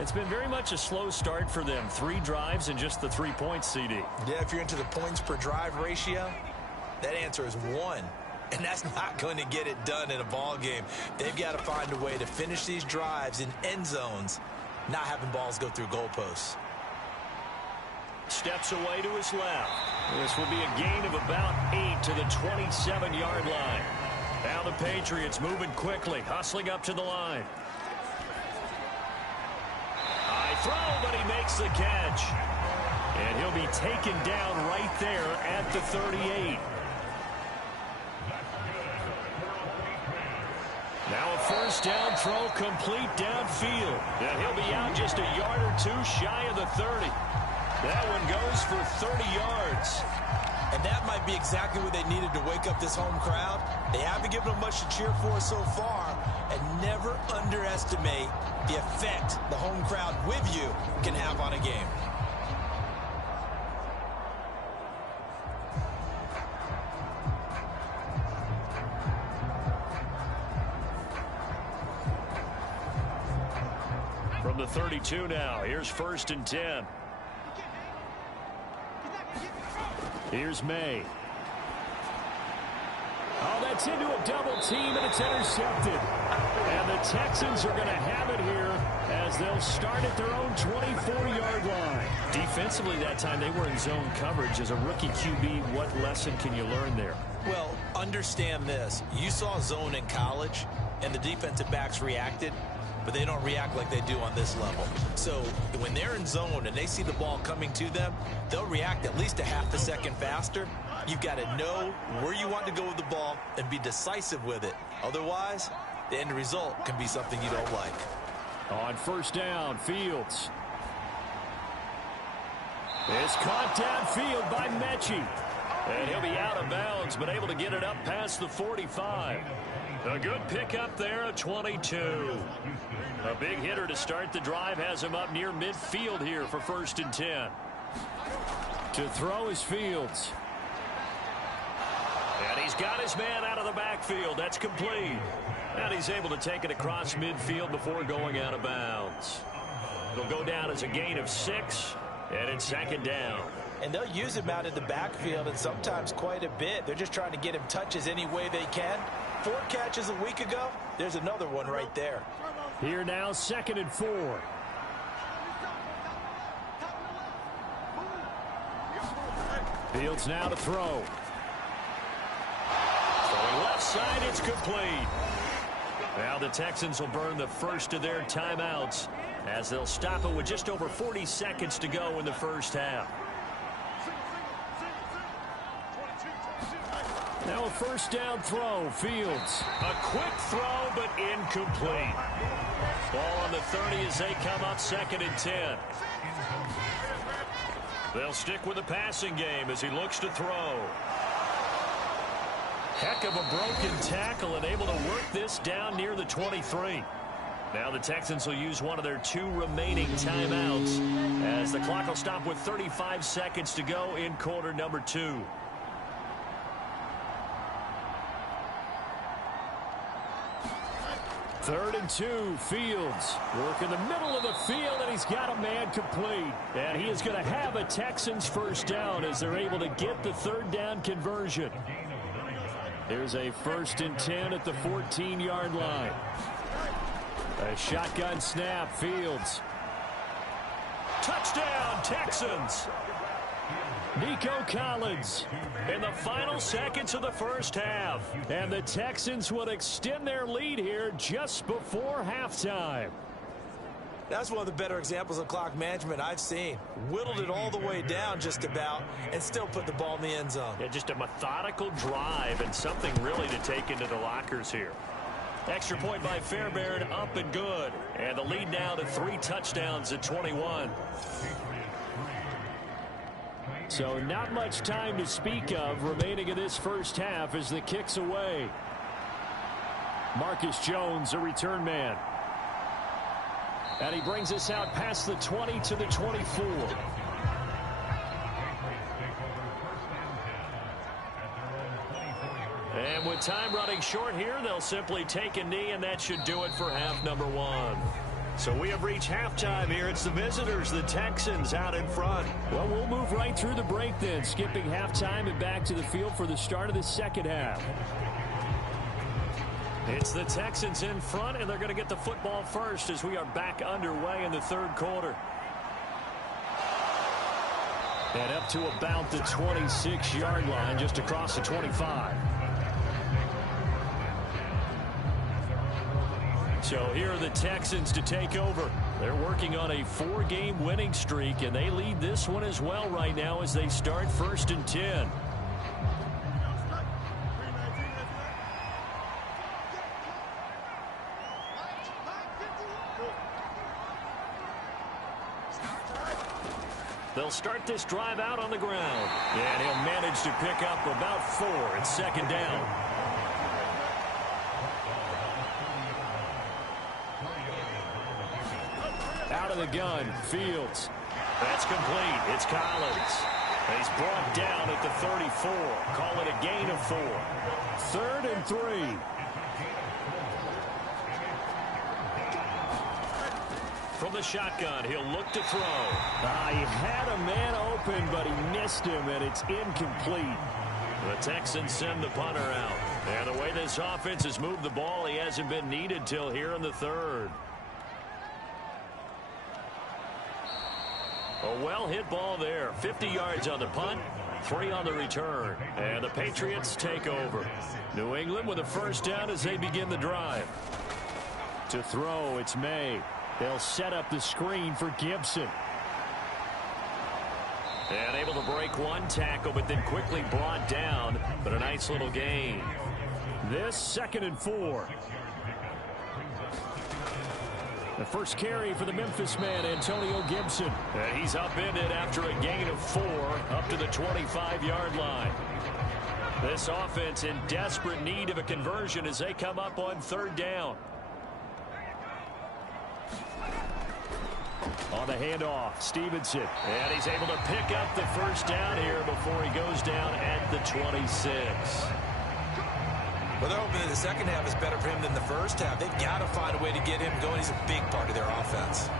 It's been very much a slow start for them. 3 drives and just the 3 points, CD. Yeah, if you're into the points per drive ratio, that answer is 1. And that's not going to get it done in a ball game. They've got to find a way to finish these drives in end zones, not having balls go through goalposts. Steps away to his left. This will be a gain of about 8 to the 27-yard line. Now the Patriots moving quickly, hustling up to the line. High throw, but he makes the catch. And he'll be taken down right there at the 38. Now a first down throw complete downfield. And he'll be out just a yard or 2 shy of the 30. That one goes for 30 yards. And that might be exactly what they needed to wake up this home crowd. They haven't given them much to cheer for so far. And never underestimate the effect the home crowd with you can have on a game. From the 32 now, here's 1st and 10. Here's May. Oh, that's into a double team, and it's intercepted. And the Texans are going to have it here as they'll start at their own 24-yard line. Defensively that time, they were in zone coverage. As a rookie QB, what lesson can you learn there? Well, understand this. You saw zone in college, and the defensive backs reacted. but they don't react like they do on this level. So when they're in zone and they see the ball coming to them, they'll react at least a half a second faster. You've got to know where you want to go with the ball and be decisive with it. Otherwise, the end result can be something you don't like. On first down, Fields. It's caught downfield by Mechie. And he'll be out of bounds, but able to get it up past the 45. A good pickup there at 22. A big hitter to start the drive has him up near midfield here for 1st and 10. To throw is Fields. And he's got his man out of the backfield. That's complete. And he's able to take it across midfield before going out of bounds. It'll go down as a gain of 6, and it's 2nd down. And they'll use him out in the backfield, and sometimes quite a bit. They're just trying to get him touches any way they can. 4 catches a week ago. There's another one right there. Here now, 2nd and 4. Fields now to throw. Throwing left side, it's complete. Now the Texans will burn the first of their timeouts as they'll stop it with just over 40 seconds to go in the first half. Now a first down throw, Fields. A quick throw, but incomplete. Ball on the 30 as they come up 2nd and 10. They'll stick with the passing game as he looks to throw. Heck of a broken tackle and able to work this down near the 23. Now the Texans will use one of their 2 remaining timeouts as the clock will stop with 35 seconds to go in quarter number 2. Third and 2, Fields. Work in the middle of the field, and he's got a man complete. And he is going to have a Texans first down as they're able to get the 3rd down conversion. There's a 1st and 10 at the 14-yard line. A shotgun snap, Fields. Touchdown, Texans! Nico Collins in the final seconds of the first half. And the Texans would extend their lead here just before halftime. That's one of the better examples of clock management I've seen. Whittled it all the way down just about and still put the ball in the end zone. Yeah, just a methodical drive and something really to take into the lockers here. Extra point by Fairbairn, up and good. And the lead now to 3 touchdowns at 21. So not much time to speak of remaining in this first half as the kick's away. Marcus Jones, a return man. And he brings us out past the 20 to the 24. And with time running short here, they'll simply take a knee, and that should do it for half number 1. So we have reached halftime here. It's the visitors, the Texans, out in front. Well, we'll move right through the break then, skipping halftime and back to the field for the start of the second half. It's the Texans in front, and they're going to get the football first as we are back underway in the 3rd quarter. And up to about the 26-yard line, just across the 25. So here are the Texans to take over. They're working on a 4-game winning streak, and they lead this one as well right now as they start 1st and 10. They'll start this drive out on the ground. And he'll manage to pick up about 4. It's 2nd down. Out of the gun, Fields. That's complete. It's Collins. He's brought down at the 34. Call it a gain of 4. 3rd and 3. From the shotgun, he'll look to throw. He had a man open, but he missed him, and it's incomplete. The Texans send the punter out. And the way this offense has moved the ball, he hasn't been needed till here in the 3rd. A well-hit ball there. 50 yards on the punt, 3 on the return. And the Patriots take over. New England with a first down as they begin the drive. To throw, it's May. They'll set up the screen for Gibson. And able to break one tackle, but then quickly brought down. But a nice little gain. This 2nd and 4. The first carry for the Memphis man, Antonio Gibson. And he's upended after a gain of 4 up to the 25-yard line. This offense in desperate need of a conversion as they come up on 3rd down. On the handoff, Stevenson. And he's able to pick up the first down here before he goes down at the 26. Well, they're hoping that the second half is better for him than the first half. They've got to find a way to get him going. He's a big part of their offense.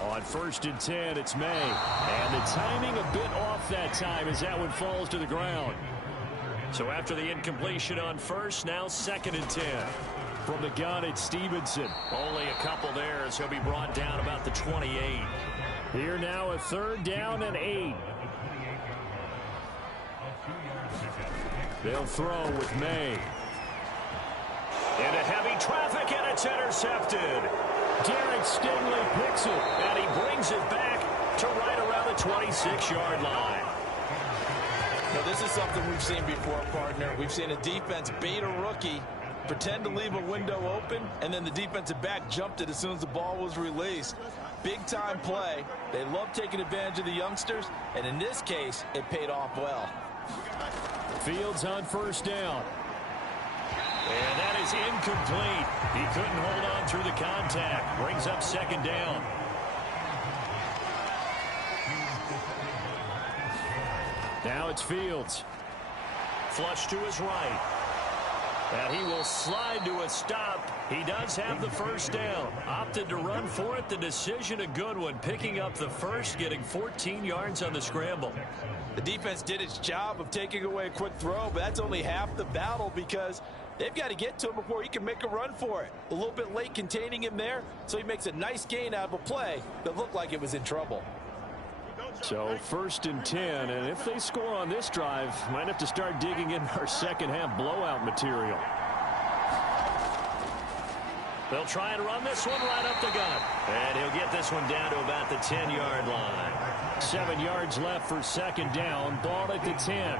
On 1st and 10, it's May. And the timing a bit off that time as that one falls to the ground. So after the incompletion on first, now 2nd and 10. From the gun, it's Stevenson. Only a couple there as he'll be brought down about the 28. Here now a 3rd down and 8. They'll throw with May. Into heavy traffic, and it's intercepted. Derek Stingley picks it. And he brings it back to right around the 26-yard line. Now, this is something we've seen before, partner. We've seen a defense bait a rookie, pretend to leave a window open, and then the defensive back jumped it as soon as the ball was released. Big-time play. They love taking advantage of the youngsters, and in this case, it paid off well. Fields on 1st down. And that is incomplete. He couldn't hold on through the contact. Brings up 2nd down. Now it's Fields. Flush to his right. And he will slide to a stop. He does have the first down. Opted to run for it. The decision a good one. Picking up the first, getting 14 yards on the scramble. The defense did its job of taking away a quick throw, but that's only half the battle because they've got to get to him before he can make a run for it. A little bit late containing him there, so he makes a nice gain out of a play that looked like it was in trouble. So 1st and 10, and if they score on this drive, might have to start digging in our second half blowout material. They'll try and run this one right up the gut. And he'll get this one down to about the 10-yard line. 7 yards left for 2nd down. Ball at the 10.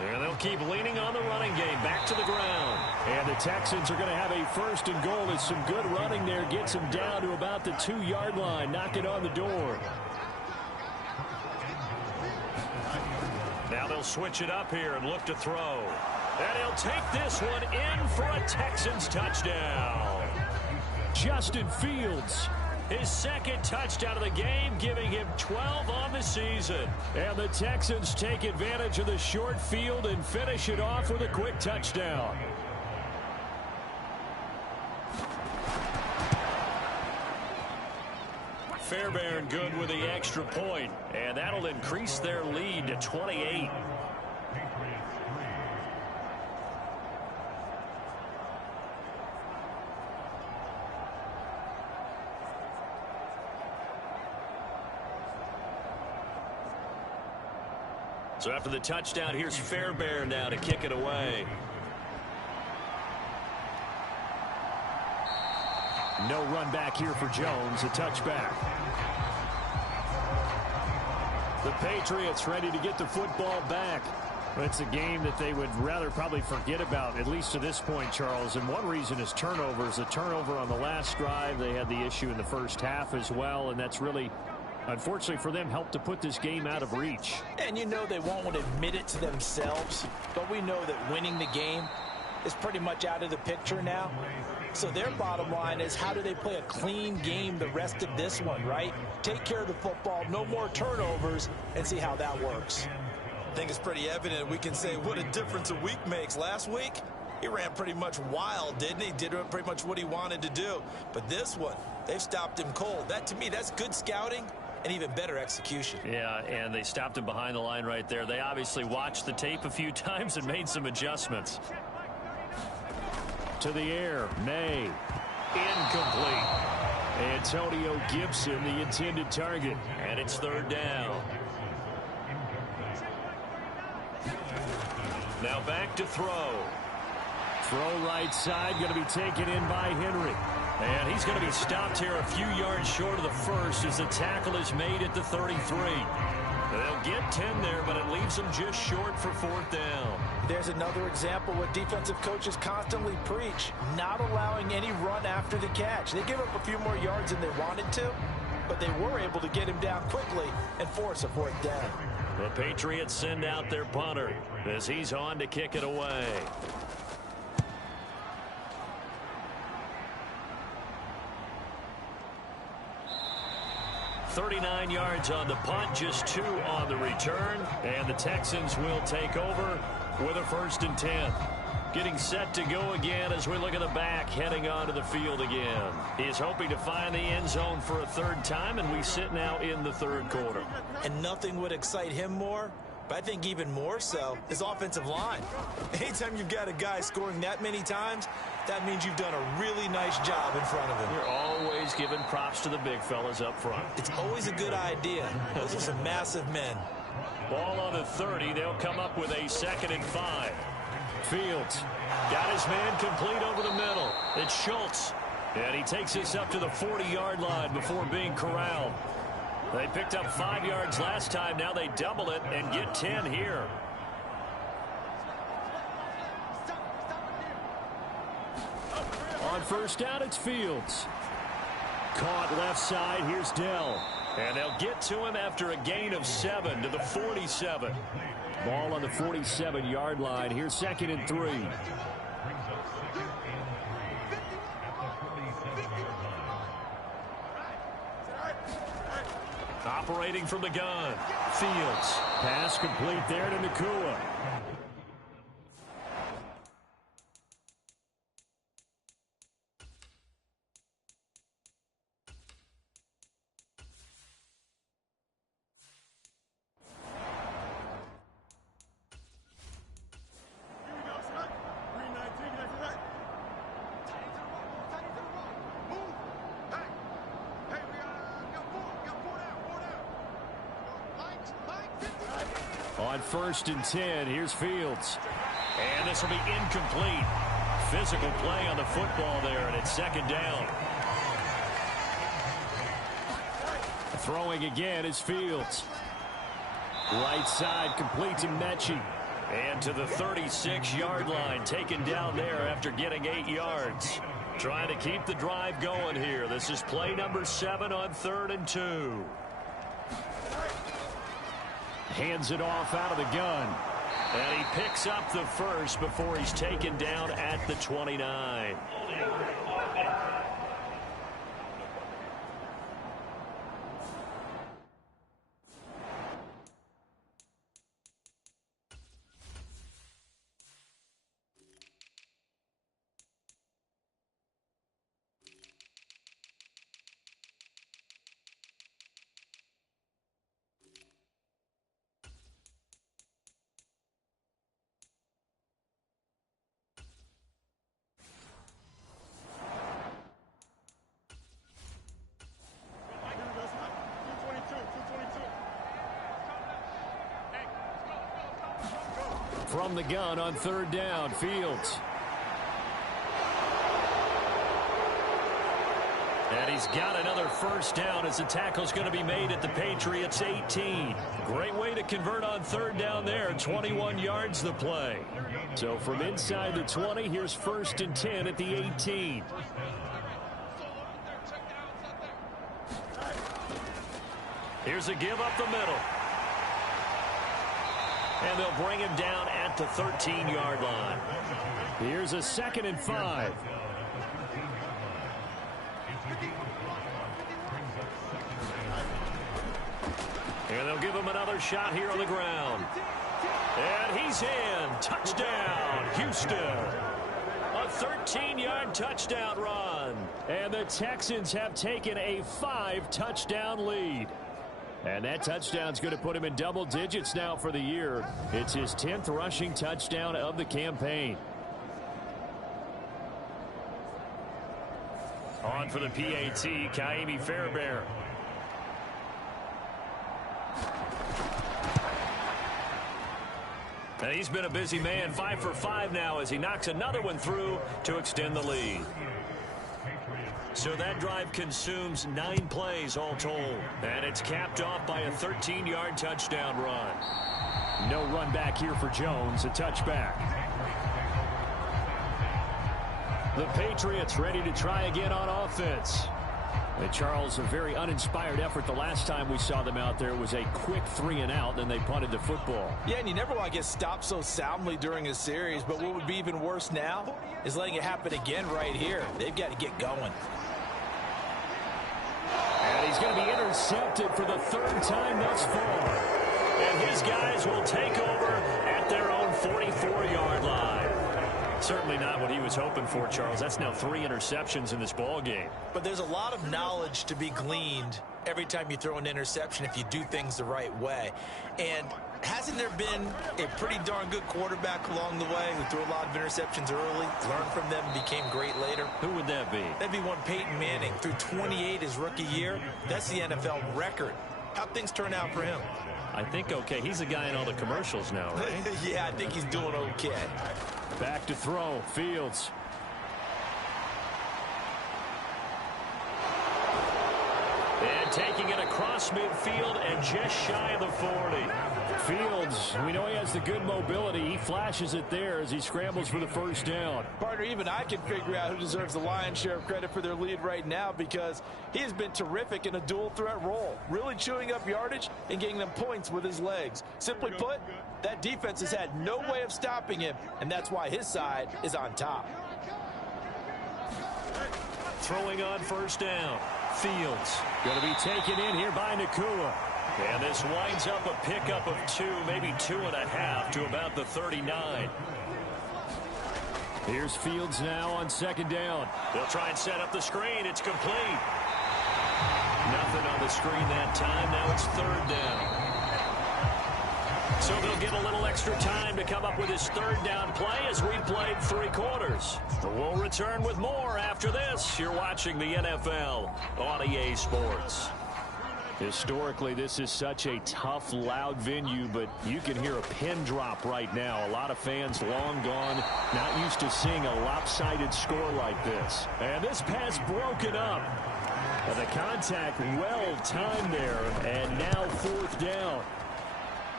And they'll keep leaning on the running game. Back to the ground. And the Texans are going to have a 1st and goal. There's some good running there. Gets them down to about the 2-yard line. Knock it on the door. Now they'll switch it up here and look to throw. And he'll take this one in for a Texans touchdown. Justin Fields. His 2nd touchdown of the game, giving him 12 on the season. And the Texans take advantage of the short field and finish it off with a quick touchdown. Fairbairn good with the extra point, and that'll increase their lead to 28. So after the touchdown, here's Fairbairn now to kick it away. No run back here for Jones. A touchback. The Patriots ready to get the football back. It's a game that they would rather probably forget about, at least to this point, Charles. And one reason is turnovers. A turnover on the last drive. They had the issue in the first half as well, and that's really, unfortunately for them, helped to put this game out of reach. And you know they won't admit it to themselves, but we know that winning the game is pretty much out of the picture now. So their bottom line is, how do they play a clean game the rest of this one, right? Take care of the football, no more turnovers, and see how that works. I think it's pretty evident we can say what a difference a week makes. Last week, he ran pretty much wild, didn't he? Did pretty much what he wanted to do. But this one, they've stopped him cold. That, to me, that's good scouting and even better execution. Yeah, and they stopped him behind the line right there. They obviously watched the tape a few times and made some adjustments. to the air. May. Incomplete. Antonio Gibson, the intended target. And it's third down. Now back to throw. Throw right side, going to be taken in by Henry. And he's going to be stopped here a few yards short of the first as the tackle is made at the 33. They'll get 10 there, but it leaves them just short for fourth down. There's another example what defensive coaches constantly preach, not allowing any run after the catch. They give up a few more yards than they wanted to, but they were able to get him down quickly and force a fourth down. The Patriots send out their punter as he's on to kick it away. 39 yards on the punt, just 2 on the return, and the Texans will take over with a 1st and 10. Getting set to go again as we look at the back, heading onto the field again. He's hoping to find the end zone for a 3rd time, and we sit now in the 3rd quarter. And nothing would excite him more, but I think even more so, his offensive line. Anytime you've got a guy scoring that many times, that means you've done a really nice job in front of him. You're always giving props to the big fellas up front. It's always a good idea. Those are some massive men. Ball on the 30. They'll come up with a 2nd and 5. Fields got his man complete over the middle. It's Schultz. And he takes this up to the 40-yard line before being corralled. They picked up 5 yards last time. Now they double it and get 10 here. On 1st down, it's Fields. Caught left side. Here's Dell. And they'll get to him after a gain of 7 to the 47. Ball on the 47-yard line. Here's 2nd and 3. Operating from the gun. Fields. Pass complete there to Nakua. On 1st and 10, here's Fields. And this will be incomplete. Physical play on the football there, and it's 2nd down. Throwing again is Fields. Right side complete to Mechie. And to the 36-yard line, taken down there after getting 8 yards. Trying to keep the drive going here. This is play number 7 on 3rd and 2. Hands it off out of the gun. And he picks up the first before he's taken down at the 29. From the gun on 3rd down, Fields. And he's got another 1st down as the tackle's going to be made at the Patriots 18. Great way to convert on 3rd down there. 21 yards the play. So from inside the 20, here's 1st and 10 at the 18. Here's a give up the middle. And they'll bring him down at the 13-yard line. Here's a 2nd and 5. And they'll give him another shot here on the ground. And he's in. Touchdown, Houston. A 13-yard touchdown run. And the Texans have taken a 5-touchdown lead. And that touchdown's going to put him in double digits now for the year. It's his 10th rushing touchdown of the campaign. On for the PAT, Kaimi Fairbairn. And he's been a busy man, 5 for 5 now as he knocks another one through to extend the lead. So that drive consumes 9 plays all told. And it's capped off by a 13-yard touchdown run. No run back here for Jones, a touchback. The Patriots ready to try again on offense. And Charles, a very uninspired effort the last time we saw them out there. It was a quick 3-and-out, then they punted the football. Yeah, and you never want to get stopped so soundly during a series, but what would be even worse now is letting it happen again right here. They've got to get going. And he's going to be intercepted for the 3rd time thus far. And his guys will take over at their own 44-yard line. Certainly not what he was hoping for, Charles. That's now 3 interceptions in this ball game. But there's a lot of knowledge to be gleaned every time you throw an interception if you do things the right way. And hasn't there been a pretty darn good quarterback along the way who threw a lot of interceptions early, learned from them, and became great later? Who would that be? That'd be one Peyton Manning. Threw 28 his rookie year. That's the NFL record. How'd things turn out for him? I think okay. He's the guy in all the commercials now, right? Yeah, I think he's doing okay. Back to throw, Fields. And taking it across midfield and just shy of the 40. Fields, we know he has the good mobility. He flashes it there as he scrambles for the 1st down. Partner, even I can figure out who deserves the lion's share of credit for their lead right now because he has been terrific in a dual threat role, really chewing up yardage and getting them points with his legs. Simply put, that defense has had no way of stopping him, and that's why his side is on top. Throwing on 1st down. Fields. Going to be taken in here by Nakua. And this winds up a pickup of 2, maybe 2.5 to about the 39. Here's Fields now on 2nd down. They'll try and set up the screen. It's complete. Nothing on the screen that time. Now it's 3rd down. So they'll get a little extra time to come up with his 3rd down play as we played 3 quarters. We'll return with more after this. You're watching the NFL on EA Sports. Historically, this is such a tough, loud venue, but you can hear a pin drop right now. A lot of fans long gone, not used to seeing a lopsided score like this. And this pass broken up. But the contact well timed there, and now 4th down.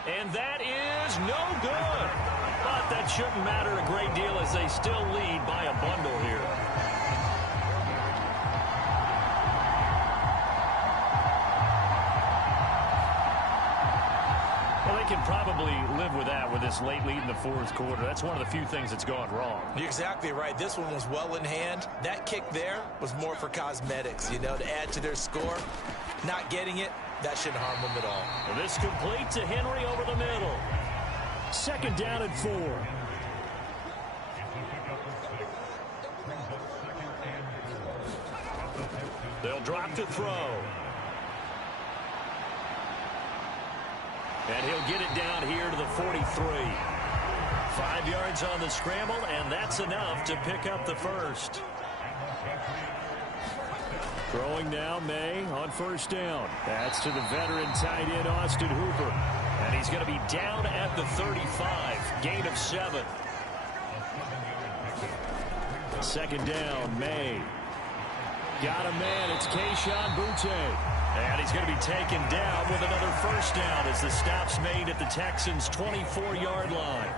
And that is no good. But that shouldn't matter a great deal as they still lead by a bundle here. Well, they can probably live with that with this late lead in the 4th quarter. That's one of the few things that's gone wrong. You're exactly right. This one was well in hand. That kick there was more for cosmetics, you know, to add to their score. Not getting it, that shouldn't harm them at all. Well, this complete to Henry over the middle. 2nd down and 4. They'll drop to throw. And he'll get it down here to the 43. 5 yards on the scramble, and that's enough to pick up the 1st. Throwing now, May on 1st down. That's to the veteran tight end, Austin Hooper. And he's going to be down at the 35. Gain of 7. 2nd down, May. Got a man. It's Kayshon Boutte. And he's going to be taken down with another 1st down as the stop's made at the Texans' 24-yard line.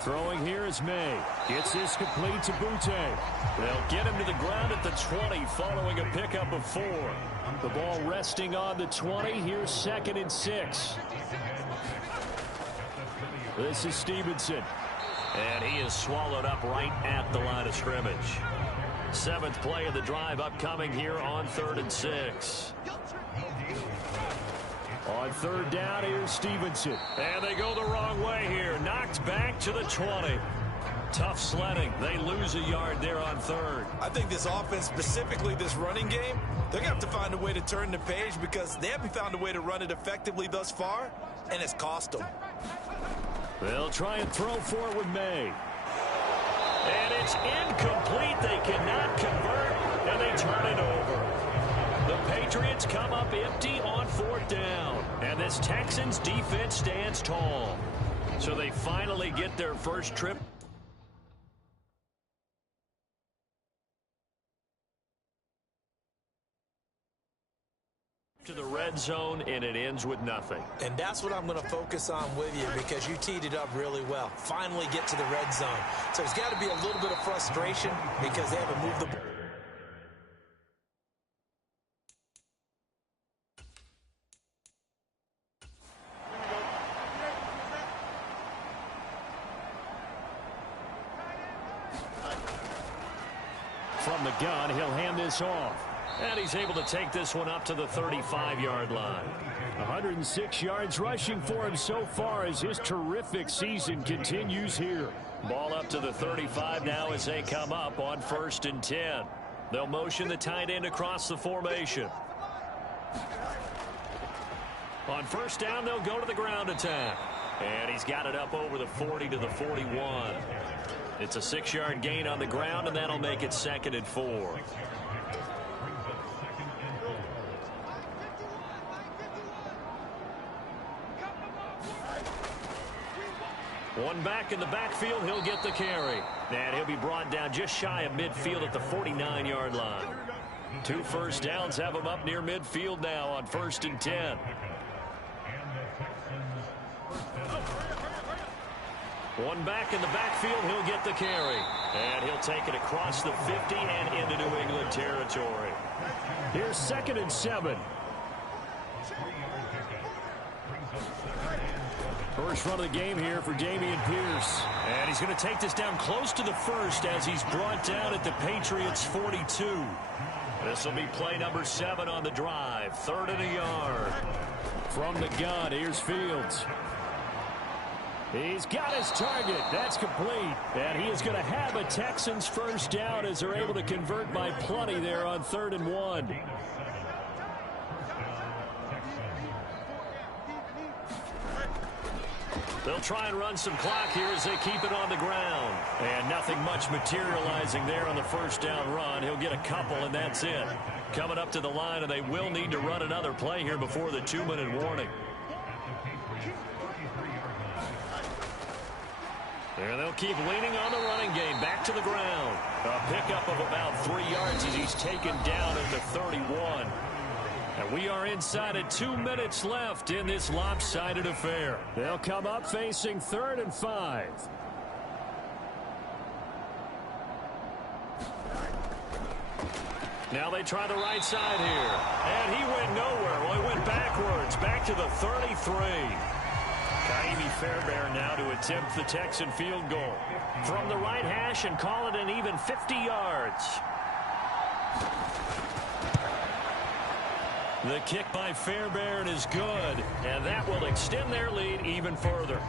Throwing here is May. Gets this complete to Boutte. They'll get him to the ground at the 20 following a pickup of 4. The ball resting on the 20. Here's 2nd and 6. This is Stevenson. And he is swallowed up right at the line of scrimmage. 7th play of the drive upcoming here on 3rd and 6. On 3rd down, here's Stevenson. And they go the wrong way here. Knocked back to the 20. Tough sledding. They lose a yard there on 3rd. I think this offense, specifically this running game, they're going to have to find a way to turn the page because they haven't found a way to run it effectively thus far, and it's cost them. They'll try and throw for it with May. And it's incomplete. They cannot convert, and they turn it over. The Patriots come up empty on 4th down. And this Texans defense stands tall. So they finally get their first trip to the red zone, and it ends with nothing. And that's what I'm going to focus on with you, because you teed it up really well. Finally get to the red zone. So there's got to be a little bit of frustration because they haven't moved the ball. From the gun, he'll hand this off. And he's able to take this one up to the 35-yard line. 106 yards rushing for him so far as his terrific season continues here. Ball up to the 35 now as they come up on 1st and 10. They'll motion the tight end across the formation. On 1st down, they'll go to the ground attack. And he's got it up over the 40 to the 41. It's a 6-yard gain on the ground, and that'll make it 2nd and 4. One back in the backfield, he'll get the carry. And he'll be brought down just shy of midfield at the 49-yard line. 2 first downs have him up near midfield now on 1st and 10. One back in the backfield, he'll get the carry. And he'll take it across the 50 and into New England territory. Here's 2nd and 7. First run of the game here for Dameon Pierce. And he's going to take this down close to the 1st as he's brought down at the Patriots' 42. This will be play number 7 on the drive. 3rd and a yard. From the gun, here's Fields. He's got his target. That's complete. And he is going to have a Texans first down as they're able to convert by plenty there on 3rd and 1. They'll try and run some clock here as they keep it on the ground. And nothing much materializing there on the first down run. He'll get a couple, and that's it. Coming up to the line, and they will need to run another play here before the 2-minute warning. And they'll keep leaning on the running game. Back to the ground. A pickup of about 3 yards as he's taken down at the 31. And we are inside of 2 minutes left in this lopsided affair. They'll come up facing 3rd and 5. Now they try the right side here. And he went nowhere. Well, he went backwards. Back to the 33. Kaimi Fairbairn now to attempt the Texan field goal. From the right hash and call it an even 50 yards. The kick by Fairbairn is good, and that will extend their lead even further.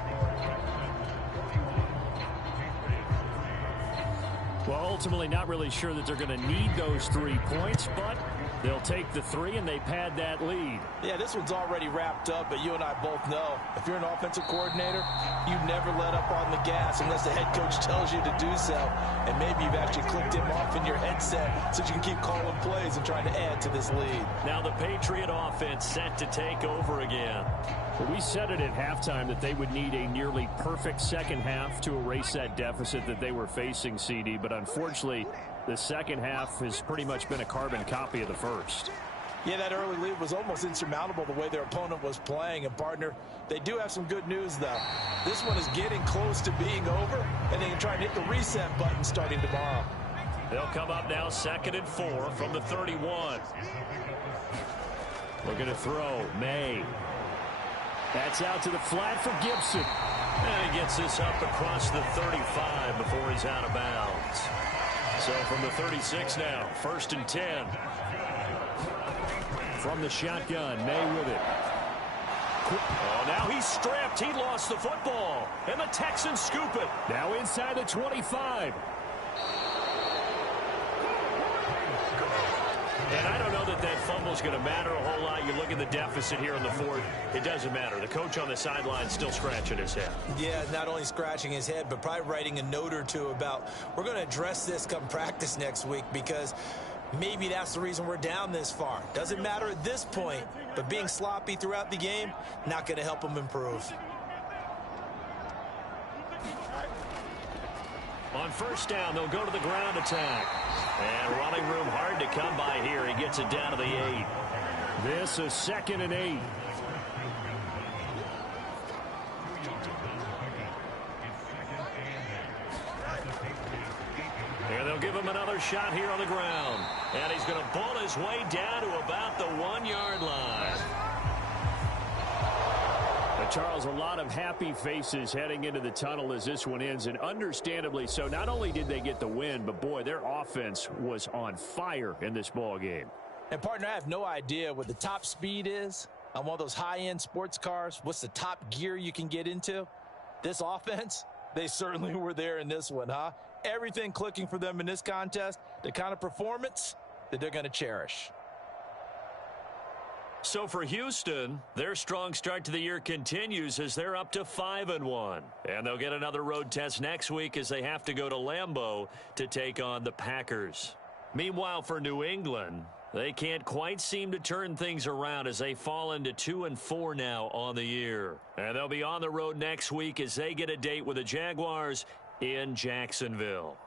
Well, ultimately not really sure that they're going to need those 3 points, but they'll take the 3 and they pad that lead. Yeah, this one's already wrapped up, but you and I both know if you're an offensive coordinator, you never let up on the gas unless the head coach tells you to do so. And maybe you've actually clicked him off in your headset so you can keep calling plays and trying to add to this lead. Now the Patriot offense set to take over again. Well, we said it at halftime that they would need a nearly perfect second half to erase that deficit that they were facing, CD, but unfortunately, the second half has pretty much been a carbon copy of the first. Yeah, that early lead was almost insurmountable the way their opponent was playing. And, partner, they do have some good news, though. This one is getting close to being over, and they can try and hit the reset button starting tomorrow. They'll come up now 2nd and 4 from the 31. Looking to throw. May. That's out to the flat for Gibson. And he gets this up across the 35 before he's out of bounds. So from the 36 now, 1st and 10. From the shotgun, May with it. Oh, now he's stripped. He lost the football. And the Texans scoop it. Now inside the 25. And I don't know that that fumble's going to matter a whole lot. You look at the deficit here in the fourth. It doesn't matter. The coach on the sideline still scratching his head. Yeah, not only scratching his head, but probably writing a note or two about, we're going to address this come practice next week, because maybe that's the reason we're down this far. Doesn't matter at this point, but being sloppy throughout the game, not going to help them improve. On first down, they'll go to the ground attack. And running room hard to come by here. He gets it down to the 8. This is 2nd and 8. And they'll give him another shot here on the ground. And he's going to pull his way down to about the 1-yard line. Charles, a lot of happy faces heading into the tunnel as this one ends, and understandably so. Not only did they get the win, but boy, their offense was on fire in this ball game. And partner, I have no idea what the top speed is on one of those high-end sports cars. What's the top gear you can get into? This offense, they certainly were there in this one, huh? Everything clicking for them in this contest, the kind of performance that they're going to cherish. So for Houston, their strong start to the year continues as they're up to 5-1. And they'll get another road test next week as they have to go to Lambeau to take on the Packers. Meanwhile, for New England, they can't quite seem to turn things around as they fall into 2-4 now on the year. And they'll be on the road next week as they get a date with the Jaguars in Jacksonville.